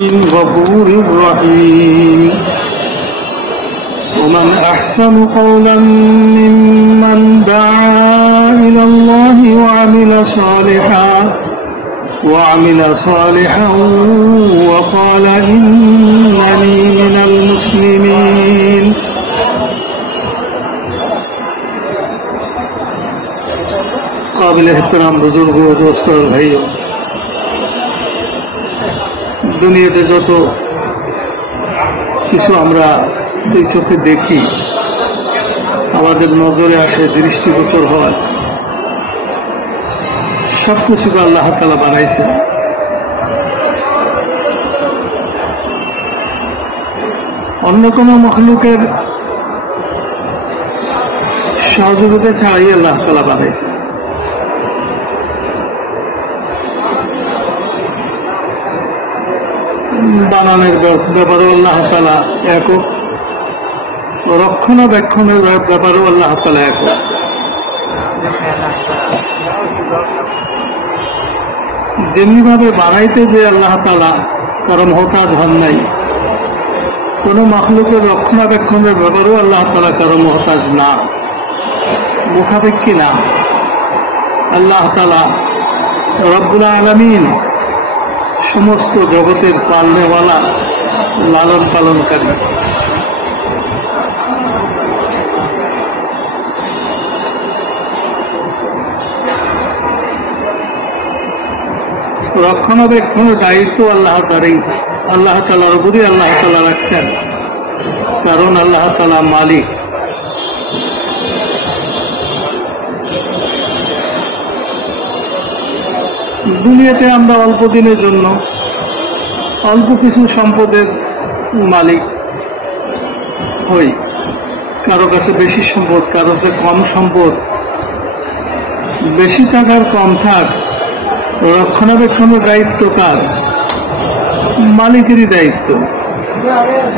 غفور رحيم ومن أحسن قولا ممن دعا إلى الله وعمل صالحا وقال إنني من المسلمين قابل احترام बुजुर्ग दोस्तों और भाइयों, দুনিয়াতে যত কিছু আমরা দুই চোখে দেখি, আমাদের নজরে আসে, দৃষ্টিগোচর হয়, সবকিছু আল্লাহ তাআলা বানাইছেন। অন্য কোনো মখলুকের সহযোগিতা ছাড়াই আল্লাহ তাআলা বানাইছেন। বানানোর ব্যাপারেও আল্লাহ তাআলা একক, রক্ষণাবেক্ষণের ব্যাপারেও আল্লাহ তাআলা একক। যেমনিভাবে বানাইতে যে আল্লাহ তাআলা কারো মহতাজ হন নাই, কোন মাখলুকের রক্ষণাবেক্ষণের ব্যাপারেও আল্লাহ তাআলা কারো মহতাজ না, মুখাপেক্ষী না। আল্লাহ তাআলা রব্বুল আলামিন, সমস্ত জগতের পালনেওয়ালা, লালন পালনকারী। রক্ষণাবেক্ষণের দায়িত্ব আল্লাহ তাআলার উপরই আল্লাহ তাআলা রাখছেন, কারণ আল্লাহ তাআলা মালিক। দুনিয়াতে আমরা অল্প দিনের জন্য অল্প কিছু সম্পদের মালিক হই, কারো কাছে বেশি সম্পদ, কারো কাছে কম সম্পদ, বেশি টাকার কম থাক, রক্ষণাবেক্ষণের দায়িত্ব কার? মালিকেরই দায়িত্ব।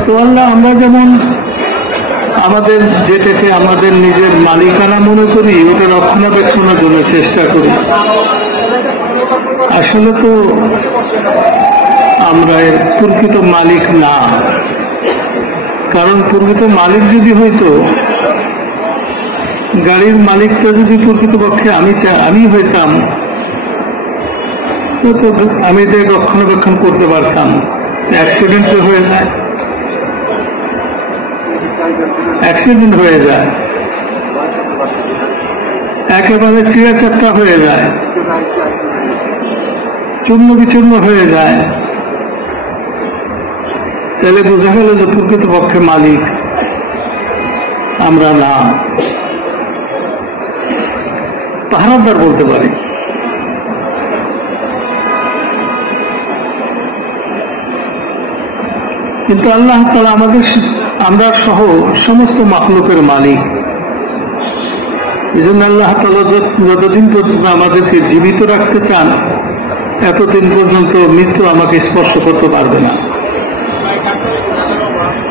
তো আল্লাহ, আমরা যেমন আমাদের যেটাকে আমাদের নিজের মালিকানা মনে করি, ওটা রক্ষণাবেক্ষণের জন্য চেষ্টা করি। আসলে তো আমরা এর প্রকৃত মালিক না, কারণ প্রকৃত মালিক যদি হইতো, গাড়ির মালিকটা যদি প্রকৃতপক্ষে আমি হইতাম, তো আমি এদের রক্ষণাবেক্ষণ করতে পারতাম। অ্যাক্সিডেন্ট হয়ে যায়, একেবারে চিরাচাক্কা হয়ে যায়, চূর্ণ বিচূর্ণ হয়ে যায়, তাহলে বোঝা গেল যে প্রকৃতপক্ষে মালিক আমরা না। পাহারাদার বলতে পারি। কিন্তু আল্লাহ তাআলা আমরা সহ সমস্ত মাখলুকের মালিক। এই জন্য আল্লাহ তাআলা যতদিন পর্যন্ত আমাদেরকে জীবিত রাখতে চান, এতদিন পর্যন্ত মৃত্যু আমাকে স্পর্শ করতে পারবে না।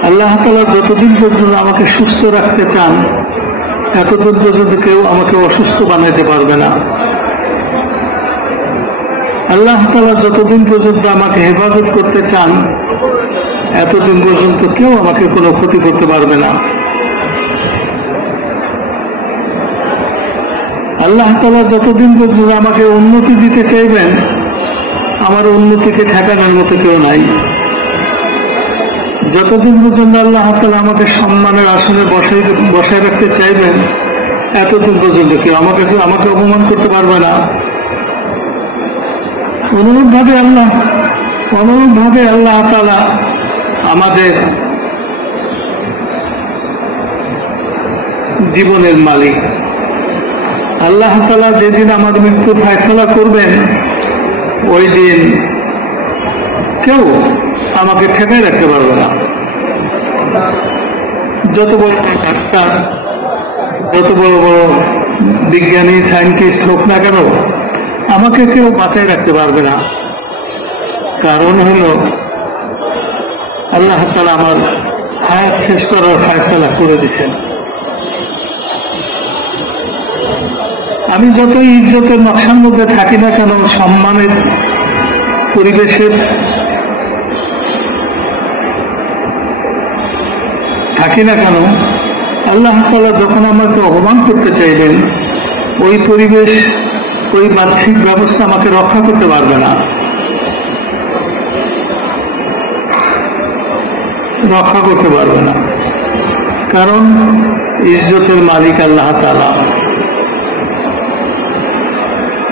আল্লাহ তাআলা যতদিন পর্যন্ত আমাকে সুস্থ রাখতে চান, এতদিন পর্যন্ত কেউ আমাকে অসুস্থ বানাইতে পারবে না। আল্লাহ তাআলা যতদিন পর্যন্ত আমাকে হেফাজত করতে চান, এতদিন পর্যন্ত কেউ আমাকে কোনো ক্ষতি করতে পারবে না। আল্লাহ তাআলা যতদিন পর্যন্ত আমাকে উন্নতি দিতে চাইবেন, আমার উন্নতিকে ঠেকানোর মতো কেউ নাই। যতদিন পর্যন্ত আল্লাহ তাআলা আমাকে সম্মানের আসনে বসায় রাখতে চাইবেন, এতদিন পর্যন্ত কেউ আমাকে অপমান করতে পারবে না। অনুরূপভাবে আল্লাহ তাআলা আমাদের জীবনের মালিক। আল্লাহ তাআলা যেদিন আমাদের মৃত্যু ফয়সালা করবেন, ওই দিন কেউ আমাকে ঠেকাই রাখতে পারবে না। যত বড় ডাক্তার, যত বড় বড় বিজ্ঞানী, সায়েন্টিস্ট হোক না কেন, আমাকে কেউ বাঁচাই রাখতে পারবে না। কারণ হলো আল্লাহ তাআলা আমার হায়াত শেষ করার ফয়সালা করে দিয়েছেন। আমি যতই ইজ্জতের নকশার মধ্যে থাকি না কেন, সম্মানের পরিবেশের থাকি না কেন, আল্লাহ তাআলা যখন আমাকে অপমান করতে চাইবেন, ওই পরিবেশ, ওই মানসিক ব্যবস্থা আমাকে রক্ষা করতে পারবে না, রক্ষা করতে পারবে না। কারণ ইজ্জতের মালিক আল্লাহ তাআলা।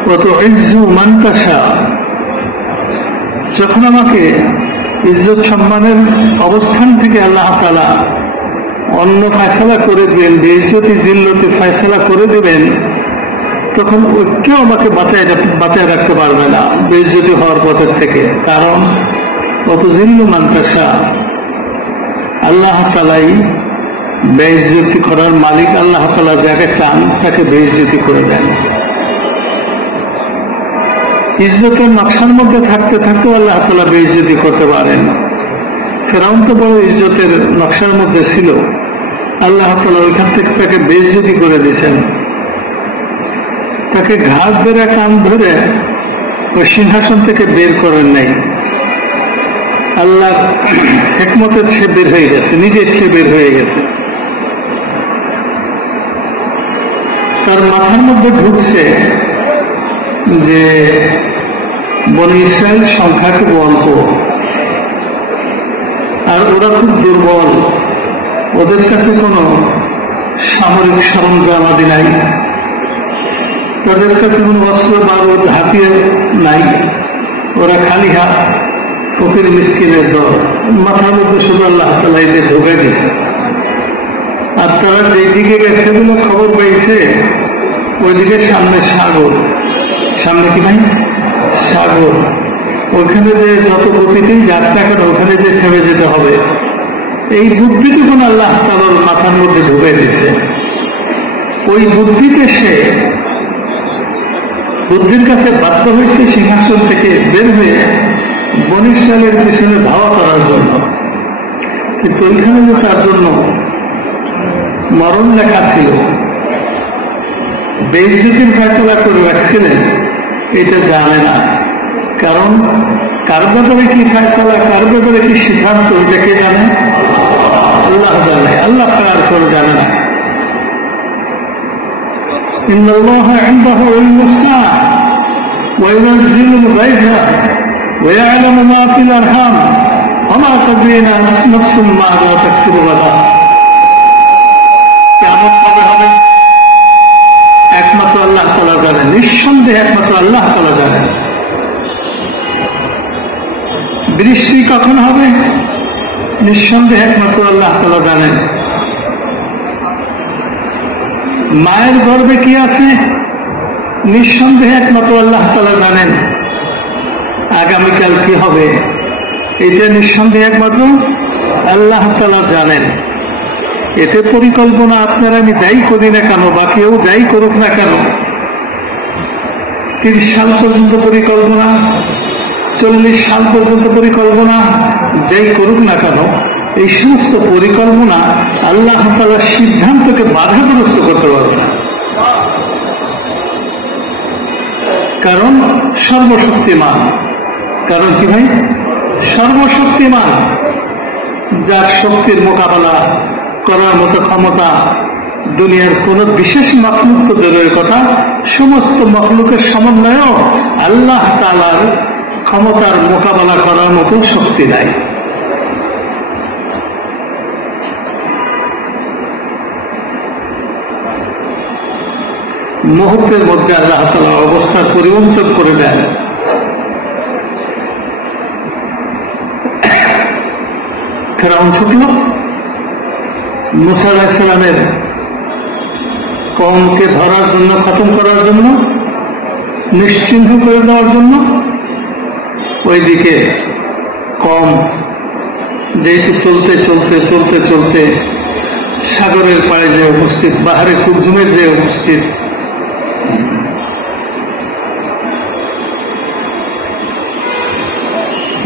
কত ইজ্জু মান তাশা, যখন আমাকে ইজ্জত সম্মানের অবস্থান থেকে আল্লাহ তাআলা অন্য ফয়সালা করে দিবেন, বেইজ্জতি জিল্লতি ফয়সালা করে দিবেন, তখন কেউ আমাকে বাঁচায় রাখতে পারবে না বেইজ্জতি হওয়ার পথের থেকে। কারণ কত জিল্লু মান তাশা, আল্লাহ তাআলাই বেইজ্জতি করার মালিক। আল্লাহ তাআলা যাকে চান তাকে বেইজ্জতি করে দেন। ইজ্জতের নকশার মধ্যে থাকতে থাকতেও আল্লাহ তাআলা বেইজ্জতি করতে পারেন। ফেরাউন তো বড় ইজ্জতের নকশার মধ্যে ছিল, আল্লাহ তাআলা ওইখান থেকে তাকে বেইজ্জতি করে দিয়েছেন। তাকে ঘাট ধরে কান ধরে ওই সিংহাসন থেকে বের করেন নাই, আল্লাহ হিকমতের সে বের হয়ে গেছে, নিজের সে বের হয়ে গেছে। তার মাথার মধ্যে ঢুকছে যে বনী ইসরাইল সংখ্যা খুব অল্প, আর ওরা খুব দুর্বল, ওদের কাছে কোনো সামরিক সরঞ্জাম আদি নাই, তাদের কাছে কোনো অস্ত্র বারুদ হাতিয়ার নাই, ওরা খালি হাত, ফকির মিসকিনের দল। মাথার মধ্যে শুধু আল্লাহ তাআলা এদের ঢুকে দিয়েছে। আর তারা যেদিকে গেছে বলে খবর পেয়েছে, ওইদিকে সামনে সাগর, সামনে কি নাই সাগর, ওইখানে যে যত গতিতেই যাক না কেন ওখানে যে থেমে যেতে হবে, এই বুদ্ধিটুকুন আল্লাহ তাআলার মাথার মধ্যে ঢুকে দিয়েছে। ওই বুদ্ধিতে সে বুদ্ধির কাছে বাধ্য হয়েছে সিংহাসন থেকে বের হয়ে বনী ইসরাইলের পিছনে ধাওয়া করার জন্য। কিন্তু ওইখানে যে তার জন্য মরণ লেখা ছিল, বেইজ্জতির ফয়সালা করে রাখছিলেন, এটা জানে না। কারণ কার ব্যাপারে কি ফয়সালা, কার ব্যাপারে কি সিদ্ধান্ত, এটা কে জানে? আল্লাহ জানে, আল্লাহ ছাড়া আর কেউ জানে না। ইন্নাল্লাহা ইনদাহু ইলমুস সাআহ ওয়া ইউনাজ্জিলুল গায়থা ওয়া ইয়া'লামু মা ফিল আরহাম ওয়া মা তাদরি নাফসুন মাযা তাকসিবু গাদা। কিয়ামত কবে হবে একমাত্র আল্লাহ তাআলা জানেন, নিঃসন্দেহে একমাত্র আল্লাহ তাআলা জানেন। বৃষ্টি কখন হবে নিঃসন্দেহে একমাত্র আল্লাহ তাআলা জানেন। মায়ের গর্ভে কি আছে নিঃসন্দেহে একমাত্র আল্লাহ তাআলা জানেন। আগামীকাল কি হবে এটা নিঃসন্দেহে একমাত্র আল্লাহ তাআলা জানেন। এতে পরিকল্পনা আপনারা আমি যাই করি না কেন, বা কেউ যাই করুক না কেন, 30 সাল পর্যন্ত পরিকল্পনা, 40 সাল পর্যন্ত পরিকল্পনা যাই করুক না কেন, এই সমস্ত পরিকল্পনা আল্লাহ তাআলার সিদ্ধান্তকে বাধাগ্রস্ত করতে পারবে না। কারণ সর্বশক্তিমান। কারণ কি ভাই? সর্বশক্তিমান, যার শক্তির মোকাবেলা করার মতো ক্ষমতা দুনিয়ার কোন বিশেষ মাখলুক তো দূরের কথা, সমস্ত মাখলুকের সমন্বয়েও আল্লাহ তাআলার ক্ষমতার মোকাবেলা করার মতো শক্তি নাই। মুহূর্তের মধ্যে আল্লাহ তাআলা অবস্থার পরিবর্তন করে দেন। ফেরাউন ছুটল মুসা আলাইহিস সালামের কওমকে ধরার জন্য, খতম করার জন্য, নিশ্চিহ্ন করে দেওয়ার জন্য। ওইদিকে কওম যেহেতু চলতে চলতে চলতে চলতে সাগরের পাড়ে যে উপস্থিত, বাহারে কুলজুমের যে উপস্থিত,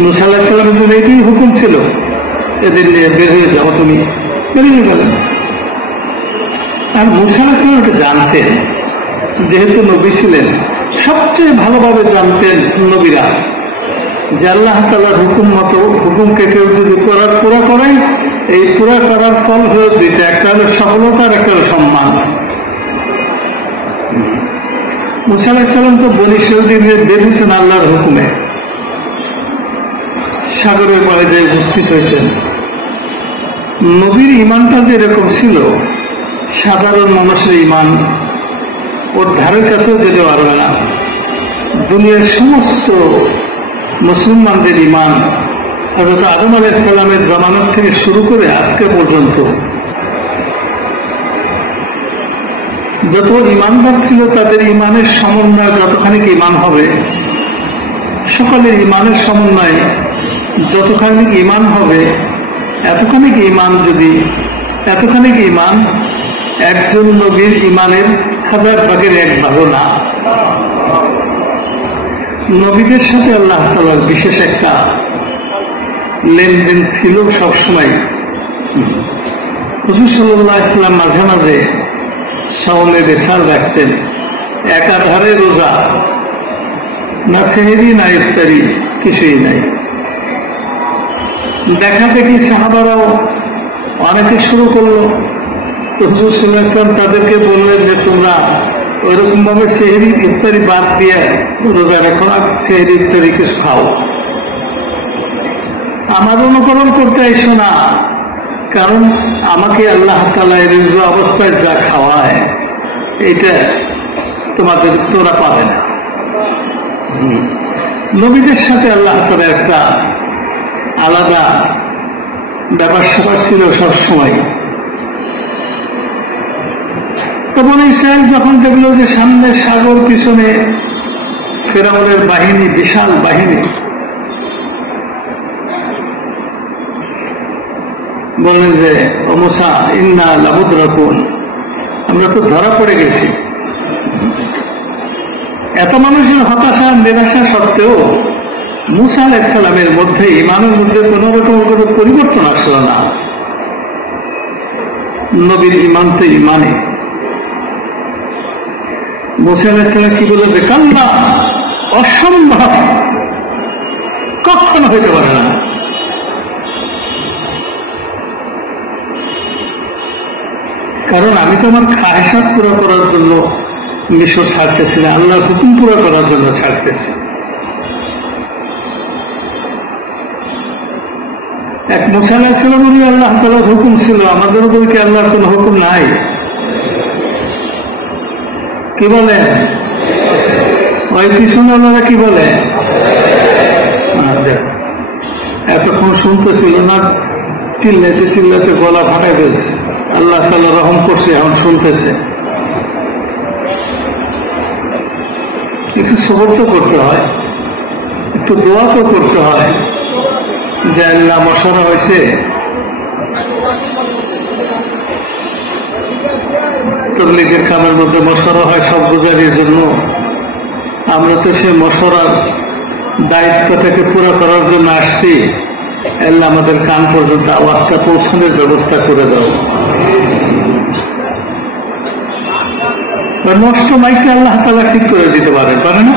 মুসা আলাইহিস সালামের জন্য এটাই হুকুম ছিল, এদের নিয়ে বের হয়ে যাও, তুমি বেরিয়ে গেলেন। আর মুসা আলাইহিস সালাম এটা জানতেন, যেহেতু নবী ছিলেন, সবচেয়ে ভালোভাবে জানতেন নবীরা যে আল্লাহ তাআলার হুকুম মতো হুকুমকে কেউ যদি পুরা করায় এই পুরা করার ফল হলো দুইটা, একটা হলো সফলতা আর একটা হলো সম্মান। মুসা আলাইহিস সালাম তো বনী ইসরাঈলদের বেঁধেছেন আল্লাহর হুকুমে, সাগরের পাড়ে যে উপস্থিত হয়েছেন। নবীর ইমানটা যে এরকম ছিল, সাধারণ মানুষের ইমান ওর ধারের কাছেও যেতে পারবে না। দুনিয়ার সমস্ত মুসলমানদের ইমান হযরত আদম আলাইহিস সালামের জামানত থেকে শুরু করে আজকে পর্যন্ত যত ইমানদার ছিল তাদের ইমানের সমন্বয় যতখানি ইমান হবে, সকলের ইমানের সমন্বয় যতখানি ইমান হবে, এতখানি ইমান একজন নবীর ইমানের 1000 ভাগের 1 ভাগও না। নবীদের সাথে আল্লাহ তাআলার বিশেষ একটা লেনদেন ছিল সবসময়। হুজুর সাল্লাল্লাহু আলাইহি ওয়াসাল্লাম মাঝে মাঝে সাওমে বেসাল রাখতেন, একাধারে রোজা, না সেহরি না ইফতারি, কিছুই নাই। দেখা দেখি সাহাবারাও অনেকে শুরু করলো, তো হুজুর সাল্লাল্লাহু আলাইহি ওয়াসাল্লাম তাদেরকে বললেন যে তোমরা ওইরকম ভাবে সেহরি ইফতারি বাদ দিয়ে রোজা রাখো, আর সেহরি ইফতারি কিছু খাও। আমার অনুকরণ করতে এসো না, কারণ আমাকে আল্লাহ তাআলা এই অবস্থায় যা খাওয়ায় এটা তোরা পাবে না। নবীদের সাথে আল্লাহ তাআলা একটা আলাদা ব্যাপার স্যাপার ছিল সবসময়। তখন ইসরায়েল যখন দেখলো যে সামনে সাগর, পিছনে ফেরাউনের বাহিনী, বিশাল বাহিনী, বললেন যে ও মুসা ইন্না লামুদরাকুন, আমরা তো ধরা পড়ে গেছি। এত মানুষের হতাশা নিরাশা সত্ত্বেও মুসা আলাইহিস সালামের মধ্যে, ইমানের মধ্যে কোন রকম কোনো পরিবর্তন আসলো না। নবীর ইমান তো ইমানে। মুসা আলাইহিস সালাম কি বলল যে কাল্লা, অসম্ভব, কখনো হইতে পারে না। কারণ আমি তো আমার খায়সাত পুরো করার জন্য মিশর ছাড়তেছি না, আল্লাহর হুকুম পুরো করার জন্য ছাড়তেছি। এক মুসা আলাইহিস সালামের আল্লাহ তাআলার হুকুম ছিল, আমাদের উপর কি আল্লাহর কোন হুকুম নাই? কি বলে ওই পিছনে ওনারা কি বলে? এতক্ষণ শুনতেছিল না, চিল্লাতে চিল্লাতে গলা ফাটাই ফেলছে। আল্লাহ তাআলা রহম করছে, এখন শুনতেছে। একটু সবর তো করতে হয়, একটু দোয়া তো করতে হয় যে আল্লাহ মশারা হয়েছে, তবলিগের কামের মধ্যে মশারা হয় সব গুজারির জন্য। আমরা তো সে মশারার দায়িত্বটাকে পুরো করার জন্য আসছি। আল্লাহ আমাদের কান পর্যন্ত আওয়াজটা পৌঁছানোর ব্যবস্থা করে দাও। নষ্ট মাইকে আল্লাহ তাআলা ঠিক করে দিতে পারে না?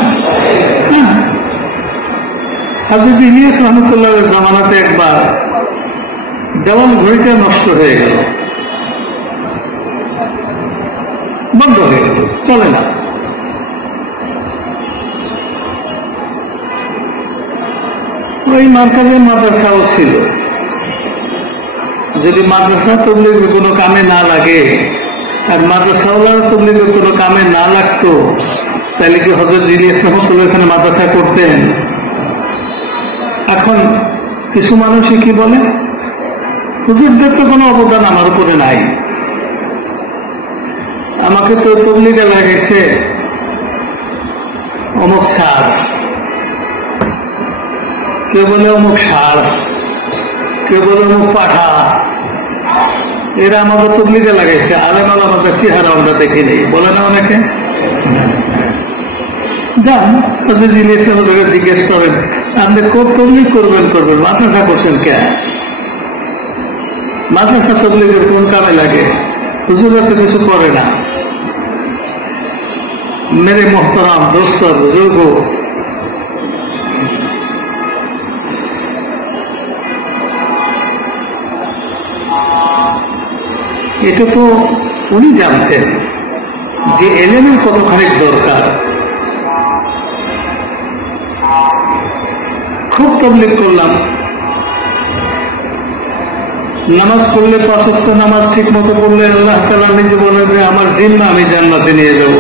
হযরত ইলিয়াস রাহমাতুল্লাহর জামানাতে একবার দেওয়াল ঘড়িটা নষ্ট হয়ে গেল, বন্ধ হয়ে গেল, চলে না। ওই মার্কাজের মাদ্রাসাও ছিল। যদি মাদ্রাসা তবলিগের কোনো কামে না লাগে আর মাদ্রাসাওয়ালার তবলিগের কোনো কামে না লাগতো, তাহলে কি হযরত ইলিয়াস রাহমাতুল্লাহ এখানে মাদ্রাসা করতেন? এখন কিছু মানুষই কি বলে, হুজুরদের তো কোনো অবদান আমার উপরে নাই, আমাকে তো তবলিগে লাগাইছে অমুক সার, কেউ বলে অমুক সার, কেউ বলে অমুক পাঠা, এরা আমাদের তবলিগে লাগাইছে। আলেম আমাদের চেহারা আমরা দেখি নেই, বলে না অনেকে। যান জিজ্ঞেস করেন, আপনি তবলিগ করবেন মাদ্রাসা করছেন কে? মাদ্রাসা তবলিগের কোন কামে লাগে? হুজুরা তো কিছু করে না। মেরে মোহতারাম দোস্ত বুজুর্গ, এটা তো উনি জানতেন যে এলেমের কতখানি দরকার। খুব তাবলীগ করলাম, নামাজ পড়লে 5 ওয়াক্ত নামাজ ঠিক মতো পড়লে আল্লাহ তাআলা নিজে বলে যে আমার জিম্মা আমি জান্নাতে নিয়ে যাব।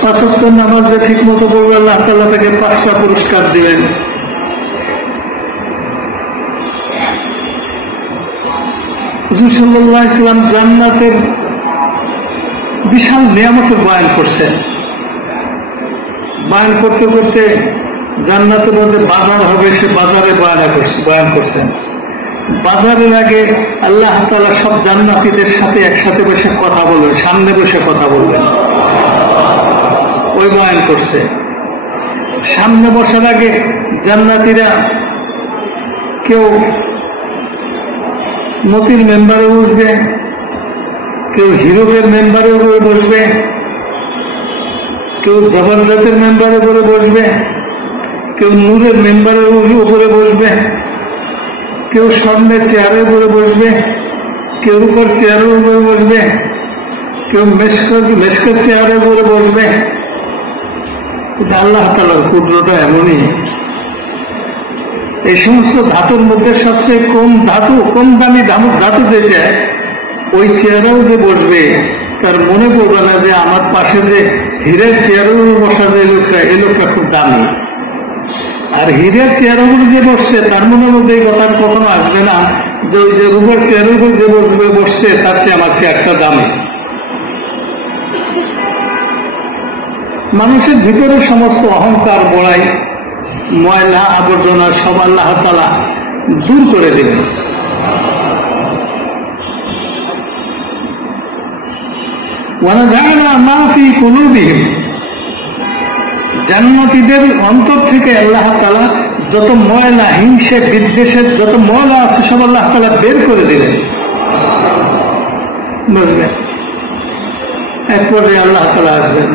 5 ওয়াক্ত নামাজ যে ঠিক মতো পড়বে আল্লাহ তাআলা তাকে 5টা পুরস্কার দিবেন। হুজুর সাল্লাল্লাহু আলাইহি ওয়াসাল্লাম জান্নাতের বিশাল নিয়ামতের বয়ান করছেন। বয়ান করতে করতে জান্নাতের মধ্যে বাজার হবে, সে বাজারে বয়ান করছেন। বাজারের আগে আল্লাহ তাআলা সব জান্নাতীদের সাথে একসাথে বসে কথা বলবেন, সামনে বসে কথা বলবেন, ওই বয়ান করছে। সামনে বসার আগে জান্নাতীরা কেউ মতির মেম্বারে বসবে, কেউ হিরোবের মেম্বারে উপরে বসবে, কেউ জবরদস্তের মেম্বারে উপরে বসবে, কেউ নূরের মেম্বারের উপরে বসবে, কেউ স্বর্ণের চেয়ারের উপরে বসবে, কেউ উপর চেয়ারের উপরে বসবে, কেউ মেশকের চেয়ারের উপরে বসবে। আল্লাহ তাআলার কুদরত এমনই। এই সমস্ত ধাতুর মধ্যে সবচেয়ে কম দামি ধাতু যেটা, ওই চেয়ারেও যে বসবে তার মনে পড়বে না যে আমার পাশে যে হীরের চেয়ারের উপর বসা যে লোকটা, এই লোকটা খুব দামি। আর হীরের চেয়ারের উপর যে বসছে তার মনের মধ্যে এই কথা কখনো আসবে না যে ওই যে রূপের চেয়ারের উপর যে বসছে তার চেয়ে আমার চেয়ারটা দামি। মানুষের ভিতরে সমস্ত অহংকার, বড়াই, ময়লা আবর্জনা সব আল্লাহ তাআলা দূর করে দেবেন। ওয়ানাযা'না মা ফী কুলূবিহিম, জান্নাতীদের অন্তর থেকে আল্লাহ তাআলা যত ময়লা, হিংসে, বিদ্বেষের যত ময়লা আছে সব আল্লাহ তাআলা বের করে দিলেন। বুঝলেন? এক পর্যায়ে আল্লাহ তাআলা আসবেন,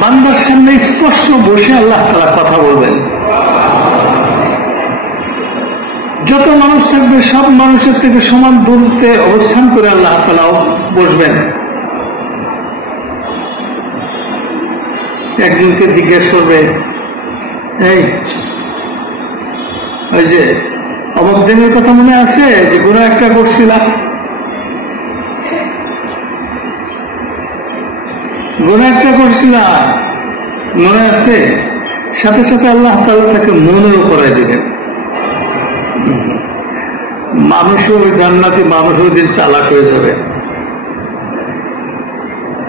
বান্দার সামনে স্পষ্ট বসে আল্লাহ তাআলা কথা বলবেন। যত মানুষ থাকবে সব মানুষের থেকে সমান দূরত্বে অবস্থান করে আল্লাহ তাআলা বসবেন। একজনকে জিজ্ঞেস করবে, এই ওই যে অমুক দিনের কথা মনে আছে যে গুনাহ একটা করছিলাম, গুনাহ একটা করছিলাম মনে আছে? সাথে সাথে আল্লাহ তাআলা তাকে মনেও করাই দিবেন। মানুষও জান্নাতি মানুষও দিন চালাক হয়ে যাবে,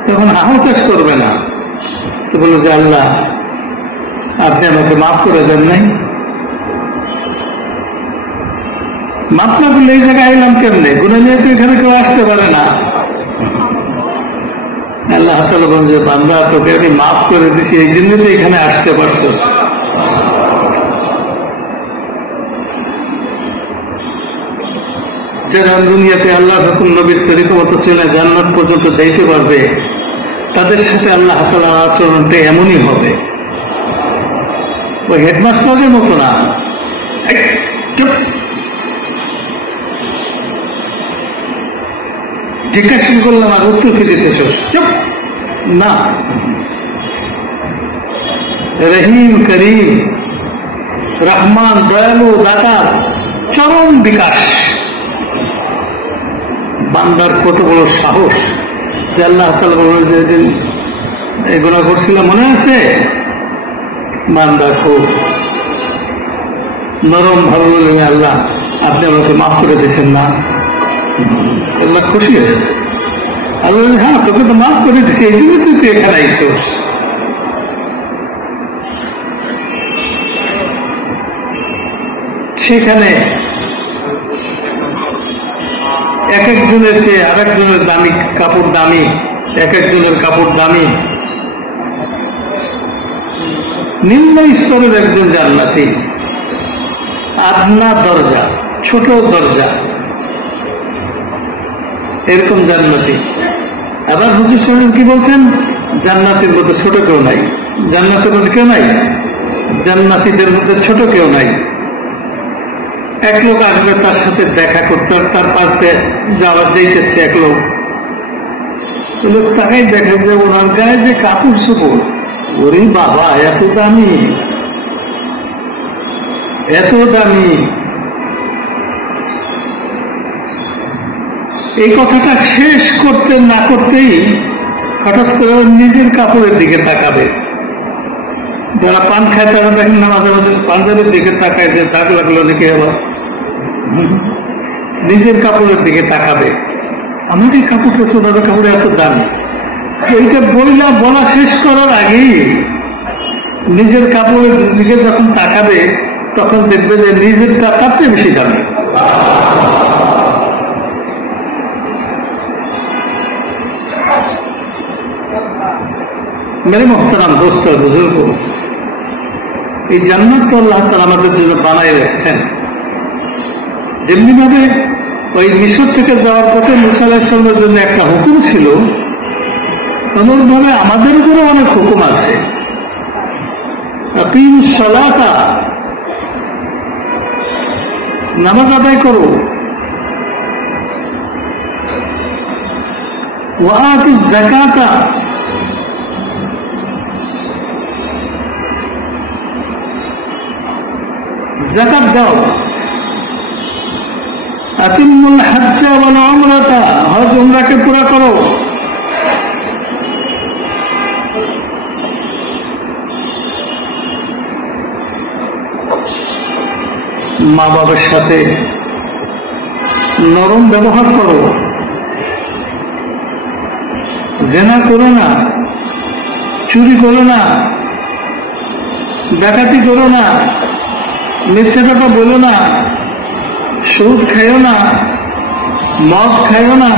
তখন আহতাশ করবে না, তো বলে যে আল্লাহ আপনি আমাকে মাফ করে দেন নাই, মাফ না করলে এই জায়গায় আইলাম কেমনে? গুনাহ নিয়ে তো এখানে কেউ আসতে পারে না। আল্লাহ তাআলা বলেন যে বান্দা তোকে আমি মাফ করে দিছি, এই জন্য তো এখানে আসতে পারছো। যারা দুনিয়াতে আল্লাহ হুকুম নবীর তরিকা মতো ছিল জান্নাত পর্যন্ত যাইতে পারবে, তাদের সাথে আল্লাহ তাআলার আচরণটা এমনই হবে। ওই হেডমাস্টারের মতো না, জিজ্ঞাসা করলাম আর উত্তর কি দিতেছ, চুপ না। রহিম, করিম, রহমান, দয়ালু, দাতা, চরম বিকাশ। বান্দার কত বড় সাহস যে আল্লাহ তাআলা বলেন যেদিন এগুলো করছিলাম মনে আছে? বান্দা খুব নরম ভাবে বললেন, আল্লাহ আপনি আমাকে মাফ করে দিয়েছেন না? আল্লাহ খুশি হয়ে আল্লাহ, হ্যাঁ তোকে তো মাফ করে দিচ্ছি, এই জন্য তুই এখানে আইসোস। সেখানে এক একজনের চেয়ে আর একজনের দামি কাপড় দামি, এক একজনের কাপড় দামি। নিম্ন স্তরের একজন জান্নাতি, আদনা দরজা, ছোট দরজা, এরকম জান্নাতি। আবার হুজুর সাহেব কি বলছেন? জান্নাতের মধ্যে ছোট কেউ নাই, জান্নাতের মধ্যে কেউ নাই, জান্নাতীদের মধ্যে ছোট কেউ নাই। এক লোক আসবে তার সাথে দেখা করতে, তার পাশে যাইতেছে এক লোক। লোক তাকাই দেখে যে ওনার গায়ে যে কাপড় চোপড়, ওরে বাবা এত দামি, এত দামি। এই কথাটা শেষ করতে না করতেই হঠাৎ করে নিজের কাপড়ের দিকে তাকাবে। যারা পান খায় তারা দেখেন না মাঝে মাঝে পাঞ্জাবের দিকে তাকায়, যে দাগ লাগলো নাকি আবার নিজের কাপড়ের দিকে তাকাবে। আমার এই কাপড়টা তোমাদের কাপড়ে এত দামি। এইটা বলা শেষ করার আগেই নিজের কাপড়ের দিকে যখন তাকাবে তখন দেখবে যে নিজের তার চেয়ে বেশি দামি। মেরে মোহতারাম দোস্ত বুজুর্গ, এই জান্নাত তো আল্লাহ তাআলা আমাদের জন্য বানাই রাখছেন। যেমনি ভাবে ওই মিশর থেকে যাওয়ার পথে মুসা আলাইহিস সালামের জন্য একটা হুকুম ছিল, তেমন ভাবে আমাদের উপরে অনেক হুকুম আছে। আকিমুস সালাতা, নামাজ আদায় করো, ওয়া আতুজ যাকাতা, যাকাত দাও, আতিমুল হজ্জা ওয়াল উমরাতা, হজ উমরাকে পুরা করো। মা বাবার সাথে নরম ব্যবহার করো, জেনা করো না, চুরি করো না, ডাকাতি করো না, মিথ্যে কথা বলো না, সুদ খাইও না, মদ খাইও না।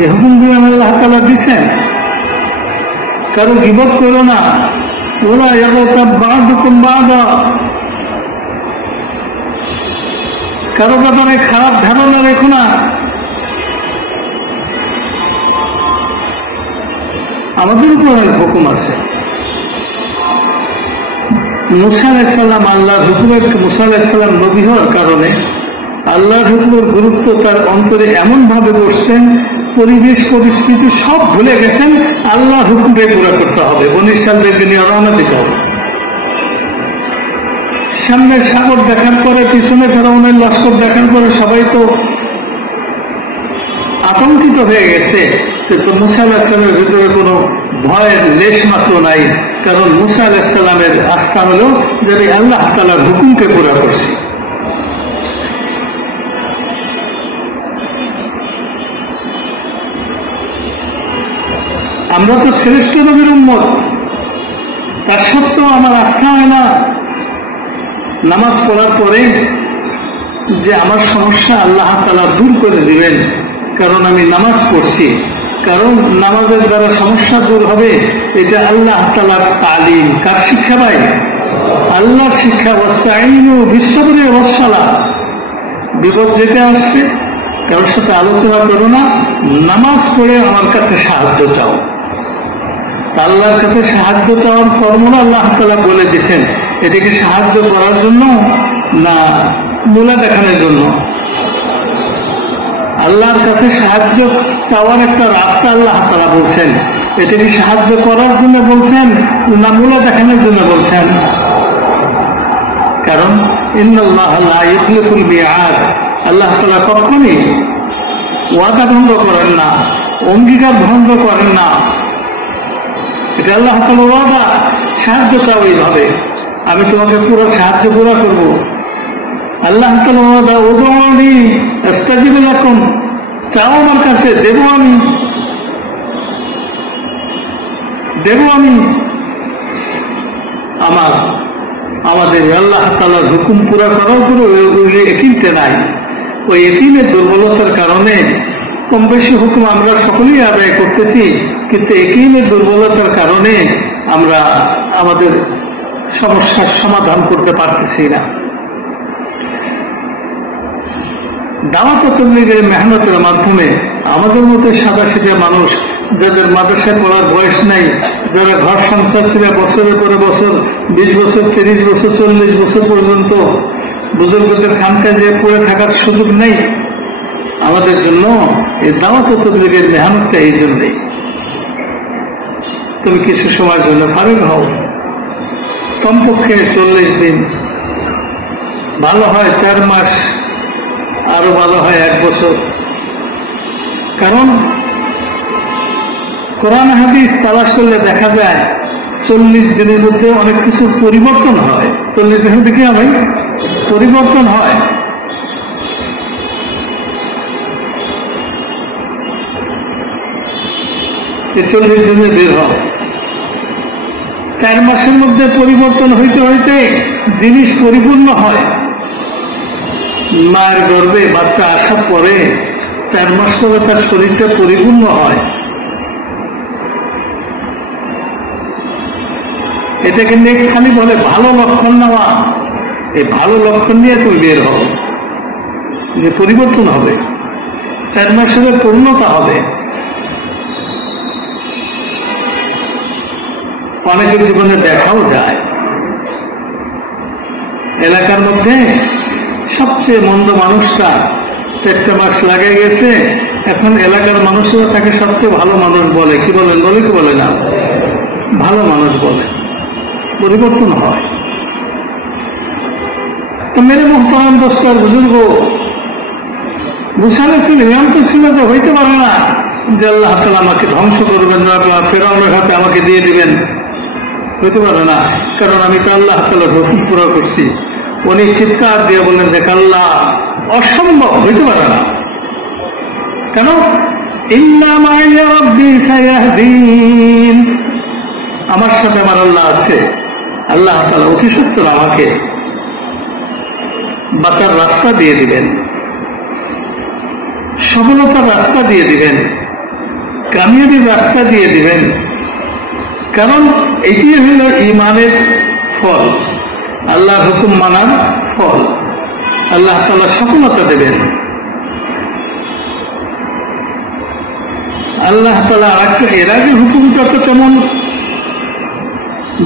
এই হুকুমগুলো আল্লাহ তাআলা দিচ্ছেন। কারো গীবত করো না, ওরা ইয়াগতাব বা'দুকুম বা'দা, কারো ব্যাপারে খারাপ ধারণা রেখো না। আমাদের উপর হুকুম আছে। মুসা আলাইহিস সালাম আল্লাহর হুকুমের, মুসা আলাইহিস সালাম নবী হওয়ার কারণে আল্লাহর হুকুমের গুরুত্ব তার অন্তরে এমন ভাবে বসছেন, পরিবেশ পরিস্থিতি সব ভুলে গেছেন। আল্লাহর হুকুমে পুরা করতে হবে, বনী ইসরাঈলদেরকে নিয়ে রওনা দিতে হবে। সামনে সাগর দেখার পরে, পিছনে ফেরাউনের লস্কর দেখার পরে সবাই তো আতঙ্কিত হয়ে গেছে। কিন্তু মুসা আলাইহিস সালামের ভিতরে কোনো ভয়ের লেশ মাত্র নাই। কারণ মুসা আলাইহিস সালামের আস্থা হলো যে আল্লাহ তাআলার হুকুমকে পুরা করছি। আমরা তো শ্রেষ্ঠ নবীর উম্মত, তার সত্ত্বেও আমার আস্থা হয় না নামাজ পড়ার পরে যে আমার সমস্যা আল্লাহ তাআলা দূর করে দিবেন, কারণ আমি নামাজ পড়ছি। কারণ নামাজের দ্বারা সমস্যা দূর হবে, এটা আল্লাহ তাআলার তালিম। কার শিক্ষা ভাই? আল্লাহর শিক্ষা। ওয়াস্তাঈনু বিস-সাবরি ওয়াস-সালাহ। বিপদ যেটা আসছে কারোর সাথে আলোচনা করো না, নামাজ পড়ে আমার কাছে সাহায্য চাও। আল্লাহর কাছে সাহায্য চাওয়ার ফর্মুলা আল্লাহ তাআলা বলে দিয়েছেন। এটাকে সাহায্য করার জন্য না মূলা দেখানোর জন্য? আল্লাহর কাছে সাহায্য চাওয়ার একটা রাস্তা আল্লাহ তাআলা বলছেন। এটাকে সাহায্য করার জন্য বলছেন না মূলা দেখানোর জন্য বলছেন? কারণ ইন্নাল্লাহা লা ইখলিফুল মিআদ, আল্লাহ তাআলা কখনই ওয়াদা ভঙ্গ করেন না, অঙ্গীকার ভঙ্গ করেন না। এটা আল্লাহ তাআলা ওয়াদা। সাহায্য চাও এইভাবে, আমি তোমাকে পুরো সাহায্য পুরা করব। আল্লাহ তাআলা ওয়াদা, উদউনি আস্তাজিব লাকুম, চাও আমার কাছে দেব আমি, দেব আমি। আমাদের আল্লাহ তাআলার হুকুম পুরা করার পরে ওই একিনতে নাই। ওই একিনের দুর্বলতার কারণে কম বেশি হুকুম আমরা সকলেই আদায় করতেছি, কিন্তু একিনের দুর্বলতার কারণে আমরা আমাদের সমস্যার সমাধান করতে পারতেছি না। দাওয়াত ও তাবলীগের মেহনতের মাধ্যমে আমাদের মতো সাদাসিধা মানুষ, যাদের মাদ্রাসায় পড়ার বয়স নাই, যারা ঘর সংসার ছিল বছরের পরে বছর, 20 বছর, 30 বছর, 40 বছর পর্যন্ত বুজুর্গদের খানকায় যে পড়ে থাকার সুযোগ নেই, আমাদের জন্য এই দাওয়াত ও তাবলীগের মেহনতটা এই জন্যই। তুমি কিছু সময়ের জন্য ফারেক হও, কমপক্ষে 40 দিন, ভালো হয় 4 মাস, আরো ভালো হয় 1 বছর। কারণ কোরআন হাদিস তালাশ করলে দেখা যায় 40 দিনের মধ্যে অনেক কিছু পরিবর্তন হয়। 40 দিনের দিকে আমি পরিবর্তন হয়। এই 40 দিনে বের হয়। 4 মাসের মধ্যে পরিবর্তন হইতে হইতে জিনিস পরিপূর্ণ হয়। মায়ের গর্ভে বাচ্চা আসার পরে 4 মাস পরে তার শরীরটা পরিপূর্ণ হয়। এটাকে নিয়ে খালি বলে ভালো লক্ষণ নেওয়া। এই ভালো লক্ষণ নিয়ে তুমি বের হও, যে পরিবর্তন হবে, 4 মাসের পূর্ণতা হবে। অনেকের জীবনে দেখাও যায়, এলাকার মধ্যে সবচেয়ে মন্দ মানুষটা 4 মাস লাগে গেছে, এখন এলাকার মানুষরা তাকে সবচেয়ে ভালো মানুষ বলে। কি বলেন? বলে কি বলে না? ভালো মানুষ বলে। পরিবর্তন হয়। তো মেরে মুহতারাম দোস্ত আর বুজুর্গ, মুসা আলাইহিস সালাম তো ছিল যে হইতে পারে না যে আল্লাহ তাআলা আমাকে ধ্বংস করবেন না, ফেরাউনের হাতে আমাকে দিয়ে দিবেন, হইতে পারে না। কারণ আমি তো আল্লাহ তাআলার হুকুম পুরো করছি। উনি চিৎকার দিয়ে বললেন যে আল্লাহ, অসম্ভব, হইতে পারে না। কেন? ইন্না মা'ইয়া রাব্বি সায়াহদিন, আমার সাথে আমার আল্লাহ আছে। আল্লাহ তাআলা অতি সত্বর আমাকে বাঁচার রাস্তা দিয়ে দিবেন, সফলতার রাস্তা দিয়ে দিবেন, কামিয়াবির রাস্তা দিয়ে দিবেন। কারণ এটি হল ঈমানের ফল, আল্লাহর হুকুম মানার ফল। আল্লাহ তাআলা সফলতা দেবেন। আল্লাহ তাআলা এর আগে হুকুমটা তো তেমন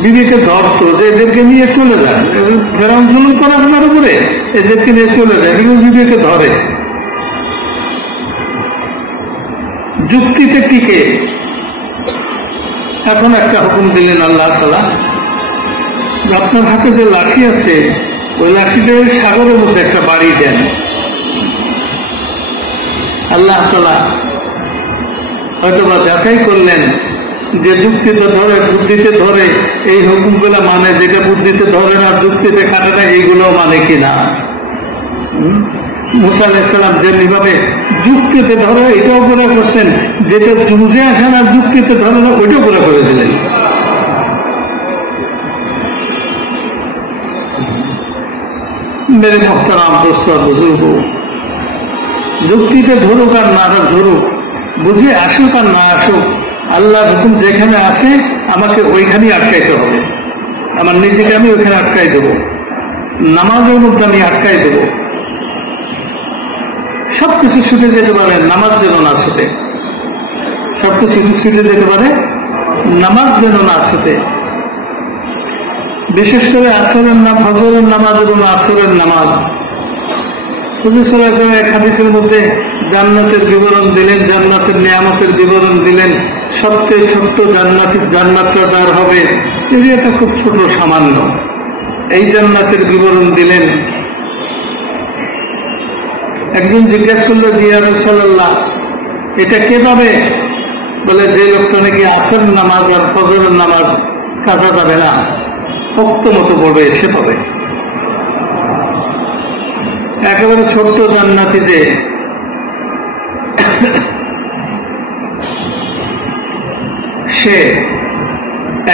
বিবেকে ধরতো যে এদেরকে নিয়ে চলে যায়, ফেরাউন জুলুম করা আপনার উপরে, এদেরকে নিয়ে চলে যায়, এগুলো বিবেকে ধরে। যুক্তিতে টিকে এখন একটা হুকুম দিলেন আল্লাহ তাআলা, আপনার হাতে যে লাঠি আছে ওই লাঠিতে সাগরের মধ্যে একটা বাড়ি দেন। আল্লাহ তাআলা হয়তোবা যাচাই করলেন যে যুক্তিতে ধরে, বুদ্ধিতে ধরে এই হুকুমগুলো মানে, যেটা বুদ্ধিতে ধরে না, যুক্তিতে খাটে না, এইগুলো মানে কিনা। মুসা আলাইহিস সালাম যেভাবে যুক্তিতে ধরে এটাও পুরো করছেন, যেটা বুঝে আসে না যুক্তিতে ধরে না ওইটাও পুরো করে দিলেন। মেরে মুহতারাম দোস্ত বুজুর্গ, যুক্তিতে ধরুক আর না ধরুক, বুঝে আসুক আর না আসুক, আল্লাহর হুকুম যেখানে আছে আমাকে ওইখানেই আটকাইতে হবে। আমার নিজেকে আমি ওইখানে আটকাই দেবো, নামাজের মধ্যে আমি আটকাই দেবো। সবকিছু ছুটে যেতে পারে, নামাজ যেন না ছুটে। সবকিছু ছুটে যেতে পারে, নামাজ যেন না ছুটে। বিশেষ করে আসরের ফজরের নামাজ এবং আসরের নামাজ। হুজুর সাল্লাল্লাহু আলাইহি ওয়াসাল্লাম এক হাদিসের মধ্যে জান্নাতের বিবরণ দিলেন, জান্নাতের নিয়ামতের বিবরণ দিলেন। সবচেয়ে ছোট্ট জান্নাতটা যার হবে, এটা খুব ছোট, সামান্য, এই জান্নাতের বিবরণ দিলেন। একজন জিজ্ঞাসা করলো, জি ইয়া রাসূলুল্লাহ, এটা কে পাবে? বলে, যে লোকটা নাকি আসর নামাজ আর ফজরের নামাজ কাজা যাবে না, ভক্ত মতো পড়বে, সে পাবে। একেবারে ছোট্ট জান্নাতি যে সে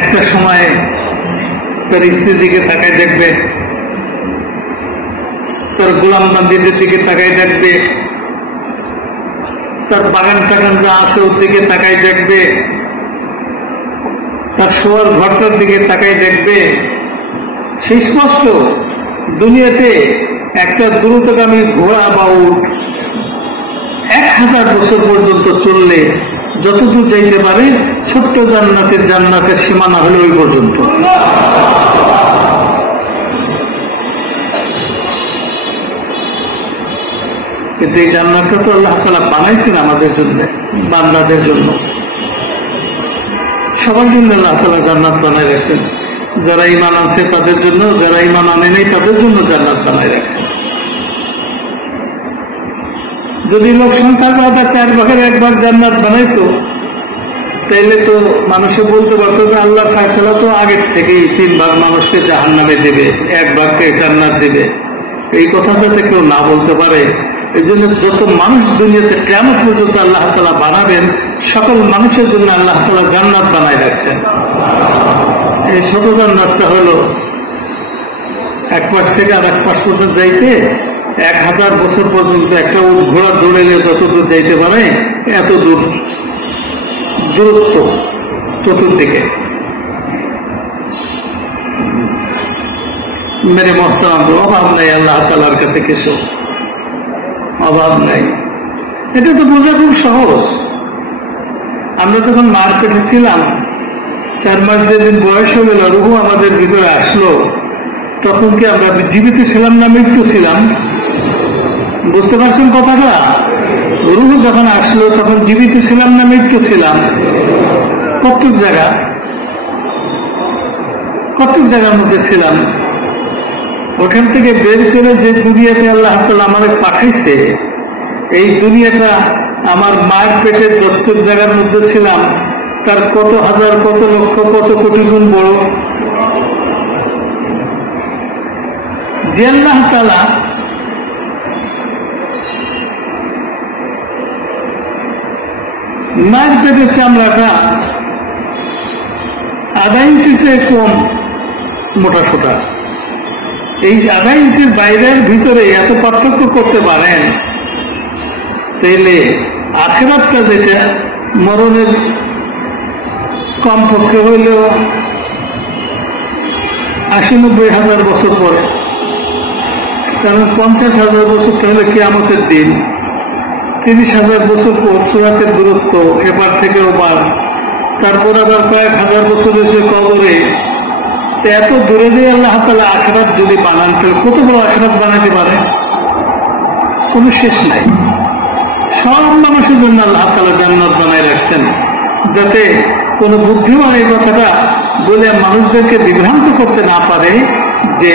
একটা সময় তার স্ত্রীর দিকে তাকায় দেখবে, তার গোলাম বান্দিদের দিকে তাকায় দেখবে, তার বাগান টাগান যা আছে ওর দিকে তাকায় দেখবে, তার শোয়ার ঘরটার দিকে তাকায় দেখবে। সেই স্পষ্ট দুনিয়াতে একটা দ্রুতগামী ঘোড়া বা উট 1000 বছর পর্যন্ত চললে যতদূর যাইতে পারে, ছোট্ট জান্নাতের সীমানা হলো ওই পর্যন্ত। কিন্তু এই জান্নাতটা তো আল্লাহ তাআলা বানাইছেন আমাদের জন্য, বান্দাদের জন্য, সবার জন্য আল্লাহ তাআলা জান্নাত বানাই রাখছেন। যারা ঈমান আনছে তাদের জন্য, যারা ঈমান আনে নাই তাদের জন্য জান্নাত বানাই রাখছেন। যদি লোক সংখ্যা 4 ভাগের 1 ভাগ জান্নাত বানাইতো, তাইলে তো মানুষে বলতে পারতো যে আল্লাহর ফায়সালা তো আগের থেকেই 3 ভাগ মানুষকে জাহান্নামে দেবে, 1 ভাগকে জান্নাত দেবে। এই কথা যাতে কেউ না বলতে পারে, এই জন্য যত মানুষ দুনিয়াতে কিয়ামত পর্যন্ত আল্লাহ তাআলা বানাবেন, সকল মানুষের জন্য আল্লাহ তাআলা জান্নাত বানাই রাখছেন। এই ছোট জান্নাতটা হলো এক পাশ থেকে আর এক পাশ পর্যন্ত যাইতে 1000 বছর পর্যন্ত একটা ঘোড়া দৌড়েলে যতদূর যাইতে পারে এত দূর দূরত্ব চতুর্দিকে। মেরে মোহতারাম, অভাব নাই আল্লাহ তাআলার কাছে, কিছু অভাব নাই। এটা তো বোঝা খুব সহজ। আমরা যখন মার পেটে ছিলাম, 4 মাস যেদিন বয়স হয়ে গেল, রুহু আমাদের ভিতরে আসলো, তখন কি আমরা জীবিত ছিলাম না মৃত্যু ছিলাম? বুঝতে পারছেন কথাটা? রুহু যখন আসলো তখন জীবিত ছিলাম না মৃত্যু ছিলাম? কতটুক জায়গার মধ্যে ছিলাম। ওখান থেকে বের করে যে দুনিয়াতে আল্লাহ তাআলা আমাদের পাঠাইছে, এই দুনিয়াটা আমার মায়ের পেটের যতটুক জায়গার মধ্যে ছিলাম তার কত হাজার, কত লক্ষ, কত কোটি গুণ বড়। যে আল্লাহ তাআলা মায়ের পেটের চামড়াটা 1/2 ইঞ্চি চেয়ে কম মোটা সোটা, এই 1/2 ইঞ্চির বাইরের ভিতরে এত পার্থক্য করতে পারেন, তাইলে আখিরাতটা যেটা মরণের কমপক্ষে হইলেও 80-90 হাজার বছর পরে, কারণ 50,000 বছর তাহলে কিয়ামতের দিন, 30,000 বছর পর সিরাতের দূরত্ব এপার থেকে ওপার, তারপর আবার কয়েক হাজার বছর এসে কবরে। এত দূরে দিয়ে আল্লাহ তাআলা আখিরাত যদি বানান, তাহলে কত বড় আখিরাত বানাতে পারে, কোনো শেষ নাই। সব মানুষের জন্য আল্লাহ তাআলা জান্নাত বানাই রাখছেন, যাতে কোন বুদ্ধিমান এই কথাটা বলে মানুষদেরকে বিভ্রান্ত করতে না পারে যে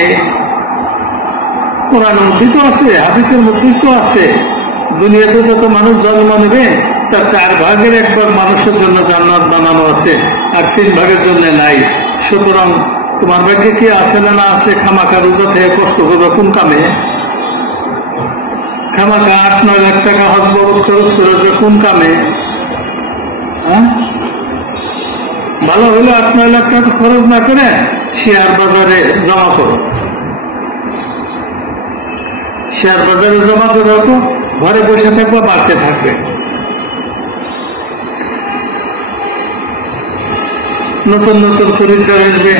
কোরআনের মধ্যে তো আছে, হাদিসের মধ্যে তো আছে, দুনিয়াতে যত মানুষ জন্ম নেবে তার 4 ভাগের 1 ভাগ মানুষের জন্য জান্নাত বানানো আছে, আর 3 ভাগের জন্য নাই। সুতরাং তোমার ভাগ্যে কি আছে না না আছে, খামাখা রোজা থেকে কষ্ট করবে কোন কামে? খামাখা 8-9 লাখ টাকা হজ বরত খরচ করবে কোন কামে? ভালো হলে 8-9 লাখ টাকা খরচ না করে শেয়ার বাজারে জমা করো, শেয়ার বাজারে জমা করে তো ঘরে বসে থাকবে, বাড়তে থাকবে। নতুন নতুন খরিদ্দার আসবে,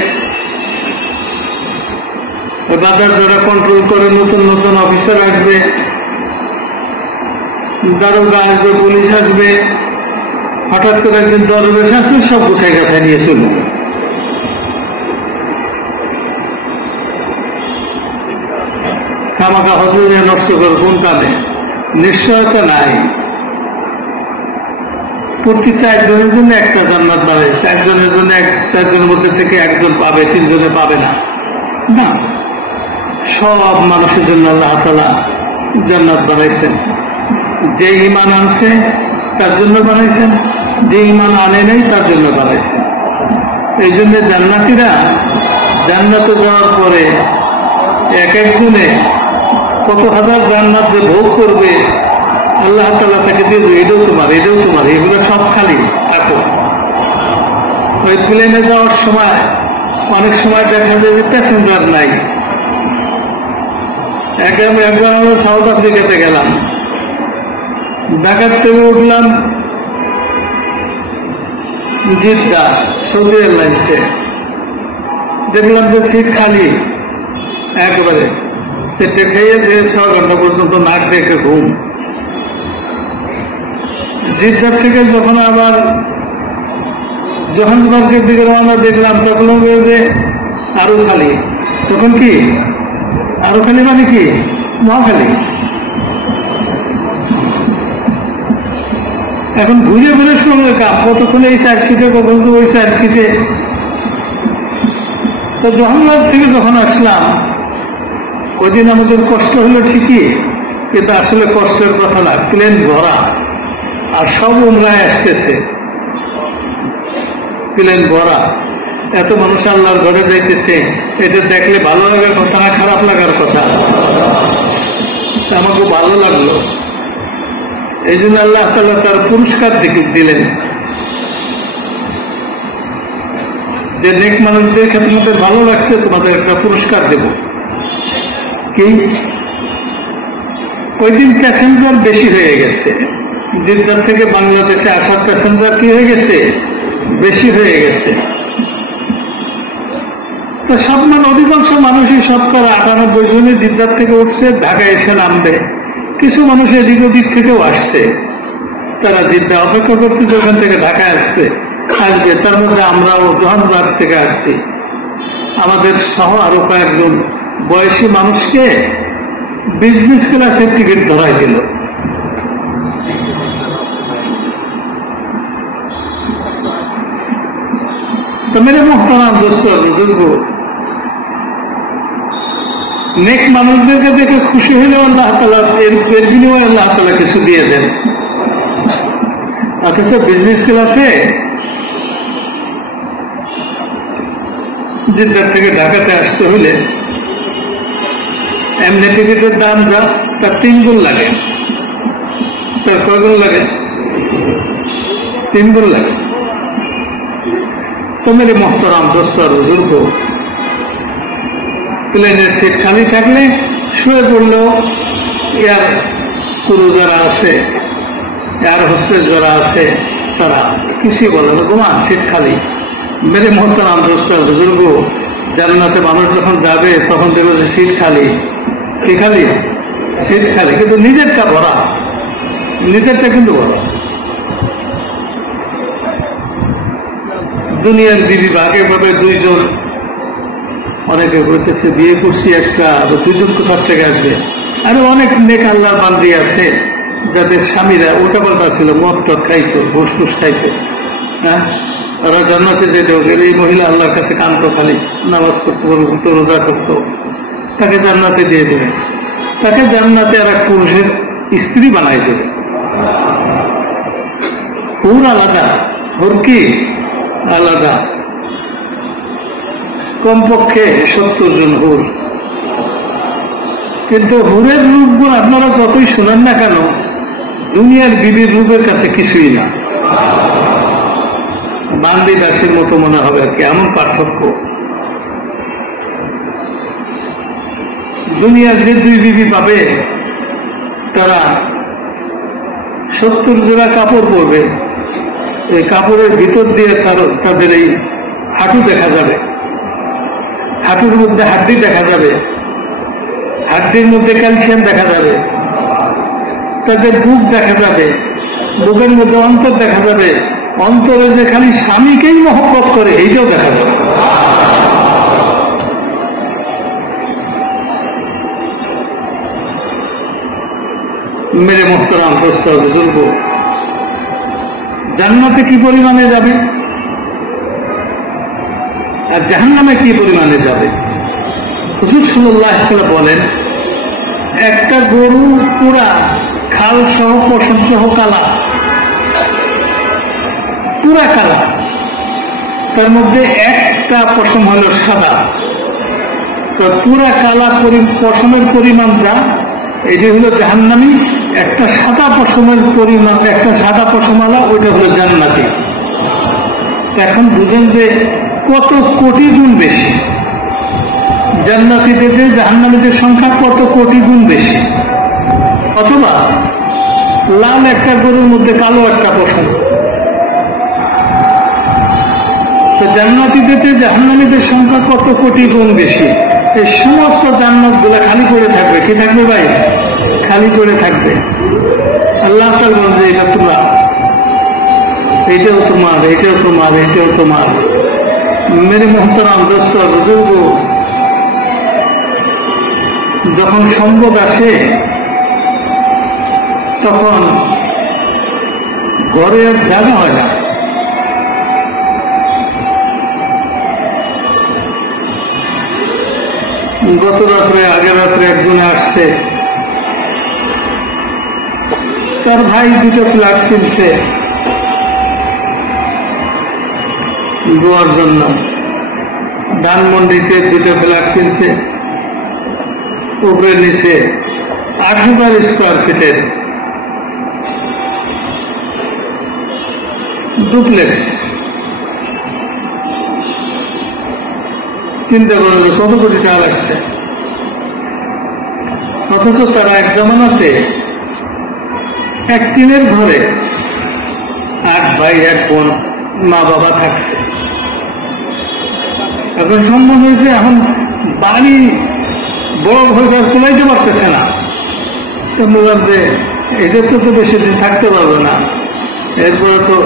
বাজার যারা কন্ট্রোল করে নতুন নতুন অফিসার আসবে, দারোগা আসবে, পুলিশ আসবে, হঠাৎ করে একদিন দরবেশ আসবে, সব গুছাই গাছাই নিয়ে চলবে। খামাখা হজরে নষ্ট করে কোন কালে? নিশ্চয়তা নাই। প্রতি 4 জনের জন্য একটা জান্নাত পাবে, 4 জনের জন্য 4 জনের মধ্যে থেকে 1 জন পাবে, 3 জনে পাবে না। না, সব মানুষের জন্য আল্লাহ তাআলা জান্নাত বানাইছেন। যে ঈমান আনছে তার জন্য বানাইছেন, যে ঈমান আনে নাই তার জন্য বানাইছেন। এই জন্য জান্নাতীরা জান্নাতে যাওয়ার পরে এক একজনে কত হাজার জান্নাত যে ভোগ করবে, আল্লাহ তাআলা তাকে দিয়ে এটাও তোমার, এটাও তোমার, এগুলো সব খালি থাকো। ওই প্লেনে যাওয়ার সময় অনেক সময় দেখা যায় যে প্যাসেঞ্জার নাই। একবার আমরা সাউথ আফ্রিকাতে গেলাম, ঢাকার থেকে উঠলাম জিদ্দা, সৌদি এয়ারলাইন্সে, দেখলাম যে সিট খালি একেবারে। চেটে খেয়ে যে 6 ঘন্টা পর্যন্ত নাক ডেকে ঘুম। জিদ্দার থেকে যখন আবার জোহান্সবার্গের দিকে রওনা দেখলাম, তখন যে আরো খালি। তখন কি আরো খালি মানে কি? মহাখালী। এখন ঘুরে ঘুরে সময় কাপ, কতক্ষণ এই 4 সিটে, কখন ওই 4 সিটে। তো জোহান্সবার্গ থেকে যখন আসলাম, ওই দিন আমাদের কষ্ট হলো ঠিকই, কিন্তু আসলে কষ্টের কথা না, প্লেন ভরা আর সব উমরায় আসতেছে, প্লেন ভরা, এত মানুষ আল্লাহর ঘরে যাইতেছে। এটা দেখলে ভালো লাগার কথা না খারাপ লাগার কথা? আমার খুব ভালো লাগলো। এই জন্য আল্লাহ তাআলা তার পুরস্কার দিলেন যে নেক মানুষদের ক্ষেত্রে তোমাদের ভালো লাগছে, তোমাদের একটা পুরস্কার দেব। কি? ওই দিন প্যাসেঞ্জার বেশি হয়ে গেছে, জিদ্দার থেকে বাংলাদেশে আসার প্যাসেঞ্জার কি হয়ে গেছে? বেশি হয়ে গেছে। তো অধিকাংশ মানুষই 98 জনে জিদ্দার থেকে উঠছে, ঢাকায় এসে নামবে। কিছু মানুষ এদিক ওদিক থেকেও আসছে, তারা জিদ্দা অপেক্ষা করতেছে, ওখান থেকে ঢাকায় আসবে। তার মধ্যে আমরাও জোহান্সবার্গ থেকে আসছি। আমাদের সহ আরো কয়েকজন বয়সী মানুষকে বিজনেস ক্লাসের টিকিট ধরাই দিল। তো মেরে মোহতারাম দোস্ত বুজুর্গ, নেক মানুষদেরকে দেখে খুশি হলে আল্লাহ তাআলা এর বিনিময়ে আল্লাহ তাআলা কিছু দিয়ে দেন। অথচ বিজনেস ক্লাসে জিদ্দার থেকে ঢাকাতে আসতে হলে এমনি টিকিটের দাম যা, তার 3 গুণ লাগে। তার কয় গুণ লাগে? 3 গুণ লাগে। তো মেরে মোহতারাম দোস্ত আর বুজুর্গ, প্লেনের সিট খালি থাকলে শুয়ে পড়লেও এয়ার ক্রু যারা আছে, এয়ার হোস্টেস যারা আছে, তারা কিছুই বলে না, ঘুমান, সিট খালি। মেরে মোহতারাম দোস্ত আর বুজুর্গ, জান্নাতে মানুষ যখন যাবে তখন দেখবে যে সিট খালি। কি খালি? সিট খালি, কিন্তু নিজেরটা ভরা, নিজেরটা কিন্তু ভরা। দুনিয়ার বিবি ভাগে ভাবে 2 জন, অনেকে বলতেছে বিয়ে করছি একটা, 2 জন কোথার থেকে আসবে। আরো অনেক নেক আল্লাহর বান্দি আছে যাদের স্বামীরা ওটা পাল্টা ছিল, মদ টদ খাইতো, ঘুষ টুস খাইতো। হ্যাঁ, ওরা জান্নাতে যেতে গেলে এই মহিলা আল্লাহর কাছে কাঁদতো, খালি নামাজ পড়তো, রোজা করতো, তাকে জান্নাতে দিয়ে দেবে। তাকে জান্নাতে আর এক পুরুষের স্ত্রী বানাই দেবে। হুর আলাদা, হুর কি আলাদা, কমপক্ষে 70 জন হুর। কিন্তু হুরের রূপগুলো আপনারা যতই শোনেন না কেন, দুনিয়ার বিবির রূপের কাছে কিছুই না। বান্দি দাসের মতো মনে হবে আর কি, এমন পার্থক্য। দুনিয়ার যে 2 বিবি পাবে, তারা 70 জোড়া কাপড় পরবে। এই কাপড়ের ভিতর দিয়ে তাদের এই হাঁটু দেখা যাবে, হাঁটুর মধ্যে হাড্ডি দেখা যাবে, হাড্ডির মধ্যে ক্যালসিয়াম দেখা যাবে, তাদের বুক দেখা যাবে, বুকের মধ্যে অন্তর দেখা যাবে, অন্তরে যে খালি স্বামীকেই মহব্বত করে এইটাও দেখা যাবে। মেরে মোহতারাম দোস্ত বুজুর্গ, জান্নাতে কি পরিমাণে যাবে আর জাহান্নামে কি পরিমাণে যাবে? হুজুর সাল্লাল্লাহু আলাইহি ওয়াসাল্লাম বলেন, একটা গরু পুরা খাল সহ পশম সহ কালা, পুরা কালা, তার মধ্যে একটা পশম হলো সাদা। তো পুরা কালা পশমের পরিমাণ যা, এটি হলো জাহান্নামী। একটা সাদা পশমের পরিমাণ, একটা সাদা পশমালা, ওইটা হলো জান্নাতি। এখন বুঝেন যে কত কোটি গুণ বেশি জান্নাতীদের যে জাহান্নামীদের সংখ্যা কত কোটি গুণ বেশি। অথবা লাল একটা গরুর মধ্যে কালো একটা পশম, তো জান্নাতীদেরতে জাহান্নামীদের সংখ্যা কত কোটি গুণ বেশি। এই সমস্ত জান্নাত গুলা খালি পড়ে থাকবে। কি থাকবে ভাই? খালি পড়ে থাকবে। আল্লাহ তাআলা বলছে এটা তোমার, এটাও তোমার, এটাও তোমার, এটাও তোমার। মেরে মোহতারাম দোস্ত বুজুর্গ, যখন সম্পদ আসে তখন ঘরে আর জায়গা হয় না। গত রাত্রে, আগের রাত্রে একজনে আসছে, তার ভাই দুটো ফ্ল্যাট কিনছে গোয়ার জন্য। ধানমন্ডিতে দুটো ফ্ল্যাট কিনছে, উপরে নিচে ৮,০০০ স্কোয়ার ফিটের ডুপ্লেক্স। চিন্তা করো কত কোটি টাকা লাগছে। অথচ তারা এক জমানাতে এক টিনের ঘরে ৮ ভাই ১ বোন, মা বাবা থাকছে। এখন সম্ভব হয়েছে, এখন বাড়ি বড় হয়ে তুলাইতে পারতেছে না। তো বললাম যে এদের তো বেশি দিন থাকতে পারবে না, এরপরে তো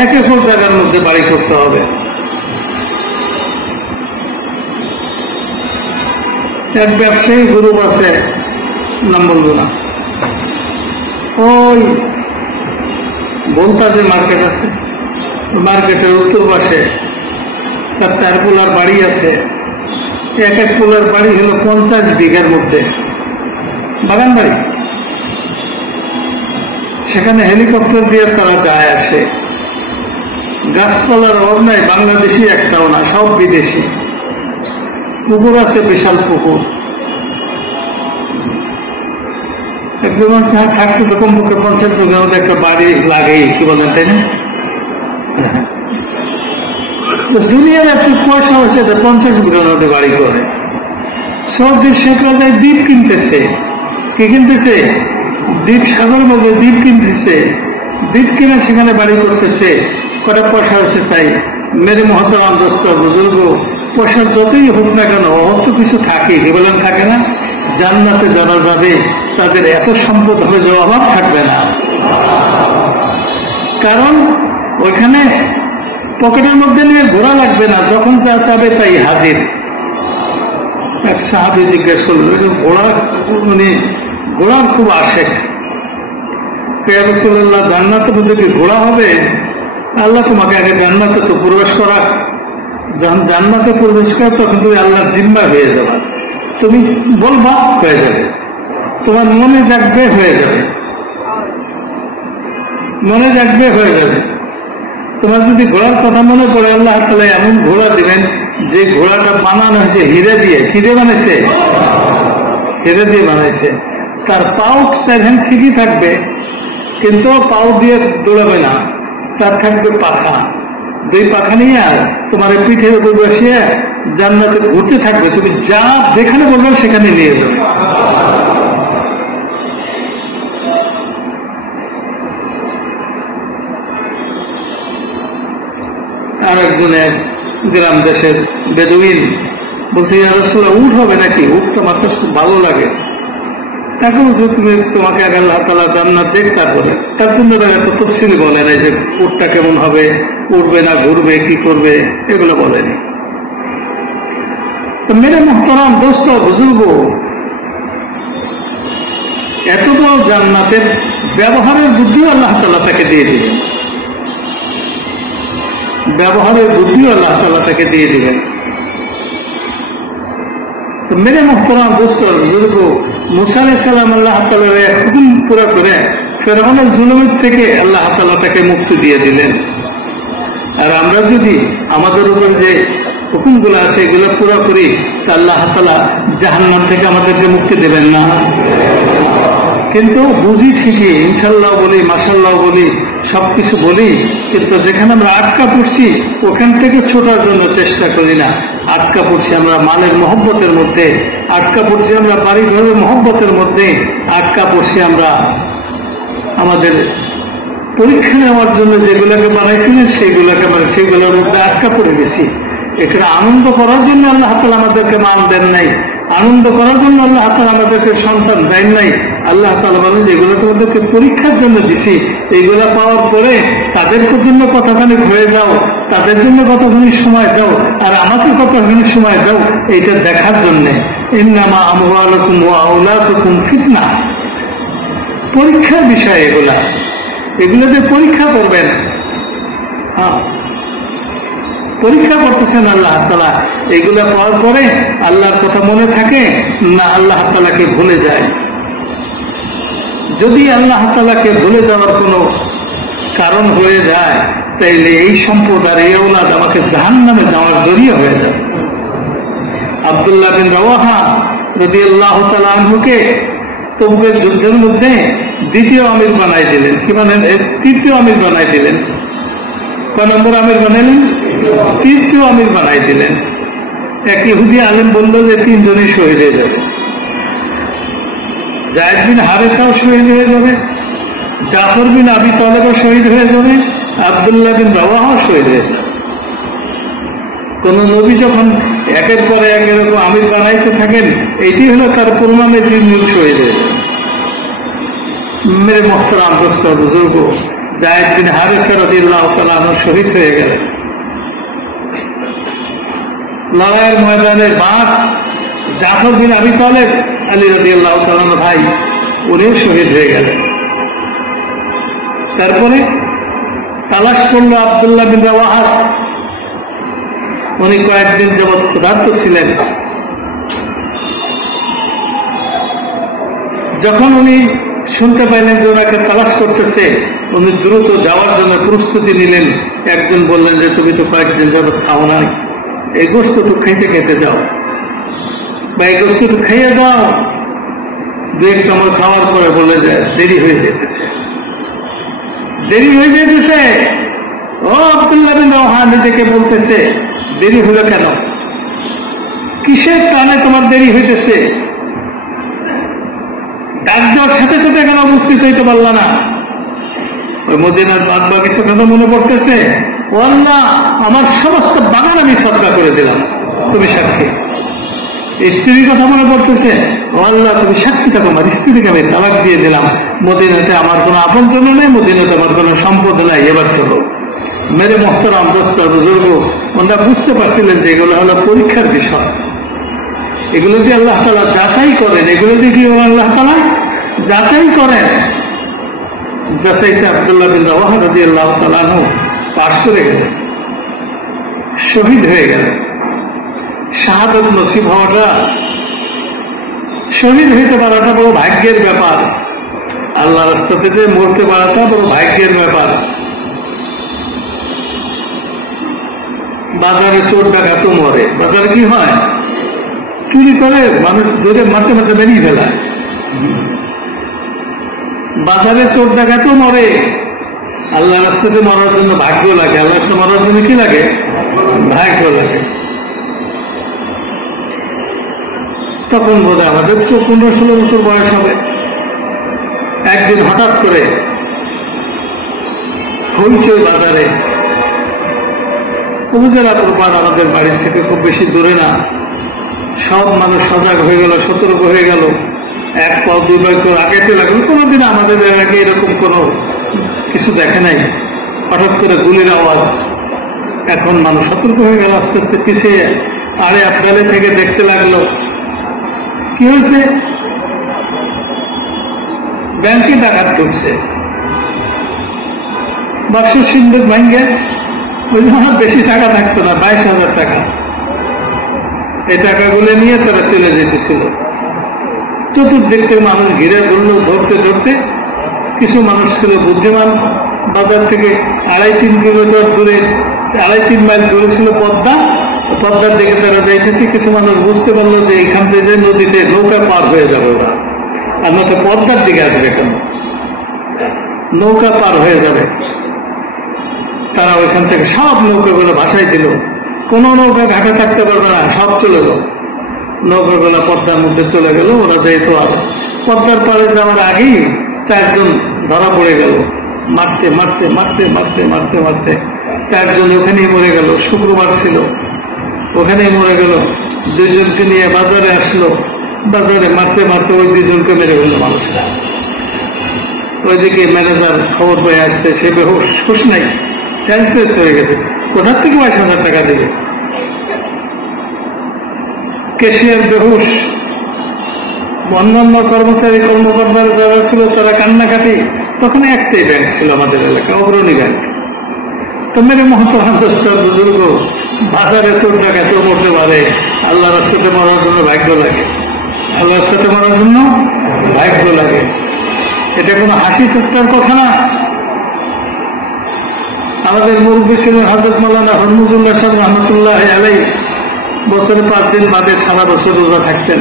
১ একর জায়গার মধ্যে বাড়ি করতে হবে। এক ব্যবসায়ী গ্রুপ আছে, নাম বলবো না, ওই বলতা যে মার্কেট আছে, মার্কেটের উত্তর পাশে তার 4 পোলার বাড়ি আছে। এক এক পোলার বাড়ি হলো 50 বিঘার মধ্যে বাগান বাড়ি। সেখানে হেলিকপ্টার দিয়ে তারা যায় আসে। গাছপালার অভাব নাই, বাংলাদেশি একটাও না, সব বিদেশি। পুকুর আছে, বিশাল পুকুর। একজন থাকতে তো কমপক্ষে 50 বিঘার মধ্যে একটা বাড়ি লাগেই, কি বলেন তাই না? দুনিয়ার একটু পয়সা হচ্ছে 50 বিঘার মধ্যে বাড়ি করে। সৌদি শেখরা যায় দ্বীপ কিনতেছে। কি কিনতেছে? দ্বীপ, সাগর মধ্যে দ্বীপ কিনতেছে। দ্বীপ কিনে সেখানে বাড়ি করতেছে। কটা পয়সা হচ্ছে তাই। মেরে মহতরাম দোস্ত বুজুর্গ, পয়সা যতই হোক না কেন, অত কিছু থাকে, কি বলেন থাকে না? জান্নাতে যারা যাবে তাদের এত সম্পদ হবে যে অভাব থাকবে না। কারণ ওইখানে পকেটের মধ্যে নিয়ে ঘোরা লাগবে না, যখন যা চাবে তাই হাজির। এক সাহাবী জিজ্ঞেস করল, ঘোড়া মানে ঘোড়ার খুব আশেক, ইয়া রাসূলুল্লাহ, জান্নাতের মধ্যে কি ঘোড়া হবে? আল্লাহ তোমাকে আগে জান্নাতে তো প্রবেশ করা, যখন জান্নাতে প্রবেশ করে তখন তুমি আল্লাহর জিম্মা হয়ে যাবে। তুমি বলবা, হয়ে যাবে। তোমার মনে জাগবে, হয়ে যাবে। মনে জাগবে, হয়ে যাবে। তোমার যদি ঘোড়ার কথা মনে পড়ে, আল্লাহ তাআলা এমন ঘোড়া দিবেন যে ঘোড়াটা বানানো হয়েছে হিরে দিয়ে। কি দিয়ে বানাইছে? হিরে দিয়ে বানাইছে। তার পাও সেভেন ঠিকই থাকবে, কিন্তু পাও দিয়ে দৌড়াবে না, তার থাকবে পাখা। 2 পাখা নিয়ে আর তোমার পিঠের উপর বসিয়ে জান্নাতে ঘুরতে থাকবে। তুমি যা যেখানে বলবে সেখানে নিয়ে যাবে। আর একজনের গ্রাম দেশের বেদুইন বলতে, ইয়া রাসূলুল্লাহ, উট হবে নাকি? উট তো আমার খুব ভালো লাগে। তাকে বলছে, তুমি তোমাকে আগে আল্লাহ তাআলা জান্নাত দেখ, তারপরে। তার জন্য এত তফসিল বলে নাই যে উটটা কেমন হবে, উঠবে না ঘুরবে, কি করবে, এগুলো বলেনি। তো মেরে মুহতারাম দোস্ত বুজুর্গ, এত বড় জান্নাতের ব্যবহারের বুদ্ধিও আল্লাহ তাআলা তাকে দিয়ে দিবেন। ব্যবহারের বুদ্ধিও আল্লাহ তাআলা তাকে দিয়ে দিবেন। তো মেরে মুহতারাম দোস্ত বুজুর্গ, মুসা আলাইহিস সালাম আল্লাহ তাআলার হুকুম পুরা করে ফেরাউনের জুলুমের থেকে আল্লাহ তাআলা তাকে মুক্তি দিয়ে দিলেন। আর আমরা যদি আমাদের উপর যে হুকুমগুলো আছে এগুলো পুরা করি, তা আল্লাহ তাআলা জাহান্নাম থেকে আমাদেরকে মুক্তি দেবেন না? কিন্তু বুঝি ঠিকই, ইনশাল্লাহ বলি, মাশাল্লাহ বলি, সবকিছু বলি, কিন্তু যেখানে আমরা আটকা পড়ছি ওখান থেকে ছোটার জন্য চেষ্টা করি না। আটকা পড়ছি আমরা মালের মহব্বতের মধ্যে, আটকা পড়ছি আমরা বাড়ি ঘরের মহব্বতের মধ্যে, আটকা পড়ছি আমরা আমাদের পরীক্ষা নেওয়ার জন্য যেগুলোকে বানাইছিলেন সেইগুলোর মধ্যে আটকা পড়ে গেছি। এখানে আনন্দ করার জন্য আল্লাহ তাআলা আমাদেরকে মান দেন নাই, আনন্দ করার জন্য আল্লাহ তাআলা আমাদেরকে সন্তান দেন নাই। আল্লাহ তাআলা বলেন যেগুলো তোমাদেরকে পরীক্ষার জন্য দিছি, এইগুলা পাওয়ার পরে তাদের জন্য কতখানি হয়ে যাও, তাদের জন্য কতখানি সময় দাও, আর আমাকে কতখানি সময় দাও, এইটা দেখার জন্য। ইন্নামা আমওয়ালুকুম ওয়া আওলাদুকুম ফিতনা, পরীক্ষার বিষয় এগুলোতে পরীক্ষা করবেন। হ্যাঁ, পরীক্ষা করতেছেন আল্লাহ তাআলা। এগুলা পাওয়ার পরে আল্লাহর কথা মনে থাকে না আল্লাহ তাআলাকে ভুলে যায়। যদি আল্লাহ তাআলাকে ভুলে যাওয়ার কোনো কারণ হয়ে যায়, তাইলে এই সম্পদ আর এই ঔলাদ আমাকে জাহান্নামে যাওয়ার জড়িয়ে হয়ে যায়। আব্দুল্লাহ বিন রাওয়াহা রাদিয়াল্লাহু তাআলা আনহুকে তবুকের যুদ্ধের মধ্যে দ্বিতীয় আমির বানাই দিলেন, কি মানে তৃতীয় আমির বানাই দিলেন। কয় নম্বর আমির বানাইলেন? তৃতীয় আমির বানাই দিলেন। এক ইহুদি আলেম বলল যে 3 জনই শহীদ হয়ে যাবে। যায়েদ বিন হারেসাও শহীদ হয়ে যাবে, জাফর বিন আবি তালেবও শহীদ হয়ে যাবে, আব্দুল্লাহ বিন রাওয়াহাও শহীদ হয়ে যাবে। কোন নবী যখন একের পরে এক এরকম আমির বানাইতে থাকেন, এটি হলো তার প্রমাণে জিন্নুর শহীদ হয়ে যাবে। মেরে মোহতারাম দোস্ত বুজুর্গ, যায়েদ বিন হারেসা রাদিয়াল্লাহু তাআলা আনহু শহীদ হয়ে গেলেন। লড়াইয়ের ময়দানে বাদ জাফর বিন আবি তালেব আলী রাদিয়াল্লাহু তাআলা ভাই, উনিও শহীদ হয়ে গেলেন। তারপরে তালাশ করলো আব্দুল্লাহ বিন রাওয়াহা, উনি কয়েকদিন যাবৎ ক্ষুধার্ত ছিলেন। যখন উনি শুনতে পাইলেন যে ওনাকে তালাশ করতেছে, উনি দ্রুত যাওয়ার জন্য প্রস্তুতি নিলেন। একজন বললেন যে তুমি তো কয়েকদিন যাবৎ খাও নাই, এই গোস্ত তো খাইতে খাইতে যাও, বা এই গোস্ত তো খাইয়ে দাও। 2 কামড় খাওয়ার পরে বলে যায় দেরি হয়ে যেতেছে, দেরি হয়ে যেতেছে। ও আব্দুল্লাহ বিন রাওয়াহা নিজেকে বলতেছে, দেরি হলো কেন? কিসের টানে তোমার দেরি হইতেছে? ডাক দেওয়ার সাথে সাথে কেন উপস্থিত হইতে পারল না? ওই মদিনার বাদ বাগিচা কথা মনে পড়তেছে। ও আল্লাহ, আমার সমস্ত বাগান আমি সদকা করে দিলাম, তুমি সাক্ষী। স্ত্রীর কথা মনে পড়তেছে। ও আল্লাহ, তুমি সাক্ষী থাকো, আমার স্ত্রীকে আমি তালাক দিয়ে দিলাম। মদিনাতে আমার কোনো আপনজন নেই, মদিনাতে আমার কোনো সম্পদ নাই, এবার চলো। মেরে মোহতারাম দোস্ত বুজুর্গ, ওনারা বুঝতে পারছিলেন যে এগুলো হলো পরীক্ষার বিষয়। এগুলো দিয়ে আল্লাহ তাআলা যাচাই করেন, এগুলো দিয়ে কি আল্লাহ তাআলা যাচাই করেন। যাচাইতে আব্দুল্লাহ বিন রাওয়াহা রাদিয়াল্লাহু তাআলা আনহু পাশ করে গেলেন, শহীদ হয়ে গেলেন। শাহাদাত নসিব হওয়াটা, শহীদ হইতে পারাটা বড় ভাগ্যের ব্যাপার। আল্লাহ রাস্তাতে যে মরতে পারাটা বড় ভাগ্যের ব্যাপার। বাজারে চোর ডাকাতও মরে। বাজারে কি হয়? চুরি করে মানুষ ধরে মাঠে মাঠে বেরিয়ে ফেলায়। বাজারে চোর ডাকাতও মরে। আল্লাহ রাস্তাতে মরার জন্য ভাগ্য লাগে। আল্লাহ রাস্তা মরার জন্য কি লাগে? ভাগ্য লাগে। তখন বোধহয় আমাদের 15-16 বছর বয়স হবে। একদিন হঠাৎ করে হইচই বাজারে, উপজেলা প্রপার আমাদের বাড়ির থেকে খুব বেশি দূরে না, সব মানুষ সজাগ হয়ে গেল, সতর্ক হয়ে গেল। 1 পা 2 পা আগাইতে লাগলো। কোনোদিন আমাদের আগে এরকম কোনো কিছু দেখে নাই। হঠাৎ করে গুলির আওয়াজ। এখন মানুষ সতর্ক হয়ে গেল, আস্তে আস্তে পিছিয়ে আরে আপনাদের থেকে দেখতে লাগলো। কি হয়েছে? ব্যাংকে ডাকাত ঢুকছে, বাক্সের সিন্ধুক ভাঙ্গে, ওই জন্য বেশি টাকা থাকতো না, 22,000 টাকা। এই টাকাগুলো নিয়ে তারা চলে যেতেছিল। চতুর্দিক থেকে মানুষ ঘিরে ধরলো, ধরতে ধরতে কিছু মানুষ ছিল বুদ্ধিমান। বাজার থেকে 2.5-3 কিলোমিটার দূরে, 2.5-3 মাইল দূরে ছিল পদ্মা। পদ্মার দিকে তারা যাইতেছে। কিছু মানুষ বুঝতে পারলো যে এখান থেকে নদীতে নৌকা পার হয়ে যাবে ওরা, আর নয়তো পদ্মার দিকে আসবে কেন, নৌকা পার হয়ে যাবে। তারা ওইখান থেকে সব নৌকাগুলো ভাসাই দিল। কোন নৌকা ঘাটে থাকতে পারবে না, সব চলে গেল। নৌকাগুলো পদ্মার মধ্যে চলে গেল। ওরা যেহেতু আর পদ্মার পাড়ে যাওয়ার আগেই 4 জন ধরা পড়ে গেল। মারতে মারতে মারতে মারতে মারতে মারতে 4 জন ওখানেই মরে গেল। শুক্রবার ছিল, ওখানেই মরে গেল। 2 জনকে নিয়ে বাজারে আসলো, বাজারে মারতে মারতে ওই 2 জনকে মেরে ফেললো মানুষরা। ওইদিকে ম্যানেজার খবর পেয়ে আসছে, সে বেহুশ, হুশ নাই, সেন্সলেস হয়ে গেছে। কোথার থেকে 22,000 টাকা দেবে? ক্যাশিয়ার বেহুশ, অন্যান্য কর্মচারী কর্মকর্তা যারা ছিল তারা কান্নাকাটি। তখন একটাই ব্যাংক ছিল আমাদের এলাকায়, অগ্রণী ব্যাংক। তো মেরে মহতরাম দোস্তার বুজুর্গ, বাজারে চোর ডাকাতেও মরতে পারে, আল্লাহ রাস্তাতে মরার জন্য ভাগ্য লাগে। আল্লাহ রাস্তাতে মরার জন্য ভাগ্য লাগে। এটা কোনো হাসি ঠাট্টার কথা না। আমাদের মুরব্বী ছিলেন হযরত মাওলানা হরমুজুল্লাহ সাহেব রহমতুল্লাহ আলাইহি। বছরে 5 দিন বাদে সারা বছর রোজা থাকতেন।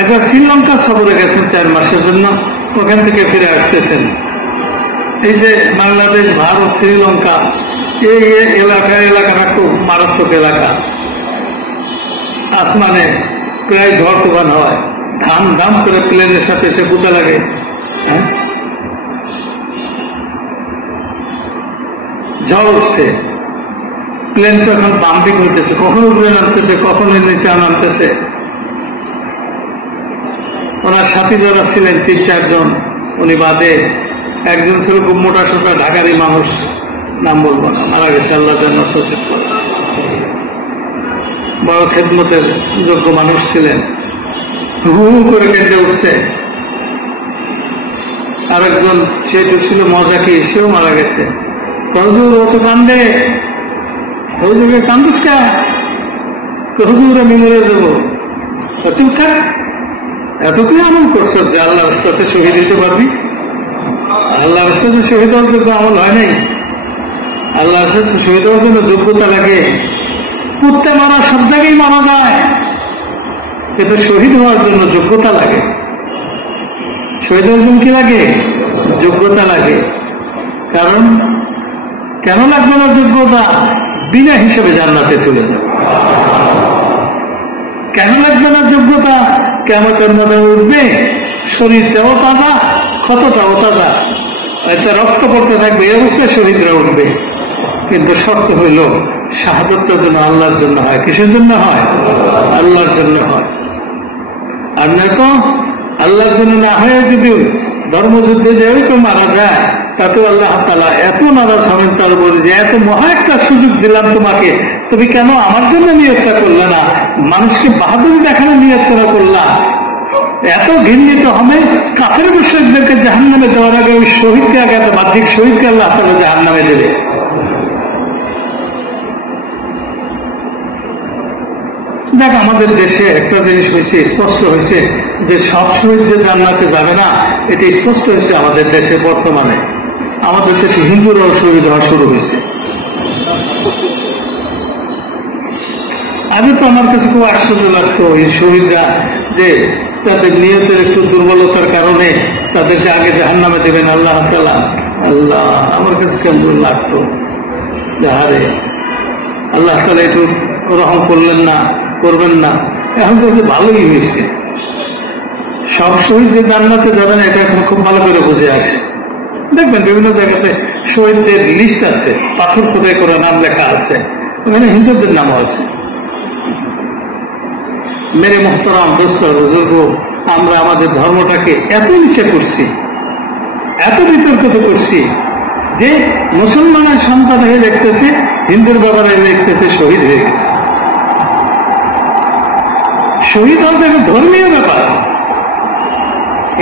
একবার শ্রীলঙ্কা সফরে গেছেন 4 মাসের জন্য, ওখান থেকে ফিরে আসতেছেন। এই যে বাংলাদেশ, ভারত, শ্রীলঙ্কা, এই এলাকাটা খুব মারাত্মক এলাকা। আসমানে প্রায় ঝড় তুফান হয়, ধাম ধাম করে প্লেনের সাথে এসে গুতা লাগে। হ্যাঁ, ঝড় উঠছে, প্লেন তো এখন বাম্পিং হইতেছে, কখনো উপরে নামতেছে, কখনো নিচে নামতেছে। ওনার সাথী যারা ছিলেন 3-4 জন, উনি বাদে একজন ছিল খুব মোটা সোটা ঢাকারি মানুষ, নাম বলবো না, মারা গেছে, আল্লাহ জান্নাত নসিব করুন। বড় খেদমতের যোগ্য মানুষ ছিলেন। হু হু করে কেঁদে উঠছে। আরেকজন, সে তো ছিল মজাকি, সেও মারা গেছে। হুজুর ও তো কান্দে, হুজুরকে কান্দুস কা? হুজুর আমি মরে যাবো। চুপ থাক, এতটুকু আমল করছো যে আল্লাহ রাস্তাতে শহীদ দিতে পারবি? আল্লাহ রাস্তাতে শহীদ হওয়ার জন্য আমল হয় নাই। আল্লাহ রাস্তাতে শহীদ হওয়ার জন্য যোগ্যতা লাগে। কুত্তে মারা সব জায়গায় মারা যায়, কিন্তু শহীদ হওয়ার জন্য যোগ্যতা লাগে। শহীদ হওয়ার জন্য কি লাগে? যোগ্যতা লাগে। কারণ কেন লাগবে না যোগ্যতা? বিনা হিসেবে জান্নাতে চলে যাবে। কেন লাগবে না যোগ্যতা? কিয়ামতের ময়দানে উঠবে, শরীরটাও তাজা, ক্ষতটাও তাজা, একটা রক্ত পড়তে থাকবে, এই অবস্থায় শরীররা উঠবে। কিন্তু শর্ত হইল শাহাদাতটা যেন আল্লাহর জন্য হয়। কিসের জন্য হয়? আল্লাহর জন্য হয়। আর না তো আল্লাহর জন্য না হয়ে যদি ধর্মযুদ্ধে যেও তো মারা যায়, তাতেও আল্লাহ তাআলা এত নারাজ হবেন তার উপরে যে এত মহা একটা সুযোগ দিলাম তোমাকে, তুমি কেন আমার জন্য নিয়তটা করলে না? মানুষকে বাহাদুরি দেখানো নিয়ত করলা। এত ঘৃণিত হবে, কাফের মুশরিকদেরকে জাহান্নামে দেওয়ার আগে ওই শহীদকে আগে, বাহ্যিক শহীদকে আল্লাহ তাআলা জাহান্নামে দেবে। দেখ, আমাদের দেশে একটা জিনিস হয়েছে, স্পষ্ট হয়েছে যে সব শহীদ যে জান্নাতে যাবে না, এটা স্পষ্ট হয়েছে আমাদের দেশে। বর্তমানে আমাদের দেশে হিন্দুরাও শহীদ হওয়া শুরু হয়েছে। আগে তো আমার কাছে খুব আশ্চর্য লাগতো এই শহীদরা যে তাদের নিয়তের একটু দুর্বলতার কারণে তাদেরকে আগে জাহান্নামে দেবেন আল্লাহ তাআলা। আল্লাহ, আমার কাছে কেমন লাগতো যে হারে আল্লাহ তাআলা একটু রহম করলেন না, করবেন না। এখন তো ভালোই হয়েছে, সব শহীদ যে জান্নাতে যাবেন এটা এখন খুব ভালো করে বুঝে আসে। দেখবেন বিভিন্ন জায়গাতে শহীদদের লিস্ট আছে, পাথর খোদাই করে নাম লেখা আছে, ওখানে হিন্দুদের নামও আছে। মেরে মুহতারাম দোস্ত বুজুর্গ, আমরা আমাদের ধর্মটাকে এত নিচে করছি, এত বিতর্কিত করছি যে মুসলমানের সন্তান হয়ে দেখতেছে, হিন্দুর বাবারা দেখতেছে শহীদ হয়ে গেছে। শহীদ হওয়াটা একটা ধর্মীয় ব্যাপার,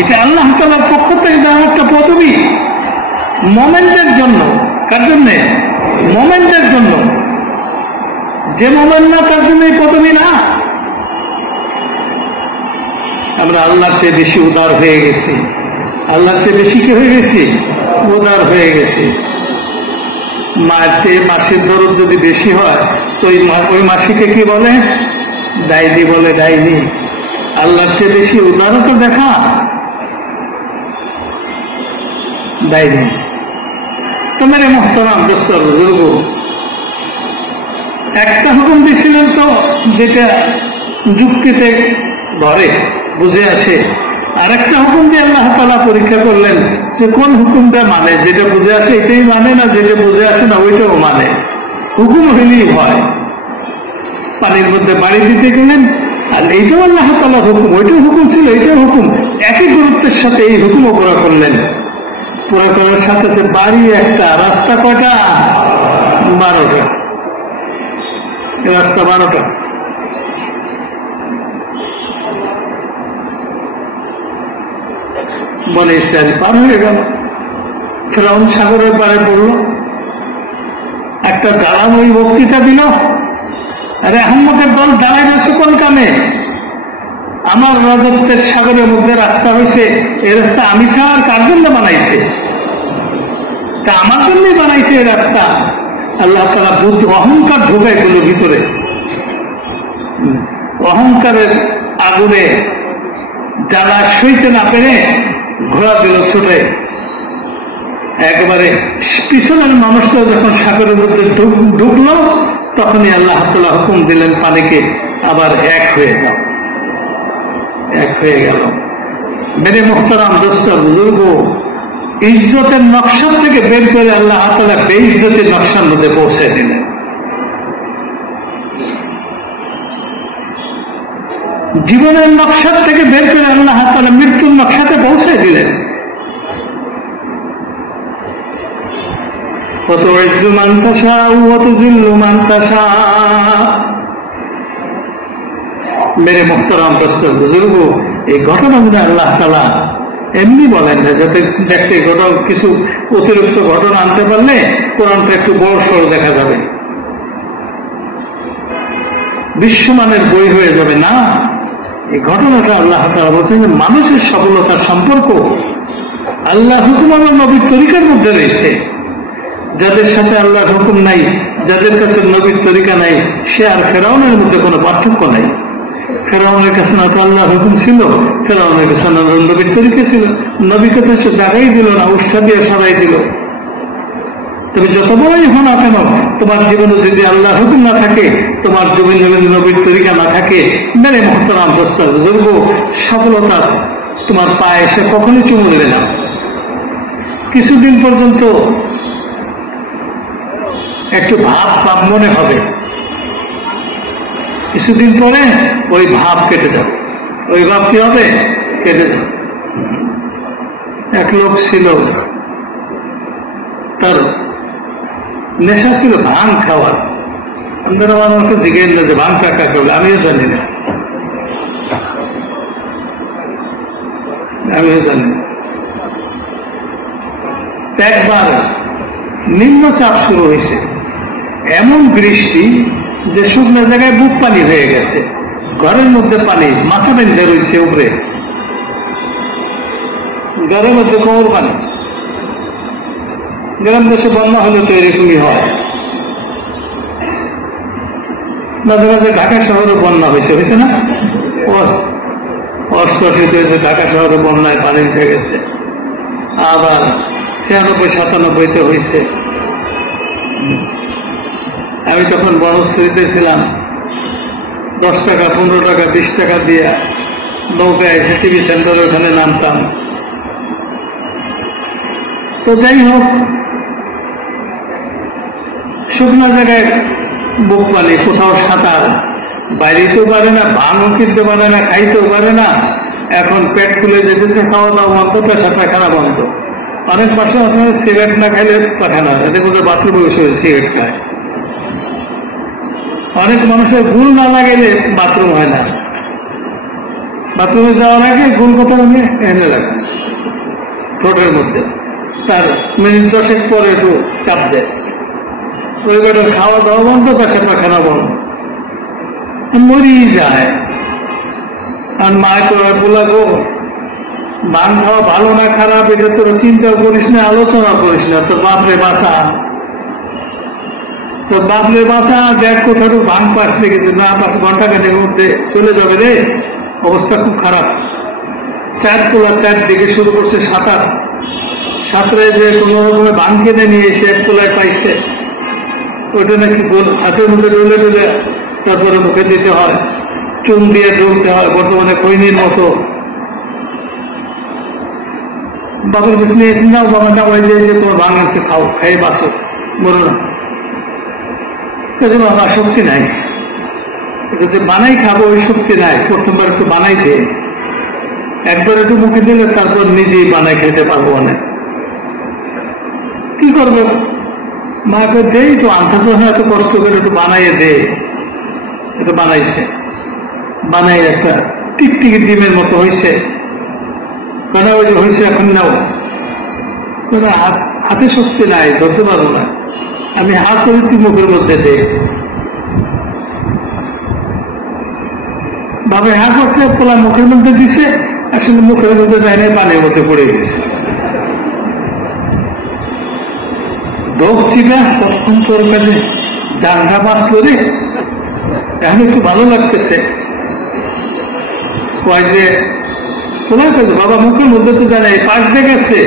এটা আল্লাহ তাআলার পক্ষ থেকে দেওয়া একটা পদবী মোমেন্টের জন্য। কার জন্য? মোমেন্টের জন্য। যে মোমেন্ট না তার জন্য এই পদবী না। আমরা আল্লাহর চেয়ে বেশি উদার হয়ে গেছি, আল্লাহর চেয়ে বেশি কি হয়ে গেছি? উদার হয়ে গেছি। মায়ের চেয়ে মাসির দরদ যদি বেশি হয় তো ওই মাসিকে কি বলে? ডাইনি বলে, ডাইনি। আল্লাহর চেয়ে বেশি উদারতা দেখা ডাইনি। তো মেরে মুহতারাম দোস্ত বুজুর্গ, একটা হুকুম দিয়েছিলেন তো যেটা যুক্তিতে ধরে, বুঝে আসে, আরেকটা হুকুম দিয়ে আল্লাহ তাআলা পরীক্ষা করলেন যে কোন হুকুমটা মানে, যেটা বুঝে আসে এটাই মানে, না যেটা বুঝে আসে না ওইটাও মানে। হুকুম হইলেই হয়। পানির মধ্যে বাড়ি দিতে গেলেন, আর এইটাও আল্লাহ তাআলার হুকুম, ওইটাও হুকুম ছিল, এইটাও হুকুম, একই গুরুত্বের সাথে এই হুকুমও পুরা করলেন। পুরা করার সাথে সাথে বাড়ি একটা, রাস্তা কয়টা? 12টা। রাস্তা 12টা। বনে ইসরায়েল পার হয়ে গেল। ফিরআউন সাগরের পারে পড়ল। একটা জ্বালাময়ী বক্তৃতা দিল, আরে আহম্মদের দল দাঁড়ায় গেছে কোন কামে? আমার রাজত্বের সাগরের মধ্যে রাস্তা হয়েছে, এই রাস্তা আমি ছাড়া কার জন্য বানাইছে? তা আমার জন্যই বানাইছে এই রাস্তা। আল্লাহ তাআলা বুদ্ধি, অহংকার ঢোকায় গুলো ভিতরে, অহংকারের আগুনে জ্বালা সইতে না পেরে ঘোড়া দিল ছুটে। একেবারে পিছনের মানুষটা যখন সাগরের মধ্যে ঢুকলো, তখনই আল্লাহ তাআলা হুকুম দিলেন পানিকে আবার এক হয়ে যাও। এক হয়ে গেল। মেরে মুহতারাম দোস্ত বুজুর্গ, ইজ্জতের নকশা থেকে বের করে আল্লাহ তাআলা বেইজ্জতের নকশার মধ্যে পৌঁছে দিলেন। জীবনের নকশার থেকে বের করে আল্লাহ তাআলা মৃত্যুর নকশাতে পৌঁছে দিলেন। وتعز من تشاء وتذل من تشاء। মেরে মুহতারাম দোস্ত বুজুর্গ, এই ঘটনাগুলো আল্লাহ তাআলা এমনি বলেন না, যাতে দেখতে কিছু অতিরিক্ত ঘটনা আনতে পারলে কোরআনটা একটু বড় সড় দেখা যাবে, বিশ্বমানের বই হয়ে যাবে না। এই ঘটনাটা আল্লাহ তাআলা বলছেন যে মানুষের সফলতার সম্পর্ক আল্লাহ হুকুম আল্লাহ নবীর তরিকার মধ্যে রয়েছে। যাদের সাথে আল্লাহর হুকুম নাই, যাদের কাছে নবীর তরিকা নাই, সে আর ফেরাউনের মধ্যে কোনো পার্থক্য নাই। ফেরাউনের কাছে না তো আল্লাহর হুকুম ছিল, ফেরাউনের কাছে না নবীর তরিকা ছিল। নবীকে তো সে জায়গাই দিল না, উৎসাহ দিয়ে সরাই দিল। তুমি যত বড়ই হো না কেন, তোমার জীবনে যদি আল্লাহর হুকুম না থাকে, তোমার জীবনে যদি নবীর তরিকা না থাকে, মেরে মুহতারাম দোস্ত বুজুর্গ, সফলতা তোমার পায়ে এসে কখনই চুমু দেবে না। কিছুদিন পর্যন্ত একটু ভাব মনে হবে, কিছুদিন পরে ওই ভাব কেটে যাবে। ওই ভাব কি হবে? কেটে যাবে। এক লোক ছিল, তার নেশা ছিল ভাং খাওয়ার। আপনারা আমাকে জিজ্ঞেস না যে ভাং কাকা করবে, আমিও জানি না, একবার নিম্নচাপ শুরু হয়েছে, এমন বৃষ্টি যে শুকনো জায়গায় বুক পানি হয়ে গেছে, ঘরের মধ্যে পানি, মাথা বেঁধে রয়েছে উপরে, ঘরের মধ্যে কোমর পানি। গ্রাম দেশে বন্যা হলে তো এরকমই হয়, মাঝে মাঝে ঢাকা শহরে বন্যা হয়েছে না? অষ্টআশিতে হয়েছে ঢাকা শহরে বন্যায় পানি উঠে গেছে, আবার 96-97-তে হয়েছে। আমি তখন বনশ্রীতে ছিলাম, 10 টাকা 15 টাকা 20 টাকা দিয়ে নৌকায় এসে টিভি সেন্টারে ওখানে নামতাম। তো যাই হোক, শুকনো জায়গায় বুক পানি, কোথাও সাঁতার, বাইরেতেও পারে না, ভাঙও কিনতে পারে না, খাইতেও পারে না। এখন পেট খুলে যেতেছে, খাওয়া দাওয়া বন্ধ, পেশাটা খানা বন্ধ। অনেক পাশে আছে সিগারেট না খাইলে পাঠানা, এতে কোথাও বাথরুমে বসে সিগারেট খায়। অনেক মানুষের গুল না লাগাইলে বাথরুম হয় না, বাথরুমে যাওয়ার আগে গুল কথা এনে লাগে ঠোঁটের মধ্যে, তার মিনিট 10 পরে একটু চাপ দেয়, পরিবারের খাওয়া দাওয়া বন্ধ, পেশা পাখানা বন্ধ, মরিয়ে যায়। আর মায় তো বলা গো, ভাং খাওয়া ভালো না খারাপ এটা তোর চিন্তা করিস না, আলোচনা করিস না, তোর বাপরে বাঁচা, তোর বাপরে বাঁচা, দেখ কোথাও ভাং পাশ লেগেছে, না পাশ ঘন্টাখানের মধ্যে চলে যাবে রে, অবস্থা খুব খারাপ। 4 তোলা 4 দিকে শুরু করছে সাঁতার, সাঁতরে যে কোনো রকমের ভাং কিনে নিয়ে এসে 1 তোলায় পাইছে, ওইটা নাকি হাতের মধ্যে ডলে ডলে তারপরে মুখে দিতে হয়, চুন দিয়ে ঢুকতে হয়, বর্তমানে খৈনির মতো বাবার কাছে নিয়ে নাও, বাবা না ওই যে তোমার ভাঙছে, খাও, খাই বাসো, বলো না। আমার শক্তি নাই, যে বানাই খাবো ওই শক্তি নাই। প্রথমবার একটু বানাই দে, একবার একটু মুখে দিলে তারপর নিজেই বানাই খেতে পারবো অনেক। কি করবো, মাকে দেই তো আনসার এত কষ্ট করে একটু বানাইয়ে দে। এটা বানাইছে, বানাই একটা টিকটিকি ডিমের মতো হয়েছে, ওই যে হয়েছে, এখন নাও। হাতে শক্তি নাই, ধরতে পারবো না, আমি হাত করে তুই মুখের মধ্যে দে। বাবা হা করছে, পোলা মুখের মধ্যে দিছে, আসলে মুখের মধ্যে যায় না, পানির মধ্যে পড়ে গেছে। চিকা তখন তোর কাছে জানটা বাঁচলো রে, এখন একটু ভালো লাগতেছে। যে তোমার কাছে বাবা মুখের মধ্যে তো জানে পাশ দিয়ে গেছে,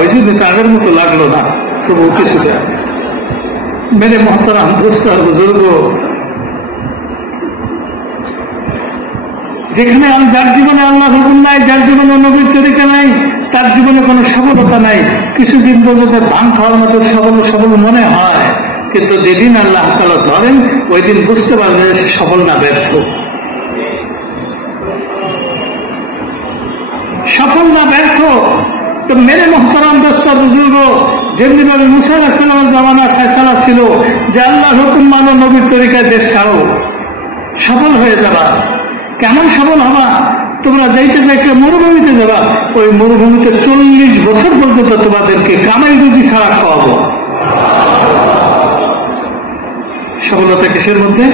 ওই জন্য কাগের মতো লাগলো না, তবু কিছুটা। মেরে মহতারাম দোস্ত আর বুজুর্গ, যেখানে যার জীবনে আল্লাহ হুকুম নাই, যার জীবনে নবীর তরিকা নাই, তার জীবনে কোনো সফলতা নাই। কিছুদিন পর্যন্ত ভাঙ খাওয়ার মতো সফল মনে হয়, কিন্তু যেদিন আল্লাহ তাআলা ধরেন ওই দিন বুঝতে পারবে সে সফল না ব্যর্থ, সফল না ব্যর্থ। তো মেরে মোহতারাম দোস্ত বুজুর্গ, যেমনি ভাবে মুসা আলাইহিস সালামের জামানার ফয়সালা ছিল যে আল্লাহ হুকুম মানো, নবীর তরিকায় দেশ ছাড়ো, সফল হয়ে যাবা। কেমন সফল হবা? তোমরা যাইতে যাইতে মরুভূমিতে যাবা, ওই মরুভূমিতে 40 বছর পর্যন্ত তোমাদেরকে কামাই রুজি ছাড়া খাওয়াবো। সফলতা কিসের মধ্যে?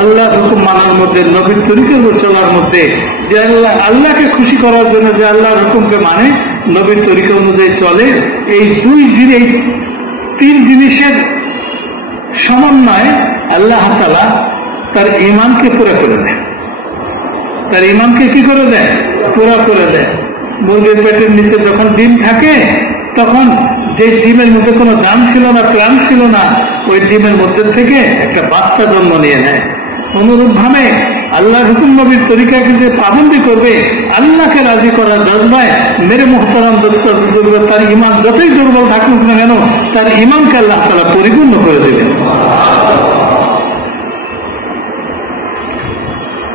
আল্লাহ হুকুম মানার মধ্যে, নবীর তরিকা চলার মধ্যে। যে আল্লাহকে খুশি করার জন্য যে আল্লাহর হুকুমকে মানে, নবীর তরিকা অনুযায়ী চলে, এই তিন জিনিসের সমন্বয়ে আল্লাহ তাআলা তার ঈমানকে পুরা করে দেয়। তার ঈমানকে কি করে দেয়? পুরা করে দেয়। মুরগির পেটের নিচে যখন ডিম থাকে, তখন যে ডিমের মধ্যে কোনো দাম ছিল না, প্রাণ ছিল না, ওই ডিমের মধ্যে থেকে একটা বাচ্চা জন্ম নিয়ে নেয়। অনুরূপ ভাবে আল্লাহর হুকুম নবীর তরিকাকে যে পাবন্দি করবে, আল্লাহকে রাজি করার জজবায় মেরে মুহতারাম দোস্ত বুজুর্গ, তার ঈমান যতই দুর্বল থাকুক না কেন, তার ঈমানকে আল্লাহ তাআলা পরিপূর্ণ করে দেবেন।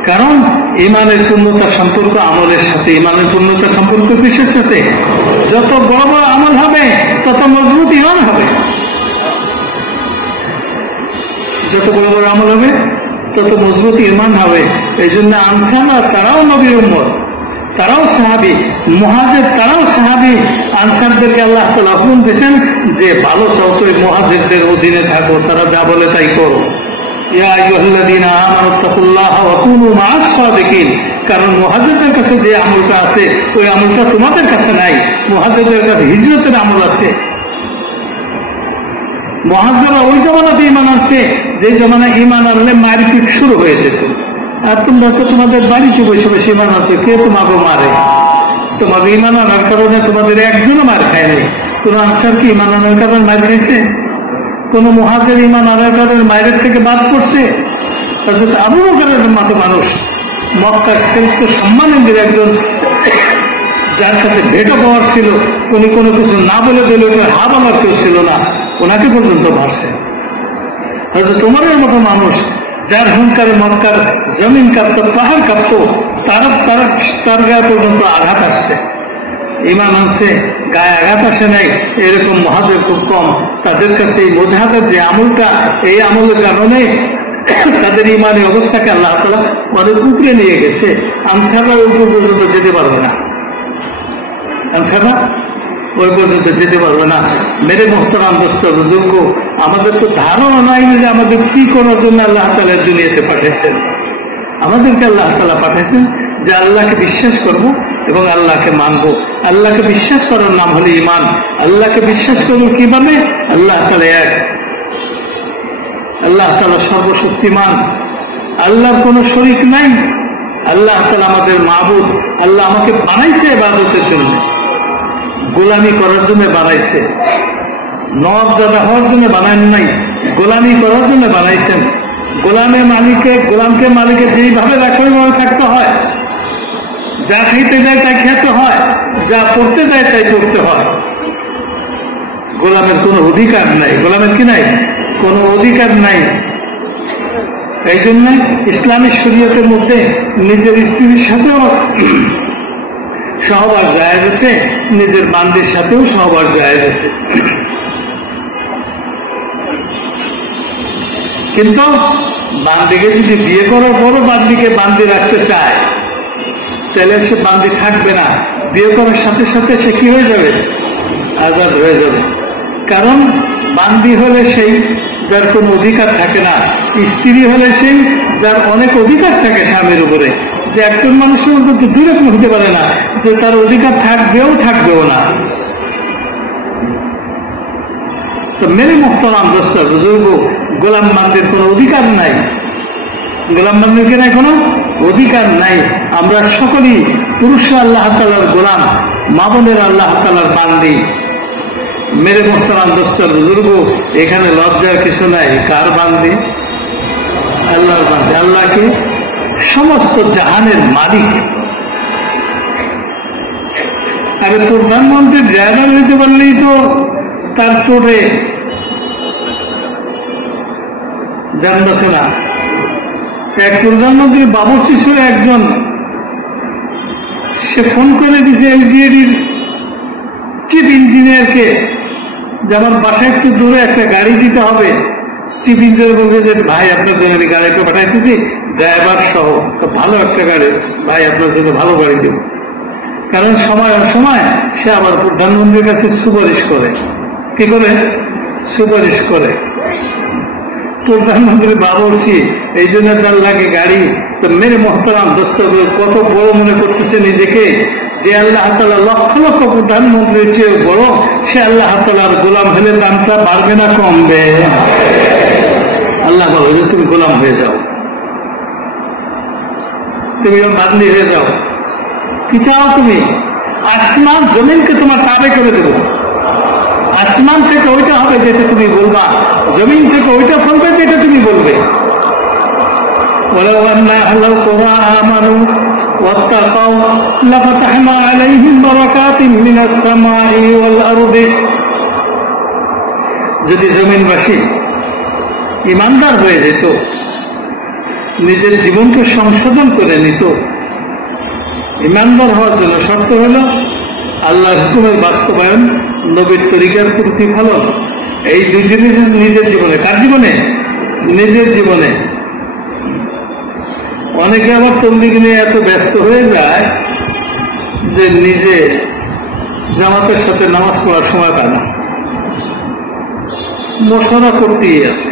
কারণ ঈমানের পূর্ণতা সম্পর্ক আমলের সাথে। ঈমানের পূর্ণতা সম্পর্ক কিসের সাথে? যত বড় বড় আমল হবে তত মজবুত ঈমান হবে, যত বড় বড় আমল হবে তত মজবুত ঈমান হবে। এই জন্য আনসাররা তারাও নবীর উম্মত, তারাও সাহাবী, মুহাজির তারাও সাহাবী। আনসারদেরকে আল্লাহ তাআলা হুকুম দিয়েছেন যে ভালো চাও তো মুহাজিরদের অধীনে থাকো, তারা যা বলে তাই করো। ইয়া আইয়ুহাল্লাযীনা আমানু তাকুল্লাহা ওয়া কুনু মা'আস সাদিকিন। কারণ মুহাজিরদের কাছে যে আমলটা আছে ওই আমলটা তোমাদের কাছে নাই। মুহাজিরদের কাছে হিজরতের আমল আছে। মুহাজিররা ওই জমানাতে ঈমান আনছে যে জমানায় ঈমান আনলে মারপিট শুরু হয়ে যেত। আর তোমরা তো তোমাদের বাড়িতে বসে বসে ঈমান আনছো, কে তোমাকে মারে? তোমাদের ঈমান আনার কারণে তোমাদের একজনও মার খায়নি। কোন আনসার কি ঈমান আনার কারণে মার খাইছে? কোন মুহাজির ঈমান আনার কারণে মায়ের থেকে বাদ পড়ছে? হযরত আবু বকরের মতো মানুষ, মক্কার শ্রেষ্ঠ সম্মানের একজন, যার কাছে ভেটো পাওয়ার ছিল, উনি কোনো কিছু না বলে দিলে হা বলার কেউ ছিল না, ওনাকে পর্যন্ত মারছে। হযরত ওমরের মতো মানুষ, যার হুঙ্কারে মক্কার জমিন কাঁপত, পাহাড় কাঁপত, তার গায়ে পর্যন্ত আঘাত আসছে। ঈমান আনছে, গায়ে আঘাত আসে নাই, এরকম মুহাজির খুব কম। তাদের কাছে এই মুজাহাদার যে আমলটা, এই আমলের কারণে তাদের ঈমানি অবস্থাকে আল্লাহ তাআলা অনেক উপরে নিয়ে গেছে। আনসাররা ওই পর্যন্ত যেতে পারবে না, আনসাররা ওই পর্যন্ত যেতে পারবে না। মেরে মুহতারাম দোস্ত বুজুর্গ, আমাদের তো ধারণা নাই যে আমাদের কি করার জন্য আল্লাহ তাআলা দুনিয়াতে পাঠিয়েছেন। আমাদেরকে আল্লাহ তাআলা পাঠিয়েছেন যে আল্লাহকে বিশ্বাস করব এবং আল্লাহকে মানবো। আল্লাহকে বিশ্বাস করার নাম হলো ঈমান। আল্লাহকে বিশ্বাস করবো কিভাবে? আল্লাহ তাআলা এক, আল্লাহ তাআলা সর্বশক্তিমান, আল্লাহর কোনো শরীক নাই, আল্লাহ তাআলা আমাদের মাবুদ। আল্লাহ আমাকে বানাইছে ইবাদতের জন্য, গোলামি করার জন্য বানাইছে। নওয়াবজাদা হওয়ার জন্য বানান নাই, গোলামি করার জন্য বানাইছেন। গোলামকে মালিকের যেইভাবে রাখা ওইভাবে থাকতে হয়। যা খাইতে দেয় তাই খেতে হয়, যা পড়তে দেয় তাই পড়তে হয়। গোলামের কোনো অধিকার নাই। গোলামের কি নাই? কোনো অধিকার নাই। এই জন্য ইসলামী শরীয়তের মধ্যে নিজের স্ত্রীর সাথেও সহবাস জায়েজ আছে, নিজের বান্দির সাথেও সহবাস জায়েজ আছে। কিন্তু বান্দিকে যদি বিয়ে করার পরও বান্দিকে বান্দি রাখতে চায়, তাহলে সে বান্দি থাকবে না। বিয়ে করার সাথে সাথে সে কি হয়ে যাবে? আজাদ হয়ে যাবে। কারণ বান্দি হলে সেই যার কোনো অধিকার থাকে না, স্ত্রী হলে সেই যার অনেক অধিকার থাকে স্বামীর উপরে, যে একজন মানুষের অন্তত দুই রকম হতে পারে না, যে তার অধিকার থাকবেও না। তো মেরে মোহতারাম দোস্ত বুজুর্গ, গোলাম বান্দির কোনো অধিকার নাই। গোলাম বান্দির কেন কোনো অধিকার নাই। আমরা সকলেই পুরুষ আল্লাহ তাআলার গোলাম, মা বোনের আল্লাহ তাআলার বান্দি। মেরে মোহতারাম দোস্ত বুজুর্গ, এখানে লজ্জার কিছু নাই। কার বান্দি? আল্লাহর বান্দি। আল্লাহকে সমস্ত জাহানের মালিক। আরে প্রধানমন্ত্রীর ড্রাইভার হইতে পারলেই তো তার চোটে যান বাঁচে না। এক প্রধানমন্ত্রীর বাবুর্চি ছিল একজন, সে ফোন করে দিছে এলজিএডির চিফ ইঞ্জিনিয়ারকে যে আমার বাসায় একটু দূরে একটা গাড়ি দিতে হবে। চিফ ইঞ্জিনিয়ার বলবে যে ভাই আপনার জন্য আমি গাড়িটা পাঠাইতেছি ড্রাইভার সহ, তো ভালো একটা গাড়ি ভাই, আপনার জন্য ভালো গাড়ি দেব। কারণ সময় সে আবার প্রধানমন্ত্রীর কাছে সুপারিশ করে। কি করে? সুপারিশ করে। প্রধানমন্ত্রী বাবুর্চি, এই জন্য তার লাগে গাড়ি। তো মেরে মোহতারাম দোস্ত, কত বড় মনে করতেছে নিজেকে, যে আল্লাহ তাআলা লক্ষ লক্ষ প্রধানমন্ত্রীর চেয়ে বড়। সে আল্লাহ তাআলার গোলাম হলে দামটা বাড়বে না কমবে? আল্লাহ বলে তুমি গোলাম হয়ে যাও, তুমি বান্দি হয়ে যাও। কি চাও তুমি? আসমান জমিনকে তোমার তাবে করে দেবো। আসমান থেকে ওইটা হবে যেটা তুমি বলবা, জমিন থেকে ওইটা ফলবে যেটা তুমি বলবে। ولو أن أهل القرى آمنوا واتقوا لفتحنا عليهم بركات من السماء والأرض। যদি জমিনবাসী ইমানদার হয়ে যেত, নিজের জীবনকে সংশোধন করে নিত। ইমানদার হওয়ার জন্য শর্ত হল আল্লাহর হুকুমের বাস্তবায়ন, নবীর তরিকার প্রতিফলন। এই দুই জিনিস নিজের জীবনে। কার জীবনে? নিজের জীবনে। অনেকে আবার তবলিগ নিয়ে এত ব্যস্ত হয়ে যায় যে নিজে জামাতের সাথে নামাজ পড়ার সময় পায় না, মশলা করতেই আছে।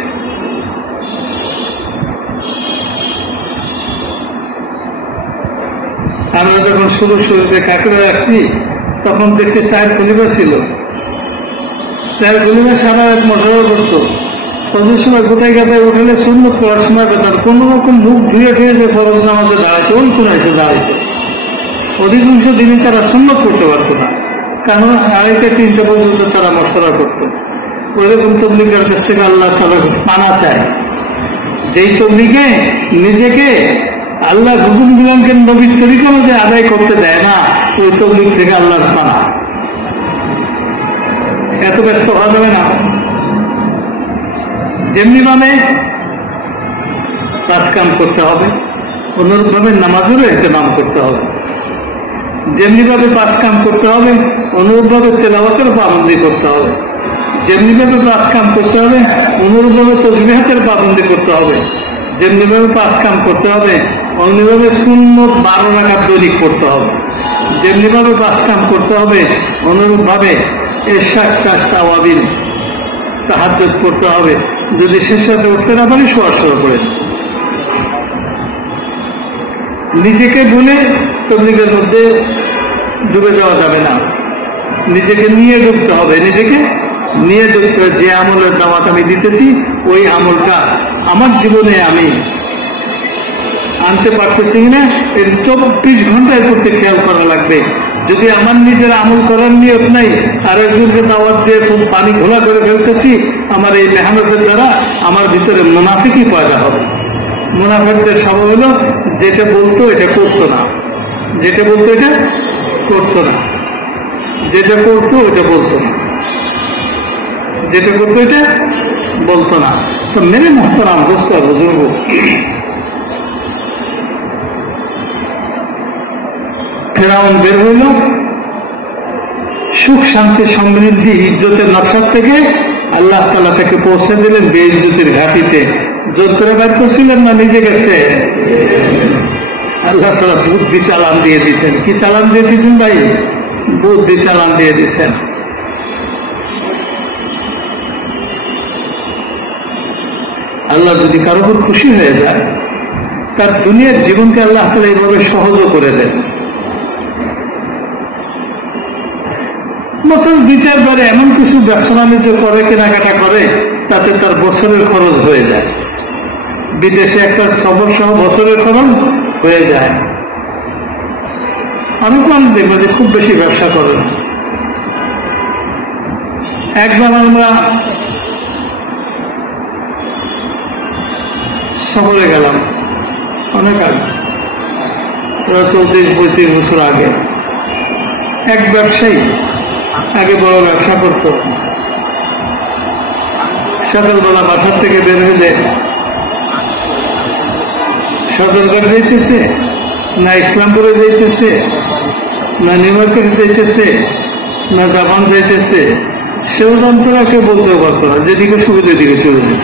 আমরা যখন শুরুতে কাকড়ে আসছি, তখন দেখছি চায়ের খলিফা ছিল। চায়ের খলিফা সারা এক মশলা করতো। কত সময় গোটায় গাটায় উঠলে সুন্নত পড়ার সময় তার কোন রকম মুখ ধুয়ে যে ফরজ নামাজে দাঁড়াইতো, ওই কোন এসে দাঁড়াইতো। অধিকাংশ দিনই তারা সুন্নত করতে পারত না, কারণ 2:30-3 পর্যন্ত তারা মশলা করত। ওইরকম তবলিগের কাছ থেকে আল্লাহ তাআলা পানা চায়। যেই তবলিগে নিজেকে আল্লাহ হুকুম গুলামকে নবীর তরিকা অনুযায়ী আদায় করতে দেয় না, ওই তবলিগ থেকে আল্লাহর পানা। এত ব্যস্ত হওয়া যাবে না। যেমনি ভাবে কাজ কাম করতে হবে, অনুরূপ ভাবে নামাজেরও এহতেমাম করতে হবে। যেমনি ভাবে কাজ কাম করতে হবে, অনুরূপ ভাবে তেলাওয়াতের পাবন্দি করতে হবে। যেমনি ভাবে কাজ কাম করতে হবে, অনুরূপ ভাবে তাসবিহাতের পাবন্দি করতে হবে। যেমনি ভাবে কাজ কাম করতে হবে, অন্যভাবে সুন্নত 12 রাকাত দৈনিক করতে হবে। যেমনি ভাবে কাজ কাম করতে হবে, অনুরূপ ভাবে এরশাদ চাষটা আওয়াবিল তাহাজ্জুদ করতে হবে। যদি শেষে উঠতে না পারি, শোয়া করে নিজেকে ভুলে তবলিগের মধ্যে ডুবে যাওয়া যাবে না। নিজেকে নিয়ে ডুবতে হবে। নিজেকে নিয়ে ডুবতে হবে। যে আমলের দাওয়াত আমি দিতেছি, ওই আমলটা আমার জীবনে আমি আনতে পারতেছি না, এর 24 ঘন্টায় করতে খেয়াল করা লাগবে। যদি আমার নিজের আমল করার নিয়ত নাই, আর একজনকে দাওয়াত দিয়ে খুব পানি ঘোলা করে ফেলতেছি, আমার এই মেহনতের দ্বারা আমার ভিতরে মুনাফিকই পয়দা হবে। মুনাফিকদের স্বভাব হলো যেটা বলতো এটা করতো না, যেটা বলতো এটা করতো না, যেটা করতো ওটা বলতো না, যেটা করতো এটা বলতো না। তো মেরে মোহতারাম দোস্ত বুজুর্গ, ফেরাউন বের হইল সুখ শান্তি সমৃদ্ধি ইজ্জতের নকশার থেকে, আল্লাহ তাআলা তাকে পৌঁছে দিলেন বেইজ্জতির ঘাটিতে। যন্ত্রে বের করছিলেন না নিজে গেছে? আল্লাহ তাআলা বুদ্ধি চালান দিয়ে দিচ্ছেন। কি চালান দিয়ে দিচ্ছেন ভাই? বুদ্ধি চালান দিয়ে দিচ্ছেন। আল্লাহ যদি কারো উপর খুশি হয়ে যায়, তার দুনিয়ার জীবনকে আল্লাহ তাআলা এইভাবে সহজও করে দেন। বছর 2-4 বারে এমন কিছু ব্যবসা বাণিজ্য করে, কেনাকাটা করে, তাতে তার বছরের খরচ হয়ে যায়। বিদেশে একটা সফর সহ বছরের খরচ হয়ে যায়। অনেক মানুষ দেখবে যে খুব বেশি ব্যবসা করেন। একবার আমরা শহরে গেলাম, অনেক আগে, 34-35 বছর আগে। এক ব্যবসায়ী আগে বড় ব্যবসা করত, সকালবেলা বাসার থেকে বের হইলে সদরঘাট যাইতেছে, না ইসলামপুরে যাইতেছে, না নিউ মার্কেট যাইতেছে, না জাপান যাইতেছে, সেও জানতো না, কেউ বলতেও পারতো না। যেদিকে সুবিধা দিকে চলে যেত।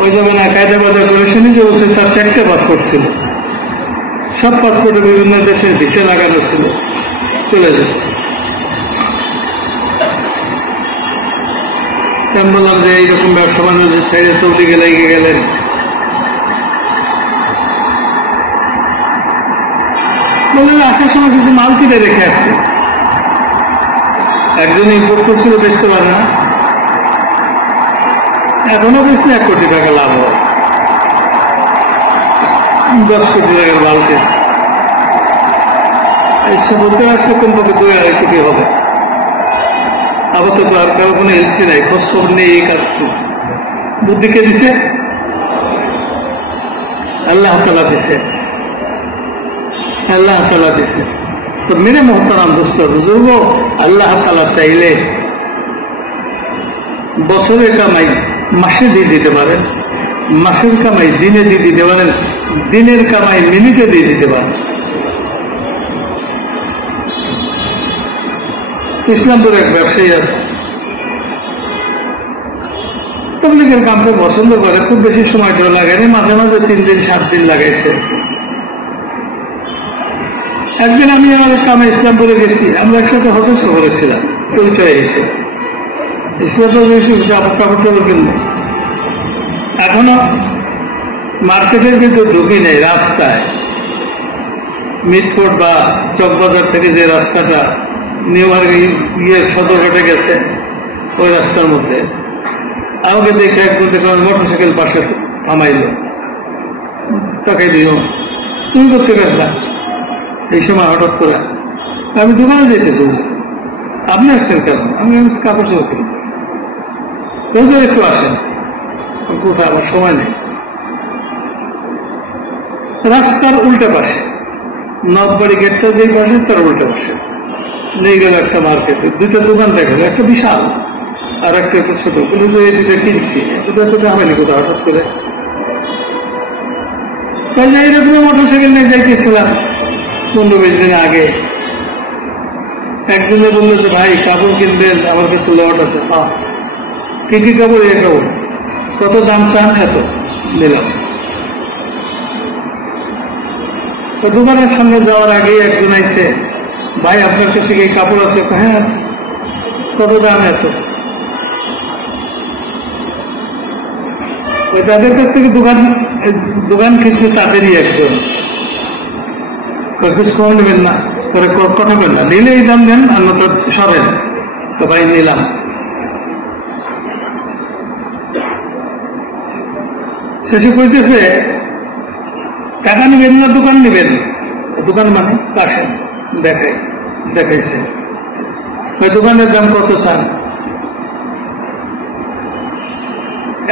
ওই যাবে না কায়দা বাজার করে শুনি যে বলছে তার 4টে পাসপোর্ট ছিল, সব পাসপোর্টে বিভিন্ন দেশের ভিসা লাগানো ছিল, চলে যেত। আমি বললাম যে এইরকম ব্যবসা বাণিজ্য ছেড়ে সৌদিকে লেগে গেলেন। বললেন আসার সময় কিছু মাল কিনে রেখে আসছে। একজন ইম্পোর্ট করছিল, বেচতে পারে না, এখনো বেশি 1 কোটি টাকা লাভ হয়। 10 কোটি টাকার মাল কিনছে। এসে বলতে আসলে কমপক্ষে 2-2.5 কোটি হবে। আবার তো আর কারো কোনো এলসি নাই, খোঁজ খবর নেই, এই কাজ করছে। বুদ্ধি কে দিছে? আল্লাহ তাআলা দিছে, আল্লাহ তাআলা দিছে। তো মেরে মোহতারাম দোস্ত বুজুর্গ, আল্লাহ তাআলা চাইলে বছরের কামাই মাসে দিয়ে দিতে পারেন, মাসের কামাই দিনে দিয়ে দিতে পারেন, দিনের কামাই মিনিটে দিয়ে দিতে পারেন। ইসলামপুরে এক ব্যবসায়ী আছে, তাবলীগের কামকে পছন্দ করে, খুব বেশি সময় ধরে লাগায়নি, মাঝে মাঝে 3 দিন 7 দিন লাগাইছে। একদিন আমি আমার কামে ইসলামপুরে গেছি, আমরা একসাথে হজস করেছিলাম, পরিচয় এসে ইসলামপুরে গেছি, কাপড় কিনবো। এখনো মার্কেটের কিন্তু ঢুকি নেই, রাস্তায় মিটফোর্ট বা চকবাজার থেকে যে রাস্তাটা নিউ মার্কেট সদরঘাটে গেছে, ওই রাস্তার মধ্যে আমাকে দেখে এক বলতে মোটরসাইকেল পাশে থামাইল। তাকে দিও, তুমি করতে গেছিলা এই সময় হঠাৎ করে? আমি দোকানে যেতে চলছি। আপনি আসছেন কেন? আমি কাপড় চোপড় কিনি। একটু আসেন। কোথায়? আমার সময় নেই। রাস্তার উল্টা পাশে, নববাড়ি গেটটা যেই পাশে তার উল্টা পাশে নিয়ে গেল একটা মার্কেটে। 2টা দোকান দেখালো, একটা বিশাল আর একটা একটু ছোট। বলে যে এই 2টা কিনছি, দুটো তো হয়নি কোথাও হঠাৎ করে। তাই এইরকম মোটরসাইকেল নিয়ে যাইতেছিলাম 15-20 দিন আগে। একজনে বললো যে ভাই কাপড় কিনবেন, আমার কাছে লট আছে। কি কি কাপড়? এই কাপড়। কত দাম চান? এত। নিলাম। তো দোকানের সামনে যাওয়ার আগেই একজন আইছে, ভাই আপনার কাছে কি কাপড় আছে? হ্যাঁ আছে। কত দাম? এত। তাদের কাছ থেকে দোকান কিনছে তাদেরই একজন। কিছু কম নেবেন না, কথা বলেন না, নিলে এই দাম দেন, আর নতুন সরেন। তো ভাই নিলাম। শেষে কইতেছে টাকা নেবেন না দোকান নেবেন? দোকান মানে পাশে দেখাইছে। দোকানের দাম কত চান?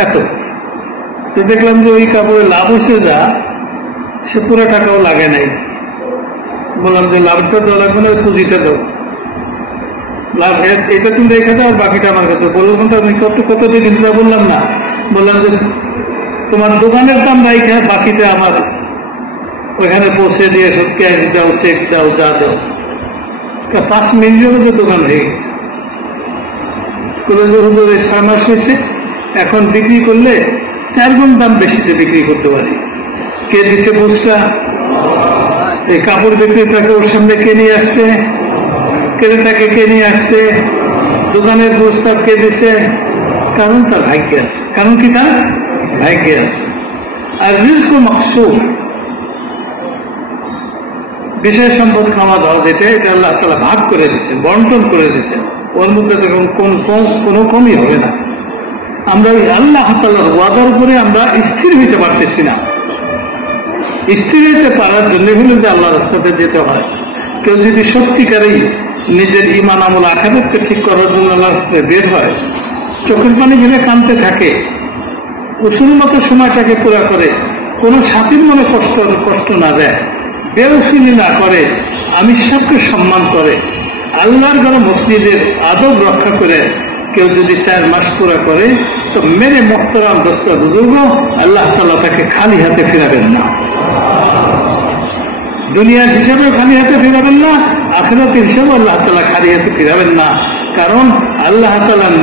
এত। তো দেখলাম যে ওই কাপড়ে লাভ হচ্ছে যা, সে পুরো টাকাও লাগে নাই। বললাম যে লাভটা দেওয়া লাগবে না, ওই পুঁজিটা দাও, লাভ এটা তুমি রেখে দাও, বাকিটা আমার কাছে। বললাম তো আমি কতদিন ইন্টার বললাম না, বললাম যে তোমার দোকানের দাম রাইখা বাকিটা আমার ওইখানে পৌঁছে দিয়ে সব ক্যাশ দাও, চেক দাও, যা দাও। 5 মিলিয়নের তো দোকান হয়ে গেছে। হুজুর 6 মাস হয়েছে, এখন বিক্রি করলে 4 গুণ দাম বেশিতে বিক্রি করতে পারি। কে দিচ্ছে বুঝটা? এই কাপড় বিক্রেতাকে ওর সামনে কে নিয়ে আসছে? ক্রেতাকে কে নিয়ে আসছে? দোকানের প্রস্তাব কে দিছে? কারণ তার ভাগ্যে আছে। কারণ কি? তার ভাগ্যে আছে। আর রিজক মাকসুদ, বিষয় সম্পদ খাওয়া দাওয়া যেটা, এটা আল্লাহ তাআলা ভাগ করে দিচ্ছে, বন্টন করে দিচ্ছে। ওর মধ্যে তো কোনো কমই হবে না। আমরা ওই আল্লাহ তাআলার ওয়াদার উপরে আমরা স্থির হইতে পারতেছি না। স্থির হইতে পারার জন্য হলো যে আল্লাহ রাস্তাতে যেতে হয়। কেউ যদি সত্যিকারেই নিজের ঈমান আমল আখিরাতকে ঠিক করার জন্য আল্লাহ রাস্তায় বের হয়, চোখের পানি ঘিরে কাঁদতে থাকে, উসুল মতো সময়টাকে পুরা করে, কোনো সাথীর মনে কষ্ট না দেয়, বেউসুলি না করে, আমির সাহেবকে সম্মান করে, আল্লাহর ঘরে মসজিদের আদব রক্ষা করে কেউ যদি 4 মাস পুরা করে, তো মেরে মোহতারাম দোস্ত বুজুর্গ, আল্লাহ তাআলা তাকে খালি হাতে ফিরাবেন না। দুনিয়ার হিসাবেও খালি হাতে ফিরাবেন না, আখিরাতের হিসাবে আল্লাহ তাআলা খালি হাতে ফিরাবেন না। কারণ আল্লাহ তাআলার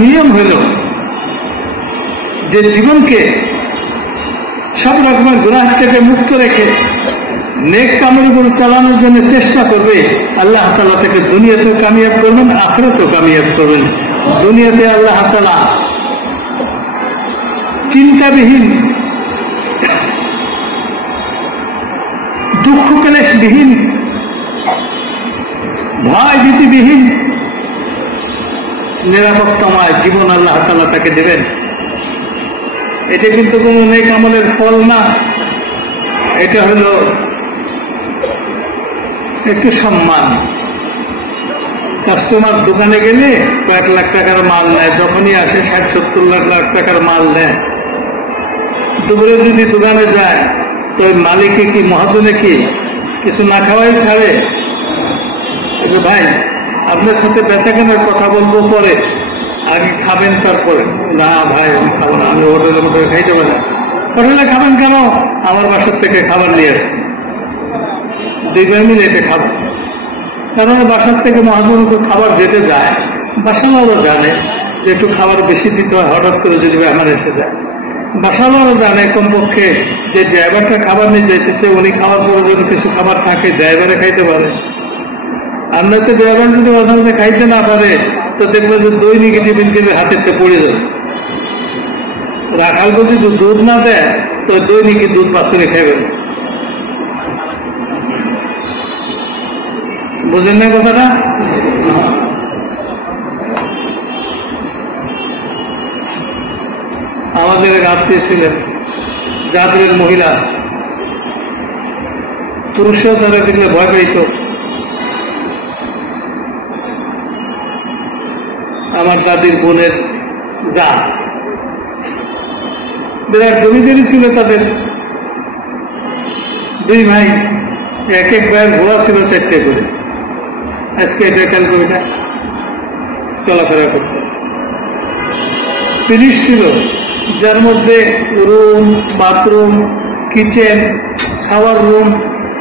নিয়ম হইল যে জীবনকে সব রকমের গুনাহ থেকে মুক্ত রেখে নেক কামের উপর চালানোর জন্য চেষ্টা করবে, আল্লাহ তাআলা তাকে দুনিয়াতেও কামিয়াব করবেন, আখিরাতেও কামিয়াব করবেন। দুনিয়াতে আল্লাহ তাআলা চিন্তাবিহীন, দুঃখ ক্লেশবিহীন, ভয় ভীতিবিহীন, নিরাপত্তাময় জীবন আল্লাহ তাআলা তাকে দেবেন। এটা কিন্তু কোনো নেক আমলের ফল না, এটা হলো একটু সম্মান। কাস্টমার দোকানে গেলে কয়েক লাখ টাকার মাল নেয়, যখনই আসে 60-70 লাখ টাকার মাল নেয়। দুপুরে যদি দোকানে যায় তো ওই মালিকে কি মহাজনে কি কিছু না খাওয়াই ছাড়ে? ভাই আপনার সাথে বেচা কেনার কথা বলবো পরে, আগে খাবেন তারপরে। না ভাই আমি খাবো না, আমি হোটেলের মধ্যে খাইতে পারি। হোটেলে খাবেন কেন? আমার বাসার থেকে খাবার নিয়ে আসছি, 2 ভাই মিলে এটা খাবো। কারণ বাসার থেকে মহাজন খাবার যেতে যায়, বাসাওয়ালাও জানে যে একটু খাবার বেশি দিতে হয়, হঠাৎ করে যদি আমার এসে যায়। বাসাওয়ালাও জানে কমপক্ষে যে ড্রাইভারটা খাবার নিয়ে যেতেছে, উনি খাওয়ার পরে যদি কিছু খাবার থাকে ড্রাইভারে খাইতে পারে। আপনার তো ড্রাইভার যদি অসাধারণে খাইতে না পারে, তো দেখবে যে দৈনিক টিফিন কিনে হাতের পড়ে যাবে। রাখাল যদি দুধ না দেয় তো দৈনিক দুধ পাশে খাইবে। বুঝেন না কথাটা? আমাদের এক আত্মীয় ছিলেন, জাতির মহিলা, পুরুষরাও তারা দেখলে ভয় পাইত। আমার দাদির বোনের যা বিরাট জমিদারি ছিল তাদের। 2 ভাই, এক ভাইয়ের ঘোড়া ছিল 4টে করে। আজকে এটা কাল করি না, চলাফেরা করত। 30 ছিল, যার মধ্যে রুম, বাথরুম, কিচেন, খাওয়ার রুম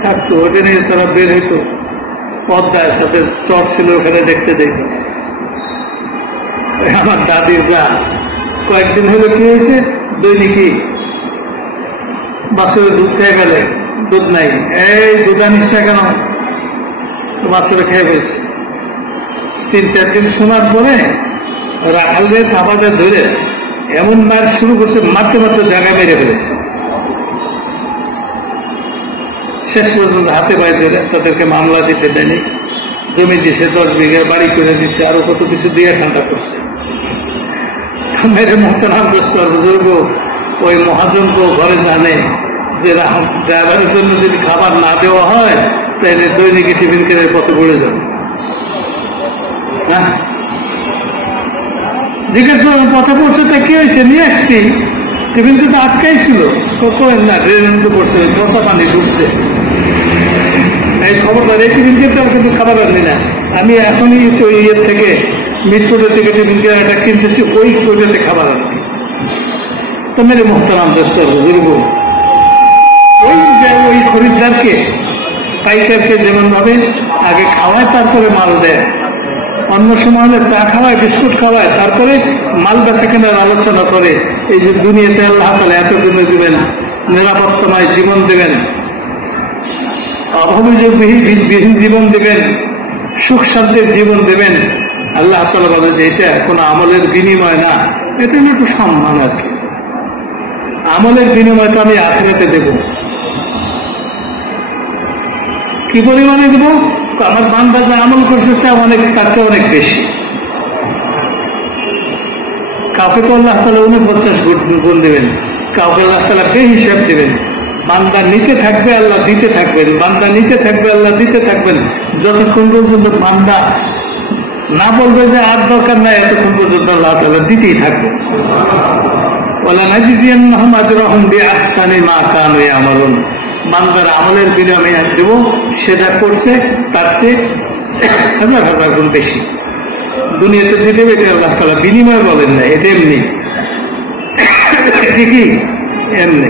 থাকতো। ওখানে তারা বের হইত পদ্মায়, তাদের চর ছিল, ওখানে দেখতে যেত। আমার দাদির যা কয়েকদিন হলে কি হয়েছে, দৈনিকই বাছুরের দুধ খেয়ে গেলে, দুধ নাই, এই দুধ আনিস না কেন, বাছুরে খেয়ে ফেলছে। 3-4 দিন শোনার পরে রাখালদের থাপাদের ধরে এমন মার শুরু করছে, মারতে মারতে জায়গা মেরে ফেলেছে। শেষ পর্যন্ত হাতে বাইরে ধরে তাদেরকে মামলা দিতে দেয়নি, জমি দিছে, 10 বিঘা বাড়ি করে দিচ্ছে, আরো কত কিছু দিয়ে ঠান্ডা করছে। মেরে মোহতারাম দোস্ত বুজুর্গ, ওই মহাজন তো ঘরে জানে যে ড্রাইভারের জন্য যদি খাবার না দেওয়া হয় তাহলে দৈনিক টিফিন কিনে কত পড়ে যাবে। জিজ্ঞেস করলাম কথা বলছে, তা কি হয়েছে? নিয়ে আসছি। টিফিনকে তো আটকাই ছিল, কখন না ড্রেনের মধ্যে পড়ছে, পচা পানি ঢুকছে। এই খবরদার, এই টিফিনকে তো কিন্তু খাবার আনলি না। আমি এখনই ইয়ের থেকে মিরপুরের থেকে টিফিনকে একটা কিনতেছি, ওই ওইটাতে খাবার আনবি। তো মেরে মোহতারাম দোস্ত বুজুর্গ, ওই খরিদ্দারকে পাইকারকে যেমন ভাবে আগে খাওয়ায় তারপরে মাল দেয়, অন্য সময় হলে চা খাওয়ায়, বিস্কুট খাওয়ায়, তারপরে মাল বেচা কেনার আলোচনা করে। এই যে দুনিয়াতে আল্লাহ তাআলা এতদিনে দিবেন, নিরাপত্তাময় জীবন দেবেন, অভাববিহীন জীবন দেবেন, সুখ শান্তির জীবন দেবেন। আল্লাহ তাআলা বলে যে এটা কোনো আমলের বিনিময় না, এটা একটু সম্মান আর কি। আমলের বিনিময় তো আমি আখিরাতে দেব। কি পরিমাণে দেব? আমার বান্দা যা আমল করছে তা তার চেয়ে অনেক বেশি। কাউকে তো আল্লাহ তাআলা 49 গুণ দেবেন, কাউকে আল্লাহ তাআলা বেহিসাব দেবেন। বান্দা নিতে থাকবে, আল্লাহ দিতে থাকবেন, বান্দা নিতে থাকবে, আল্লাহ দিতে থাকবেন, যতক্ষণ পর্যন্ত বান্দা না বলবে যে আর দরকার নাই, এতক্ষণ পর্যন্ত আল্লাহ তাআলা দিতেই থাকবে। ওয়ালানাজিজিয়ান্নাহুম আজরাহুম বিআহসানি মা কানু ইয়ামালুন। বান্দার আমলের বিনিময়ে দেব, সেটা করছে তার চেয়ে 1000 গুণ বেশি। দুনিয়াতে যে দেবে এটা আল্লাহ তাআলা বিনিময় বলেন না, এটা এমনি, ঠিকই এমনি।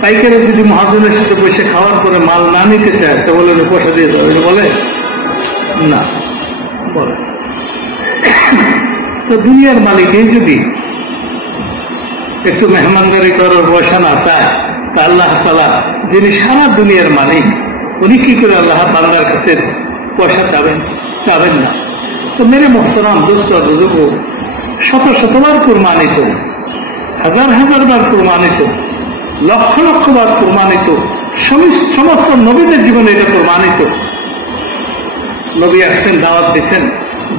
পাইকারে যদি মহাজনের সাথে বসে খাওয়ার পরে মাল না নিতে চায়, তা বলে পয়সা দিয়ে দেবে, বলে না, বলে। তো দুনিয়ার মালিকই যদি একটু মেহমানদারি করার পয়সা না চায়, তা আল্লাহ তাআলা যিনি সারা দুনিয়ার মালিক, উনি কি করে আল্লাহ বান্দার কাছে পয়সা চাবেন না? তো মেরে মোহতারাম দোস্ত বুজুর্গ, শতবার প্রমাণিত, হাজার বার প্রমাণিত, লক্ষ বার প্রমাণিত, সমস্ত নবীদের জীবনে এটা প্রমাণিত। নবী আসছেন, দাওয়াত দিচ্ছেন,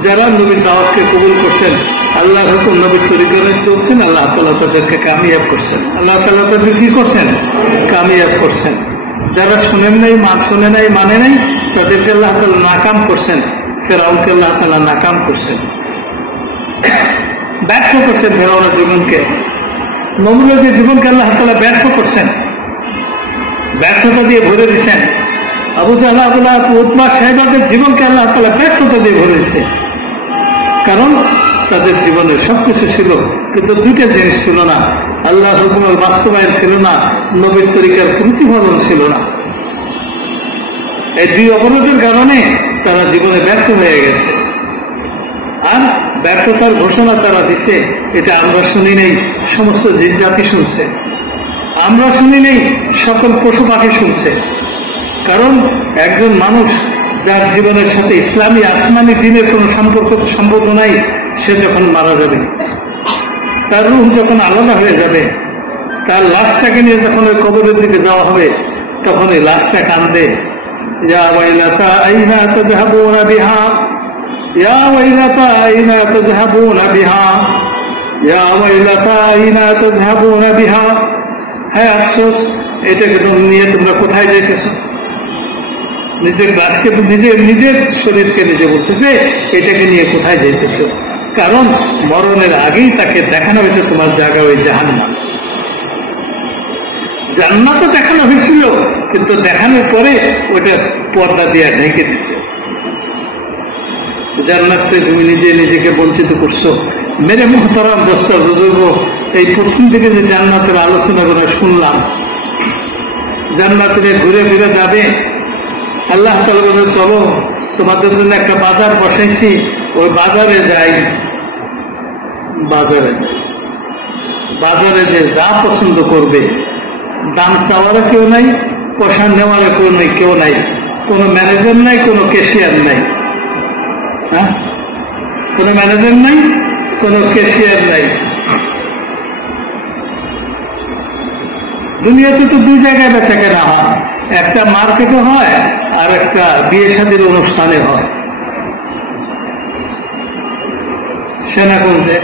যারা নবীর দাওয়াতকে কবুল করছেন, আল্লাহর হুকুম নবীর তরিকায় চলছেন, আল্লাহ তাআলা তাদেরকে কামিয়াব করছেন। আল্লাহ তাআলা তাদেরকে কি করছেন? কামিয়াব করছেন। যারা শোনে নাই, মানে নাই, তাদেরকে আল্লাহ তাআলা নাকাম করছেন। ফেরাউনকে আল্লাহ তাআলা নাকাম করছেন, ব্যর্থ করছেন ফেরাউনের জীবনকে। নমরুদের জীবনকে আল্লাহ তাআলা ব্যর্থ করছেন, ব্যর্থতা দিয়ে ভরে দিচ্ছেন। আবু জাহল, আবু লাহাব, উতবা, সাহেবাদের জীবনকে আল্লাহ তাআলা ব্যর্থতা দিয়ে ভরে দিচ্ছে। কারণ তাদের জীবনে সবকিছু ছিল, কিন্তু দুইটা জিনিস ছিল না, আল্লাহর হুকুমের বাস্তবায়ন ছিল না, নবীর তরিকার প্রতিফলন ছিল না। এই দুই অবরোধের কারণে তারা জীবনে ব্যর্থ হয়ে গেছে। আর ব্যর্থতার ঘোষণা তারা দিছে, এটা আমরা শুনি নেই, সমস্ত জিনজাতি শুনছে। আমরা শুনি নেই, সকল পশু পাখি শুনছে। কারণ একজন মানুষ যার জীবনের সাথে ইসলামী আসমানি দিনের কোন সম্পর্ক নাই, সে যখন মারা যাবে, তার রূহ যখন আলাদা হয়ে যাবে, তার লাশটাকে নিয়ে যখন ওই কবরের দিকে যাওয়া হবে, তখন এই লাশটা কান্দে, ইয়া ওয়াইলাতা আইনা তাযহাবুনা বিহা, ইয়া ওয়াইলাতা আইনা তাযহাবুনা বিহা, ইয়া ওয়াইলাতা আইনা তাযহাবুনা বিহা। হ্যাঁ আফসোস, এটাকে নিয়ে তোমরা কোথায় যাইতেছ? নিজের লাশকে, নিজের শরীরকে নিজে বলতেছে, এটাকে নিয়ে কোথায় যাইতেছ? কারণ মরণের আগেই তাকে দেখানো হয়েছে তোমার জায়গা ওই জাহান্নাম। জান্নাতও দেখানো হয়েছিল, কিন্তু দেখানোর পরে ওটা পর্দা দিয়ে ঢেকে দিচ্ছে। জান্নাতে তুমি নিজেকে বঞ্চিত করছো। মেরে মুহতারাম দোস্ত বুজুর্গ, এই প্রথম থেকে যে জান্নাতের আলোচনা করে শুনলাম, জান্নাতে ঘুরে ফিরে যাবে। আল্লাহ তাআলা বলে, চলো তোমাদের জন্য একটা বাজার বসাইছি, ওই বাজারে যাই। বাজারে যে যা পছন্দ করবে, দাম চাওয়ারও কেউ নাই, পয়সা নেওয়ারও কেউ নাই, কোনো ম্যানেজার নাই, কোনো ক্যাশিয়ার নাই। হ্যাঁ, কোনো ম্যানেজার নাই, কোনো ক্যাশিয়ার নাই। দুনিয়াতে তো দুই জায়গায় বেচা কেনা হয়, একটা মার্কেটে হয় আর একটা বিয়ে শাদীর অনুষ্ঠানে হয়। সেনাকুঞ্জে,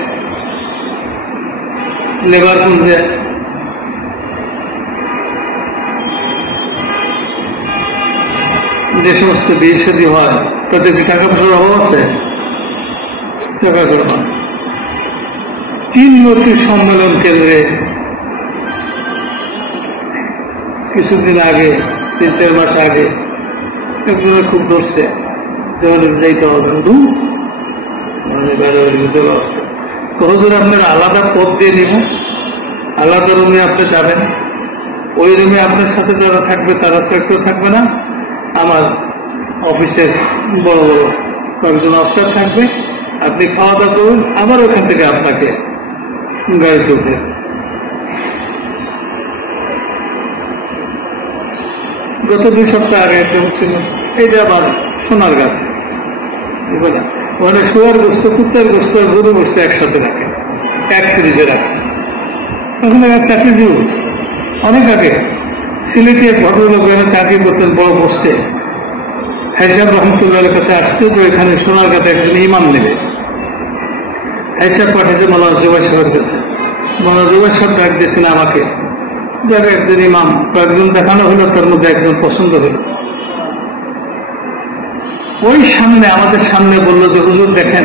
লেবার কুঞ্জে, যে সমস্ত বিয়ে শাদী হয়, তাদের কি টাকা পয়সার অভাব আছে? টাকা করে হয়। চীনমূর্তি সম্মেলন কেন্দ্রে কিছুদিন আগে 3-4 মাস আগে একজনের খুব ধরছে, যেমন যাইতে হবে চলে আসছে। হুজুর আপনার আলাদা পথ দিয়ে নিব, আলাদা রুমে আপনি যাবেন, ওই রুমে আপনার সাথে যারা থাকবে তারা কেউ থাকবে না, আমার অফিসের বড় বড় কয়েকজন অফিসার থাকবে, আপনি খাওয়া দাওয়া করুন, আবার ওখান থেকে আপনাকে গাড়ি তুলবে। গত 2 সপ্তাহ আগে একটা ছিল, এইটা আবার সোনার গাছ, ওখানে শুয়ার গোস্ত, কুত্তার গোস্ত আর গরু গোস্ত একসাথে রাখে, এক ফ্রিজে রাখে। ওখানে এক চাকরি জীবন অনেক আগে সিলেটি এক ভদ্রলোক চাকরি করতেন বড় পোস্টে, হাইসাব রহমতুল্লাহের কাছে আসছে যে ওইখানে সোনার গাতে একজন ইমাম নেবে। হাইসাব পাঠিয়েছে মৌলানা জুবাইর সাহেবের কাছে, মৌলানা জুবাইর সাহেব ডাক দিয়েছেন আমাকে, যারা একজন ইমাম কয়েকজন দেখানো হলো, তার মধ্যে একজন পছন্দ হলো। ওই সামনে আমাদের সামনে বললো যে হুজুর দেখেন,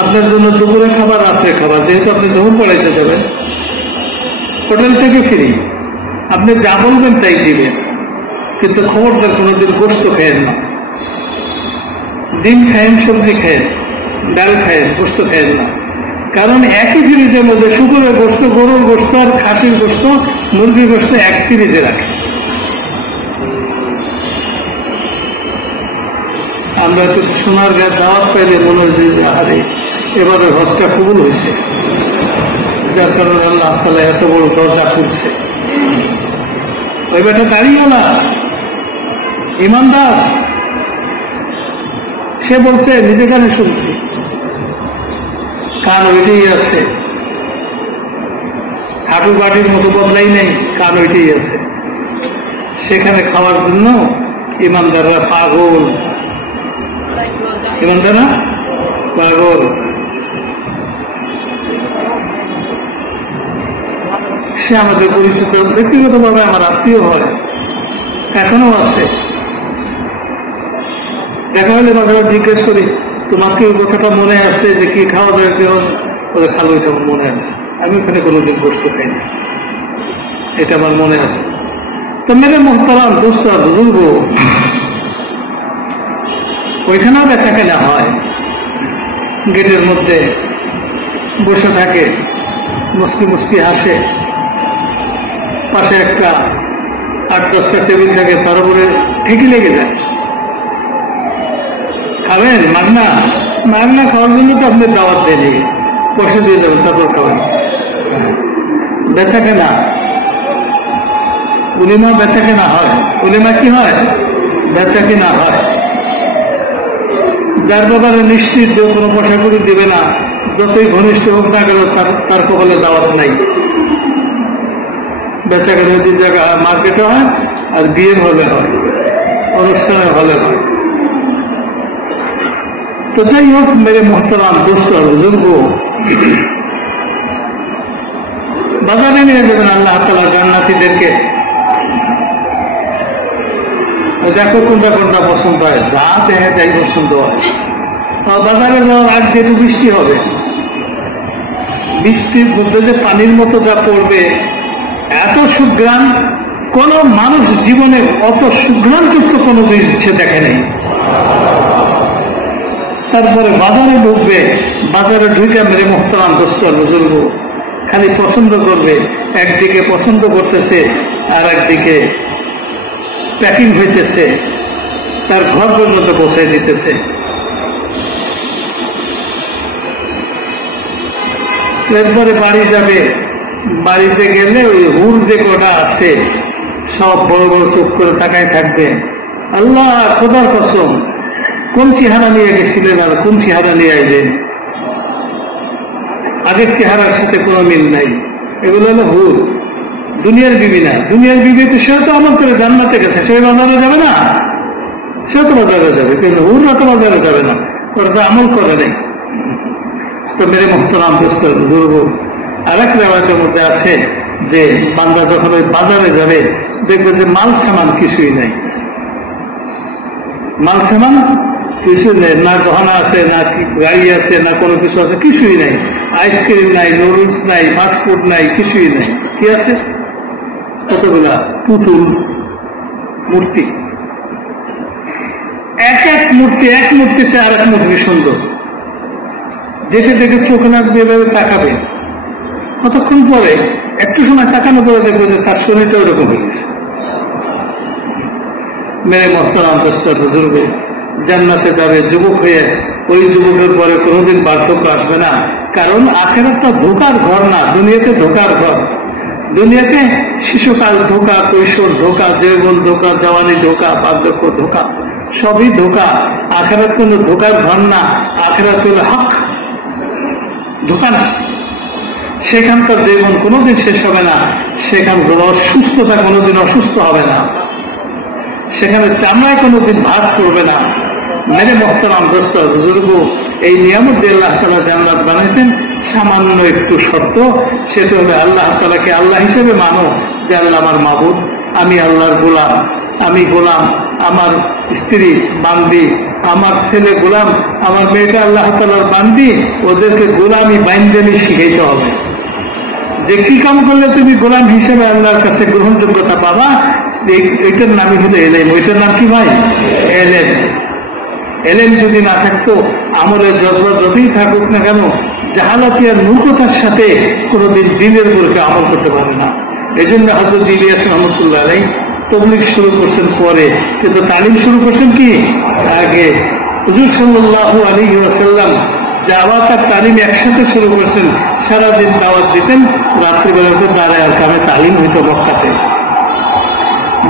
আপনার জন্য দুপুরে খাবার, রাত্রে খাবার, যেহেতু আপনি দুপুর পড়াইতে যাবেন, হোটেল থেকে ফিরি, আপনি যা বলবেন তাই দিবেন, কিন্তু খবরদার কোনোদিন গোস্ত খায়েন না, ডিম খায়েন, সবজি খায়েন, ডাল খায়েন, গোস্ত খায়েন না। কারণ একই ফ্রিজের মধ্যে শুকুরের গোস্ত, গরুর গোস্ত আর খাসির গোস্ত, মুরগির গোস্ত এক ফ্রিজে রাখে। আমরা তো সোনার গায়ে দাওয়াত পাইলে মনে হয়েছে যে আরে এবারে হজটা কবুল হয়েছে, যার কারণে আল্লাহ তাআলা এত বড় দরজা খুলছে। ওই বেটা দাঁড়িয়েও না, ইমানদার, সে বলছে নিজে কানে শুনছি, কান ওইটাই আছে, হাঁটু বাটির মতো বদলাই নেই, কান ওইটাই আছে। সেখানে খাওয়ার জন্য ইমানদাররা পাগল, ইমানদাররা পাগল। সে আমাদের পরিচিত, ব্যক্তিগতভাবে আমার আত্মীয় হয়, এখনো আছে। দেখা হলে মাঝে জিজ্ঞেস করি, তোমার কি ওই কথাটা মনে আছে যে কি খাওয়া দাওয়া কেউ ওদের খালো, এটা মনে আছে, আমি ওখানে কোনোদিন গোস্ত খাই না, এটা আমার মনে আছে। তো মেরে মোহতারাম দোস্ত বুজুর্গ, ওইখানেও বেচা কেনা হয়, গেটের মধ্যে বসে থাকে, মুস্কি মুস্কি হাসে, পাশে একটা 8-10টা টেবিল থাকে, তার উপরে ঠেকি লেগে যায়। খাবেন মাগনা? মাগনা খাওয়ার জন্য তো আপনি দাওয়াত দেয়নি, পয়সা দিয়ে যাবেন, তারপর খাবেন। বেচা কেনা, উলিমা বেচা কেনা হয়, উলিমা কি হয়? বেচা কেনা হয়। যার ব্যাপারে নিশ্চিত যে কোনো পয়সা করে দিবে না, যতই ঘনিষ্ঠ হোক না কেন, তার কপালে দাওয়াত নাই। বেচা কেনা 2 জায়গা মার্কেটে হয়, আর বিয়ের হলে হয়, অনুষ্ঠানের হলে হয়। তো যাই হোক মেরে মোহতারাম দোস্ত বুজুর্গ, বাজারে নিয়ে যাবেন আল্লাহ তাআলা জান্নাতীদেরকে, দেখো কোনটা কোনটা পছন্দ হয়, যা দেখে তাই পছন্দ হয়। বাজারে যাওয়ার আগে একটু বৃষ্টি হবে, বৃষ্টির মধ্যে যে পানির মতো যা পড়বে, এত সুঘ্রাণ, কোন মানুষ জীবনে অত সুঘ্রাণযুক্ত কোনো জিনিস দেখে নেই। তারপরে বাজারে ঢুকবে, বাজারে ঢুকে মেরে মোহতারাম দোস্ত বুজুর্গ খালি পছন্দ করবে, একদিকে পছন্দ করতেছে আর একদিকে প্যাকিং হইতেছে, তার ঘর পর্যন্ত পৌঁছে দিতেছে। এরপরে বাড়ি যাবে, বাড়িতে গেলে ওই হুর যে কটা আছে সব বড় বড় চোখ করে তাকায় থাকবে, আল্লাহ খোদার কসম কোন চেহারা নিয়ে গেছিলেন আর কোন চেহারা নিয়ে আইলেন, আগের চেহারার সাথে কোনো মিল নাই। এগুলো হলো হুর, দুনিয়ার বিবি না। দুনিয়ার বিবি তো সেও তো আমল করে জান্নাতে গেছে, সে বাজারে যাবে না, সেও তো বাজারে যাবে, কিন্তু হুররা তো বাজারে যাবে না, ওরা তো আমল করে নেই। তো মেরে মোহতারাম দোস্ত বুজুর্গ, আর এক রেওয়ায়তের মধ্যে আছে যে বান্দা যখন ওই বাজারে যাবে দেখবে যে মাল সামান কিছুই নাই, মাল সামান কিছু নেই, না গহনা আছে, না গাড়ি আছে, না কোনো কিছু আছে, কিছুই নাই। আইসক্রিম নাই, নুডলস নাই, ফাস্টফুড নাই, কিছুই নাই। কি আছে? কতগুলা পুতুল মূর্তি। এক মূর্তি চেয়ে আর এক মূর্তি সুন্দর, যেটা দেখে চোখ লাগবে, এভাবে তাকাবে। কতক্ষণ পরে একটু সময় তাকানো পরে দেখবে যে তার শরীরটা ওরকম হয়ে গেছে। মেরে মোহতারাম দোস্তার বুজুর্গ, জান্নাতে যাবে যুবক হয়ে, ওই যুবকের পরে কোনোদিন বার্ধক্য আসবে না। কারণ আখেরাতটা ধোকার ঘর না, দুনিয়াতে ধোকার ঘর। দুনিয়াতে শিশুকাল ধোকা, কৈশোর ধোকা, যৌবন ধোকা, জওয়ানি ধোকা, বার্ধক্য ধোকা, সবই ধোকা। আখেরাত কোনো ধোকার ঘর না, আখেরাত হলো হক, ধোকা না। সেখানকার জীবন কোনোদিন শেষ হবে না, সেখানকার অসুস্থতা কোনোদিন অসুস্থ হবে না, সেখানে চামড়ায় কোনোদিন ভাঁজ করবে না। মেরে মোহতারাম দোস্ত বুজুর্গ, এই নিয়ামত দিয়ে আল্লাহ তাআলা জান্নাত বানাইছেন। সামান্য একটু শর্ত, সেটা হলে আল্লাহ তাআলাকে আল্লাহ হিসেবে মানো, যে আল্লাহ আমার মাবুদ, আমি আল্লাহর গোলাম, আমি গোলাম, আমার স্ত্রী বান্দি, আমার ছেলে গোলাম, আমার মেয়েটা আল্লাহ তাআলার বান্দি। ওদেরকে গোলামি বাইন্দানি শিখাইতে হবে, যে কি কাম করলে তুমি গোলাম হিসেবে আল্লাহর কাছে গ্রহণযোগ্যতা পাবা। এটার নামই হলো এলেম। ওইটার নাম কি ভাই? এলেম। এলেম যদি না থাকতো, আমলের জজবা যতই থাকুক না কেন, জাহালাতি আর মূর্খতার সাথে কোনোদিন দিনের উপরকে আমল করতে পারে না। এই জন্য হযরত ইলিয়াস রহমাতুল্লাহ আলাইহি তাবলীগ শুরু করছেন পরে, কিন্তু তালিম শুরু করছেন কি আগে। হুজুর সাল্লাল্লাহু আলাইহি ওয়াসাল্লাম দাওয়াত আর তালিম একসাথে শুরু করছেন। সারাদিন দাওয়াত দিতেন, রাত্রিবেলাতে দাঁড়ায় আর কামে তালিম হইত মক্কাতে।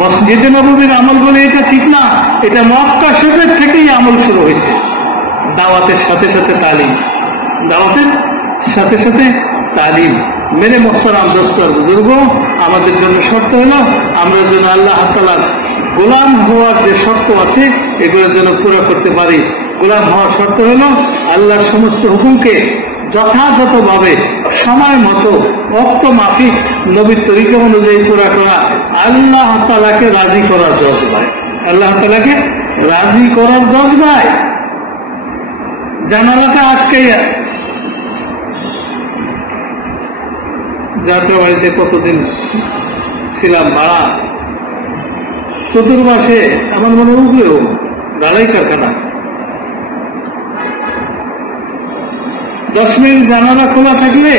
মসজিদে নববীর আমল বলে এটা ঠিক না, এটা মক্কা শরীফের থেকেই আমল শুরু হয়েছে। দাওয়াতের সাথে সাথে তালিম, দাওয়াতের সাথে সাথে তালিম। মেরে মোহতারাম দোস্ত আর বুজুর্গ, আমাদের জন্য শর্ত হলো, আমরা যেন আল্লাহ তাআলার গোলাম হওয়ার যে শর্ত আছে এগুলোর জন্য পুরো করতে পারি। গোলাম হওয়ার শর্ত হলো আল্লাহর সমস্ত হুকুমকে যথাযথভাবে সময় মতো ওয়াক্ত মাফিক নবীর তরিকা অনুযায়ী পুরা করা, আল্লাহ তাআলাকে রাজি করার জজবায়, আল্লাহ তাআলাকে রাজি করার জজবায়। জানালাটা আটকাইয়া যাত্রা বাড়িতে কতদিন ছিলাম ভাড়া, চতুর্মাসে আমার মনে উঠলেও ঢালাই কারখানা, 10 মিনিট জানালা খোলা থাকলে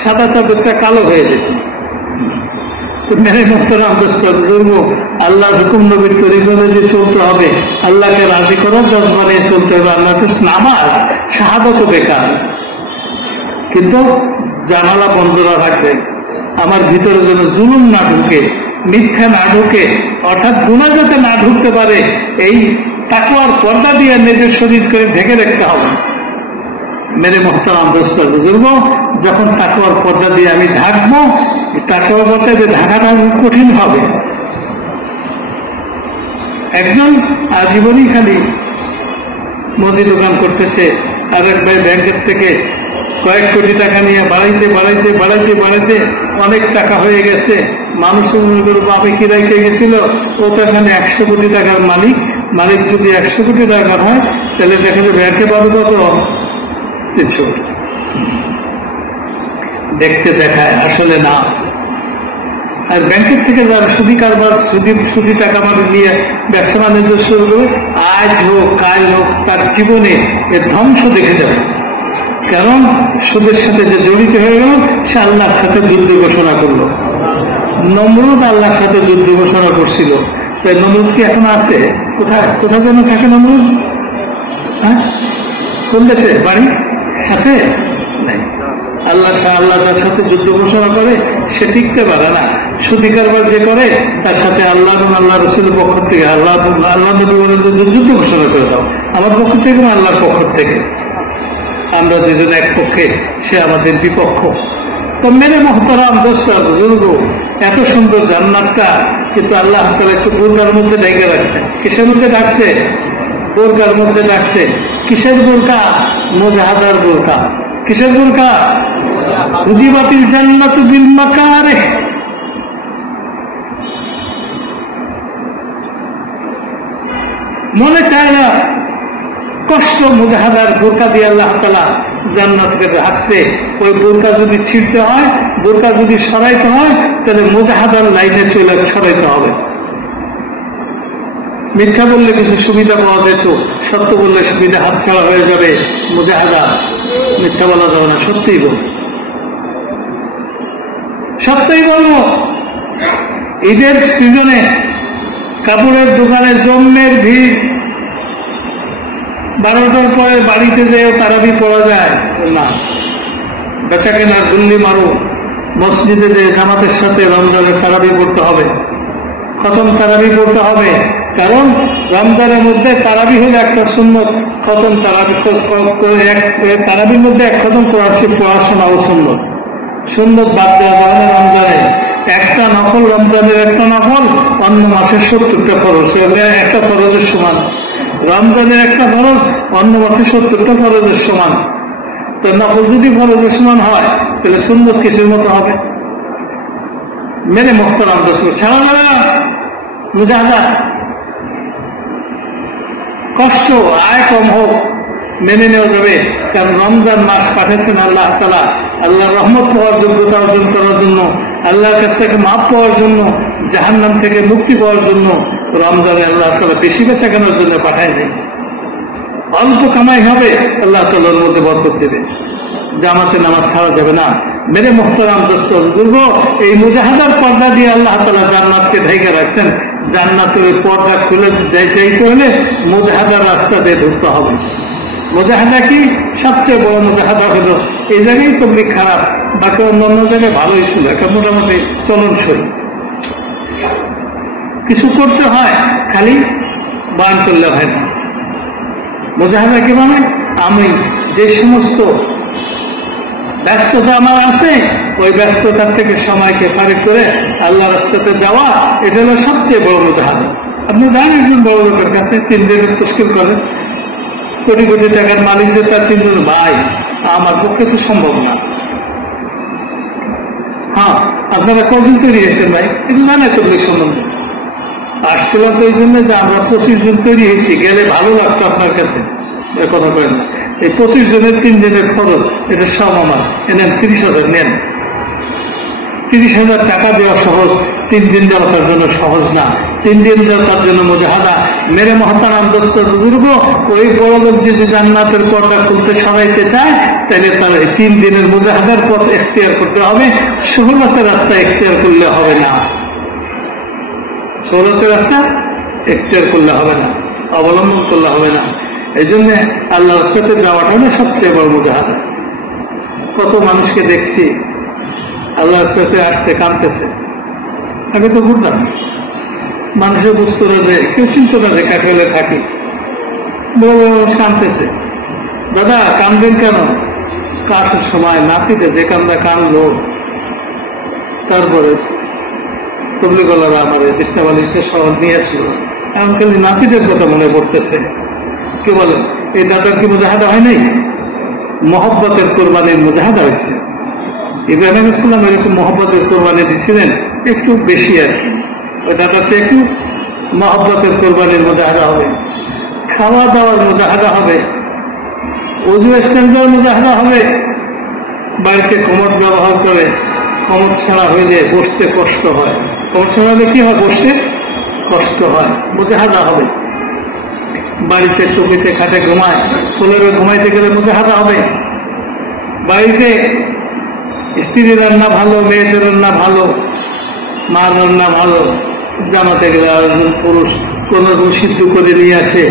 সাদা চাদরটা কালো হয়ে যেত। মেরে মোহতারাম দোস্ত বুজুর্গ, আল্লাহর হুকুম নবীর তরিকা অনুযায়ী চলতে হবে, আল্লাহকে রাজি করার জজবা নিয়ে চলতে হবে। আল্লাহকে নামাজ শাহাদত বেকার, কিন্তু জানালা বন্ধ রাখবে, আমার ভিতরে যেন জুলুম না ঢুকে, মিথ্যা না ঢুকে, অর্থাৎ গুনাহ যাতে না ঢুকতে পারে, এই তাকওয়ার পর্দা দিয়ে নিজের শরীরকে ঢেকে রাখতে হবে। মেরে মোহতারাম দোস্ত বুজুর্গ, যখন তাকওয়ার পর্দা দিয়ে আমি ঢাকবো, তাকওয়ার পর্দা দিয়ে ঢাকাটা কঠিন হবে। একজন আজীবনই খালি মুদি দোকান করতেছে, আরেক ভাই ব্যাংকের থেকে কয়েক কোটি টাকা নিয়ে বাড়াইতে বাড়াইতে বাড়াইতে বাড়াইতে অনেক টাকা হয়ে গেছে। মানুষ আমি কি রাইতে গেছিল, ও তো এখানে 100 কোটি টাকার মালিক। মালিক যদি 100 কোটি টাকার হয়, তাহলে দেখা যাবে ব্যাংকে পাবো কত? 300। দেখতে দেখায়, আসলে না। আর ব্যাংকের থেকে যারা সুদি কারবার, সুদি টাকা মানুষ নিয়ে ব্যবসা বাণিজ্য শুরু করে, আজ হোক কাল হোক, তার জীবনে এর ধ্বংস দেখে যাবে। কারণ সুদের সাথে যে জড়িত হয়ে গেল, সে আল্লাহর সাথে যুদ্ধ ঘোষণা করলো। নমরুদ আল্লাহর সাথে যুদ্ধ ঘোষণা করছিল। তাই নমরুদ কি এখন আছে? কোথায় কোথায় যেন থাকে নমরুদ? হ্যাঁ, কোন দেশে বাড়ি আছে? নাই। আল্লাহ তার সাথে যুদ্ধ ঘোষণা করে, সে টিকতে পারে না। সুদি কারবার যে করে, তার সাথে আল্লাহ রসুলের পক্ষ থেকে আল্লাহ নবী বলেন যুদ্ধ ঘোষণা করে দাও, আমার পক্ষ থেকে না আল্লাহর পক্ষ থেকে। আমরা দুজন এক পক্ষে, সে আমাদের বিপক্ষ। তো মেরে মোহতারাম দোস্ত বুজুর্গ, এত সুন্দর জান্নাতটা কিন্তু আল্লাহ তাআলা একটু বোরকার মধ্যে ডেকে রাখছে। কিসের মধ্যে ডাকছে? বোরকার মধ্যে ডাকছে। কিসের বোরকা? মুজাহাদার বোরকা। কিসের বোরকা? উজিবাতিল জান্নাতু বিল মাকারিহ। মনে চায় না কষ্ট মুজাহাদার বোরকা দিয়ে আল্লাহ তাআলা জান্নাতকে রাখছে। ওই বোরকা যদি ছিঁড়তে হয়, বোরকা যদি সরাইতে হয়, তাহলে মুজাহাদার লাইনে চলে সরাইতে হবে। মিথ্যা বললে কিছু সুবিধা পাওয়া যেত, সত্য বললে সুবিধা হাতছাড়া হয়ে যাবে। মুজাহাদা মিথ্যা বলা যাবে না, সত্যিই বল, সত্যই বলবো। ঈদের সিজনে কাপড়ের দোকানে জন্মের ভিড়, 12টার পরে বাড়িতে যেও তারাবি পড়া যায় না, বেচা কেনার গুল্লি মারো, মসজিদে যে জামাতের সাথে রমজানের তারাবি পড়তে হবে, খতম তারাবি পড়তে হবে। কারণ রমজানের মধ্যে তারাবি হলে একটা সুন্নত, খতম তারাবির মধ্যে এক খতম পড়াশোনাও সুন্নত। সুন্নত বাদ দেওয়া যায় না রমজানে। একটা নফল, রমজানের একটা নফল অন্য মাসের 70টা ফরজ, একটা ফরজের সমান। রমজানের একটা ফরজ অন্য মাসে 70টা ফরজের সমান। তো নফল যদি ফরজের সমান হয়, তাহলে সুন্নত কিছুর মতো হবে। মেরে মোহতারাম দোস্ত, সারা মুজাহাদা কষ্ট আয় কম হোক মেনে নেওয়া যাবে। কারণ রমজান মাস পাঠিয়েছেন আল্লাহ তাআলা আল্লাহর রহমত পাওয়ার যোগ্যতা অর্জন করার জন্য, আল্লাহর কাছ থেকে মাফ পাওয়ার জন্য, জাহান্নাম থেকে মুক্তি পাওয়ার জন্য। রমজানে আল্লাহ তাআলা বেশি বেচা কেনার জন্য পাঠায় নেই। অল্প কামাই হবে, আল্লাহ তাআলার মধ্যে বরকত দেবে। জামাতে নামাজ ছাড়া যাবে না। মেরে মুহতারাম দোস্ত বুজুর্গ, এই মুজাহাদার পর্দা দিয়ে আল্লাহ তাআলা জান্নাতকে ঢেকে রাখছেন। জান্নাতের পর্দা খুলে যাইতে হলে মুজাহাদার রাস্তা দিয়ে ঢুকতে হবে। মুজাহাদা কি? সবচেয়ে বড় মুজাহাদা হলো, এই জায়গায় তবলিগ খারাপ, বাকি অন্য জায়গায় ভালোই ছিল, একটা মোটামুটি চলনসই। কিছু করতে হয়, খালি বয়ান করলে হয় না। মুজাহাদা কি মানে? আমি যে সমস্ত ব্যস্ততা আমার আছে, ওই ব্যস্ততার থেকে সময়কে ফারিক করে আল্লাহ রাস্তাতে যাওয়া, এটা হলো সবচেয়ে বড় মুজাহাদা। আপনি যান একজন বড় লোকের কাছে, 3 দিনের তশকিল করেন, কোটি কোটি টাকার মালিক যে তার 3 জন ভাই, আমার পক্ষে তো সম্ভব না। হ্যাঁ, আপনারা কজন তৈরি হয়েছেন ভাই? এটা জানে তবলিগ সম্বন্ধে। আসছিলাম তো এই জন্য যে আমরা 25 জন তৈরি হয়েছি, গেলে ভালো লাগতো আপনার কাছে, কথা বলেন না। এই 25 জনের 3 দিনের খরচ, এটা সব আমার, এনেন 30,000 নেন। 30,000 টাকা দেওয়া সহজ, 3 দিন দেওয়া তার জন্য সহজ না। 3 দিন দেওয়া তার জন্য মুজাহাদা। মেরে মহতারাম দোস্ত বুজুর্গ, ওই বড় লোক যদি জান্নাতের পর্দা খুলতে সরাইতে চায়, তাহলে তার এই 3 দিনের মুজাহাদার পথ এখতিয়ার করতে হবে। সহলতের রাস্তা এখতিয়ার করলে হবে না, সহলতের রাস্তা এখতিয়ার করলে হবে না, অবলম্বন করলে হবে না। এই জন্য আল্লাহ রাস্তাতে যাওয়াটা হলো সবচেয়ে বড় মুজাহাদা। কত মানুষকে দেখছি আল্লাহ রাস্তাতে আসছে, কাঁদতেছে। আগে তো বুঝতাম, মানুষের বুঝতো না যে, কেউ চিন্ত না যে কাকেলে থাকি। বড় বড় মানুষ কাঁদতেছে। দাদা কাঁদবেন কেন? কাশের সময় নাতিতে যে কান্দা কানলো। তারপরে তবলিগলারা আমার ইসলামালিস্টে শহর নিয়েছিল, এমন খালি নাতিদের কথা মনে পড়তেছে। কে বলেন, এই দাদার কি মুজাহাদা হয় নাই? মহব্বতের কোরবানির মুজাহাদা হয়েছে। ইব্রাহিম আলাইহিস সালাম এরকম মহব্বতের কোরবানি দিয়েছিলেন, একটু বেশি আর কি। ওই দাদার চেয়ে একটু মহব্বতের কোরবানির মুজাহাদা হবে, খাওয়া দাওয়ার মুজাহাদা হবে, ওযু ইস্তেঞ্জার মুজাহাদা হবে। বাড়িতে কমোড ব্যবহার করে, কমোড ছাড়া হইলে বসতে কষ্ট হয়। কমোড ছাড়া হলে কি হয়? বসতে কষ্ট হয়, মুজাহাদা হবে। বাড়িতে চকিতে খাটে ঘুমায়, কোলেরে ঘুমাইতে গেলে মুজাহাদা হবে। বাড়িতে স্ত্রীর রান্না ভালো, মেয়েদের রান্না ভালো, মার রান্না ভালো, জামাতে গেলে আরেকজন পুরুষ কোন সিদ্ধ করে নিয়ে আসে,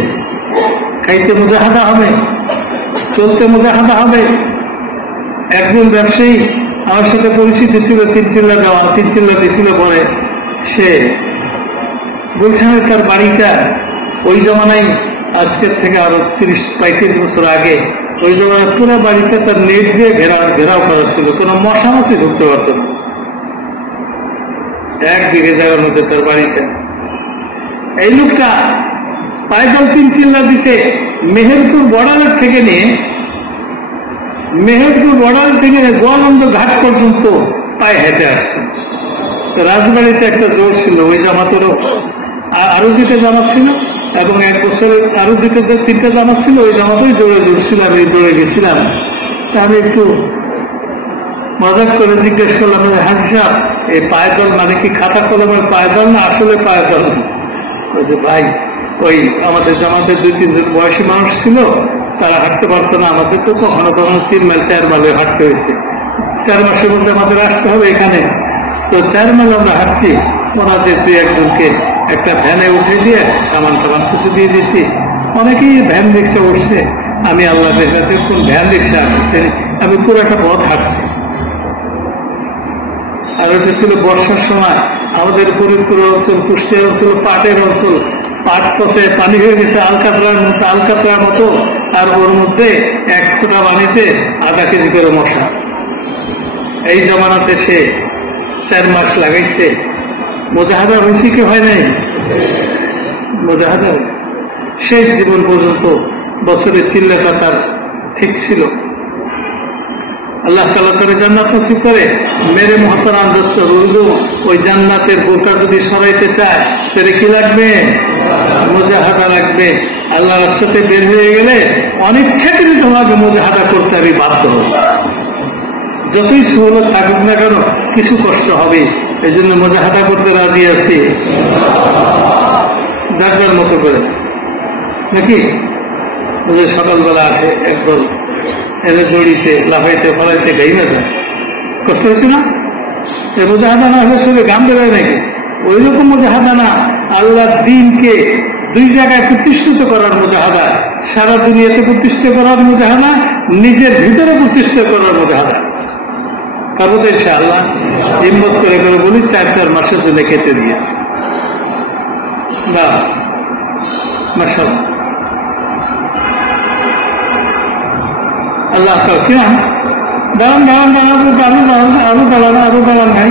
খাইতে মুজাহাদা হবে, চলতে মুজাহাদা হবে। একজন ব্যবসায়ী আমার সাথে পরিচিত ছিল, 3 চিল্লা দেওয়া, 3 চিল্লা দিয়েছিল। পরে সে গুলশানের তার বাড়িটা ওই জমানায়, আজকের থেকে আরো 30-35 বছর আগে, ওই জমানায় পুরো বাড়িটা তার নেট দিয়ে ঘেরাও করা ছিল, কোন মশা মাছি ঢুকতে পারত না। 1 বিঘে জায়গার মধ্যে তার বাড়িটা। এই লোকটা পায়দল 3 চিল্লা দিছে, মেহেরপুর বর্ডারের থেকে নিয়ে গোয়ালন্দ ঘাট পর্যন্ত পায়ে হেঁটে আসছে। রাজবাড়িতে একটা জোর ছিল, ওই জামাতেরও আরো দুটো জামাত ছিল, এবং এক বছরে আরো দুটো তিনটা জামাত ছিল, ওই জামাতেই জোরে জুড়ছিলাম, এই দৌড়ে গেছিলাম। আমি একটু মজাক করে জিজ্ঞেস করলাম, হাজি সাহেব এই পায়দল মানে কি খাতা কলমের পায়দল না আসলে পায়দল? বলছে ভাই ওই আমাদের জামাতের 2-3 জন বয়সী মানুষ ছিল, তারা হাঁটতে পারতো না, আমাদের তো কখনো কখনো 3 মাইল 4 মাইলে হাঁটতে হয়েছে। 4 মাসের মধ্যে আমাদের আসতে হবে এখানে, তো 4 মাইল আমরা হাঁটছি। ওনাদের 2-1 জনকে একটা ভ্যানে উঠে দিয়ে সামান টামান কিছু দিয়ে দিয়েছি। অনেকেই ভ্যান রিক্সা উঠছে, আমি আল্লাহ দেখাতে কোন ভ্যান রিক্সা আমি পুরো একটা পথ হাঁটছি। আর ওটা ছিল বর্ষার সময়, আমাদের ফরিদপুর অঞ্চল, কুষ্টিয়া অঞ্চল পাটের অঞ্চল, পাট পচে পানি হয়ে গেছে আলকাতরার মতো, আর ওর মধ্যে 1 ফোঁটা পানিতে আধা কেজি করে মশা। এই জমানাতে সে 4 মাস লাগাইছে। মুজাহাদা হয়েছে কি হয় নাই? মুজাহাদা হয়েছে। শেষ জীবন পর্যন্ত বছরের চিল্লাটা তার ঠিক ছিল। আল্লাহ তাআলা তার জান্নাত নসিব করে। মেরে মহতারাম দোস্ত, ওই জান্নাতের বোটা যদি সরাইতে চায় তাহলে কি লাগবে? মুজাহাদা লাগবে। আল্লাহ রাস্তাতে বের হয়ে গেলে অনিচ্ছাকৃতভাবে মুজাহাদা করতে আমি বাধ্য হব। যতই সুহলত থাকুক না কেন কিছু কষ্ট হবে, এই জন্য মুজাহাদা করতে রাজি আছি, যার যার মতো করে নাকি। সকালবেলা আসে একদল, এদের দড়িতে লাফাইতে ফলাইতে গাইবে যায়, কষ্ট হয়েছে না? এই মুজাহাদা না হলে শুধু গান বেরোয় নাকি? ওই রকম মুজাহাদা না, আল্লাহ দিনকে 2 জায়গায় প্রতিষ্ঠিত করার মুজাহাদা, সারা দুনিয়াতে প্রতিষ্ঠিত করার মুজাহাদা, নিজের ভিতরে প্রতিষ্ঠিত করার মুজাহাদা। তারপর ইনশাআল্লাহ হিম্মত করে করে বলি 4 মাসের জন্য কেটে দিয়েছে না। মাশাআল্লাহ, আল্লাহ কিনা আরো দাঁড়ান ভাই,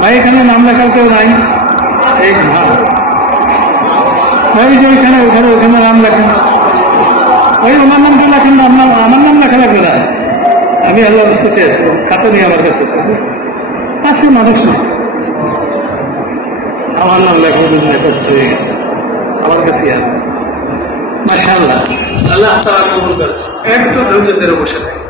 ভাই এখানে নাম লেখার কেউ নাই? এই ভাই যে ওইখানে ওখানে নাম লেখেন, ওই ওনার নামটা লেখেন না, আমার নাম লেখা লাগবে না। আমি আল্লাহ রাস্তাতে আছি, খাতা নিয়ে আমার কাছে আছে মানুষ, আমার নাম লেখার জন্য কষ্ট হয়ে গেছে, আমার কাছে আছে। মাশাআল্লাহ, আল্লাহ তাআলা কবুল করেন। একটু ধৈর্য ধরে বসে থাকে।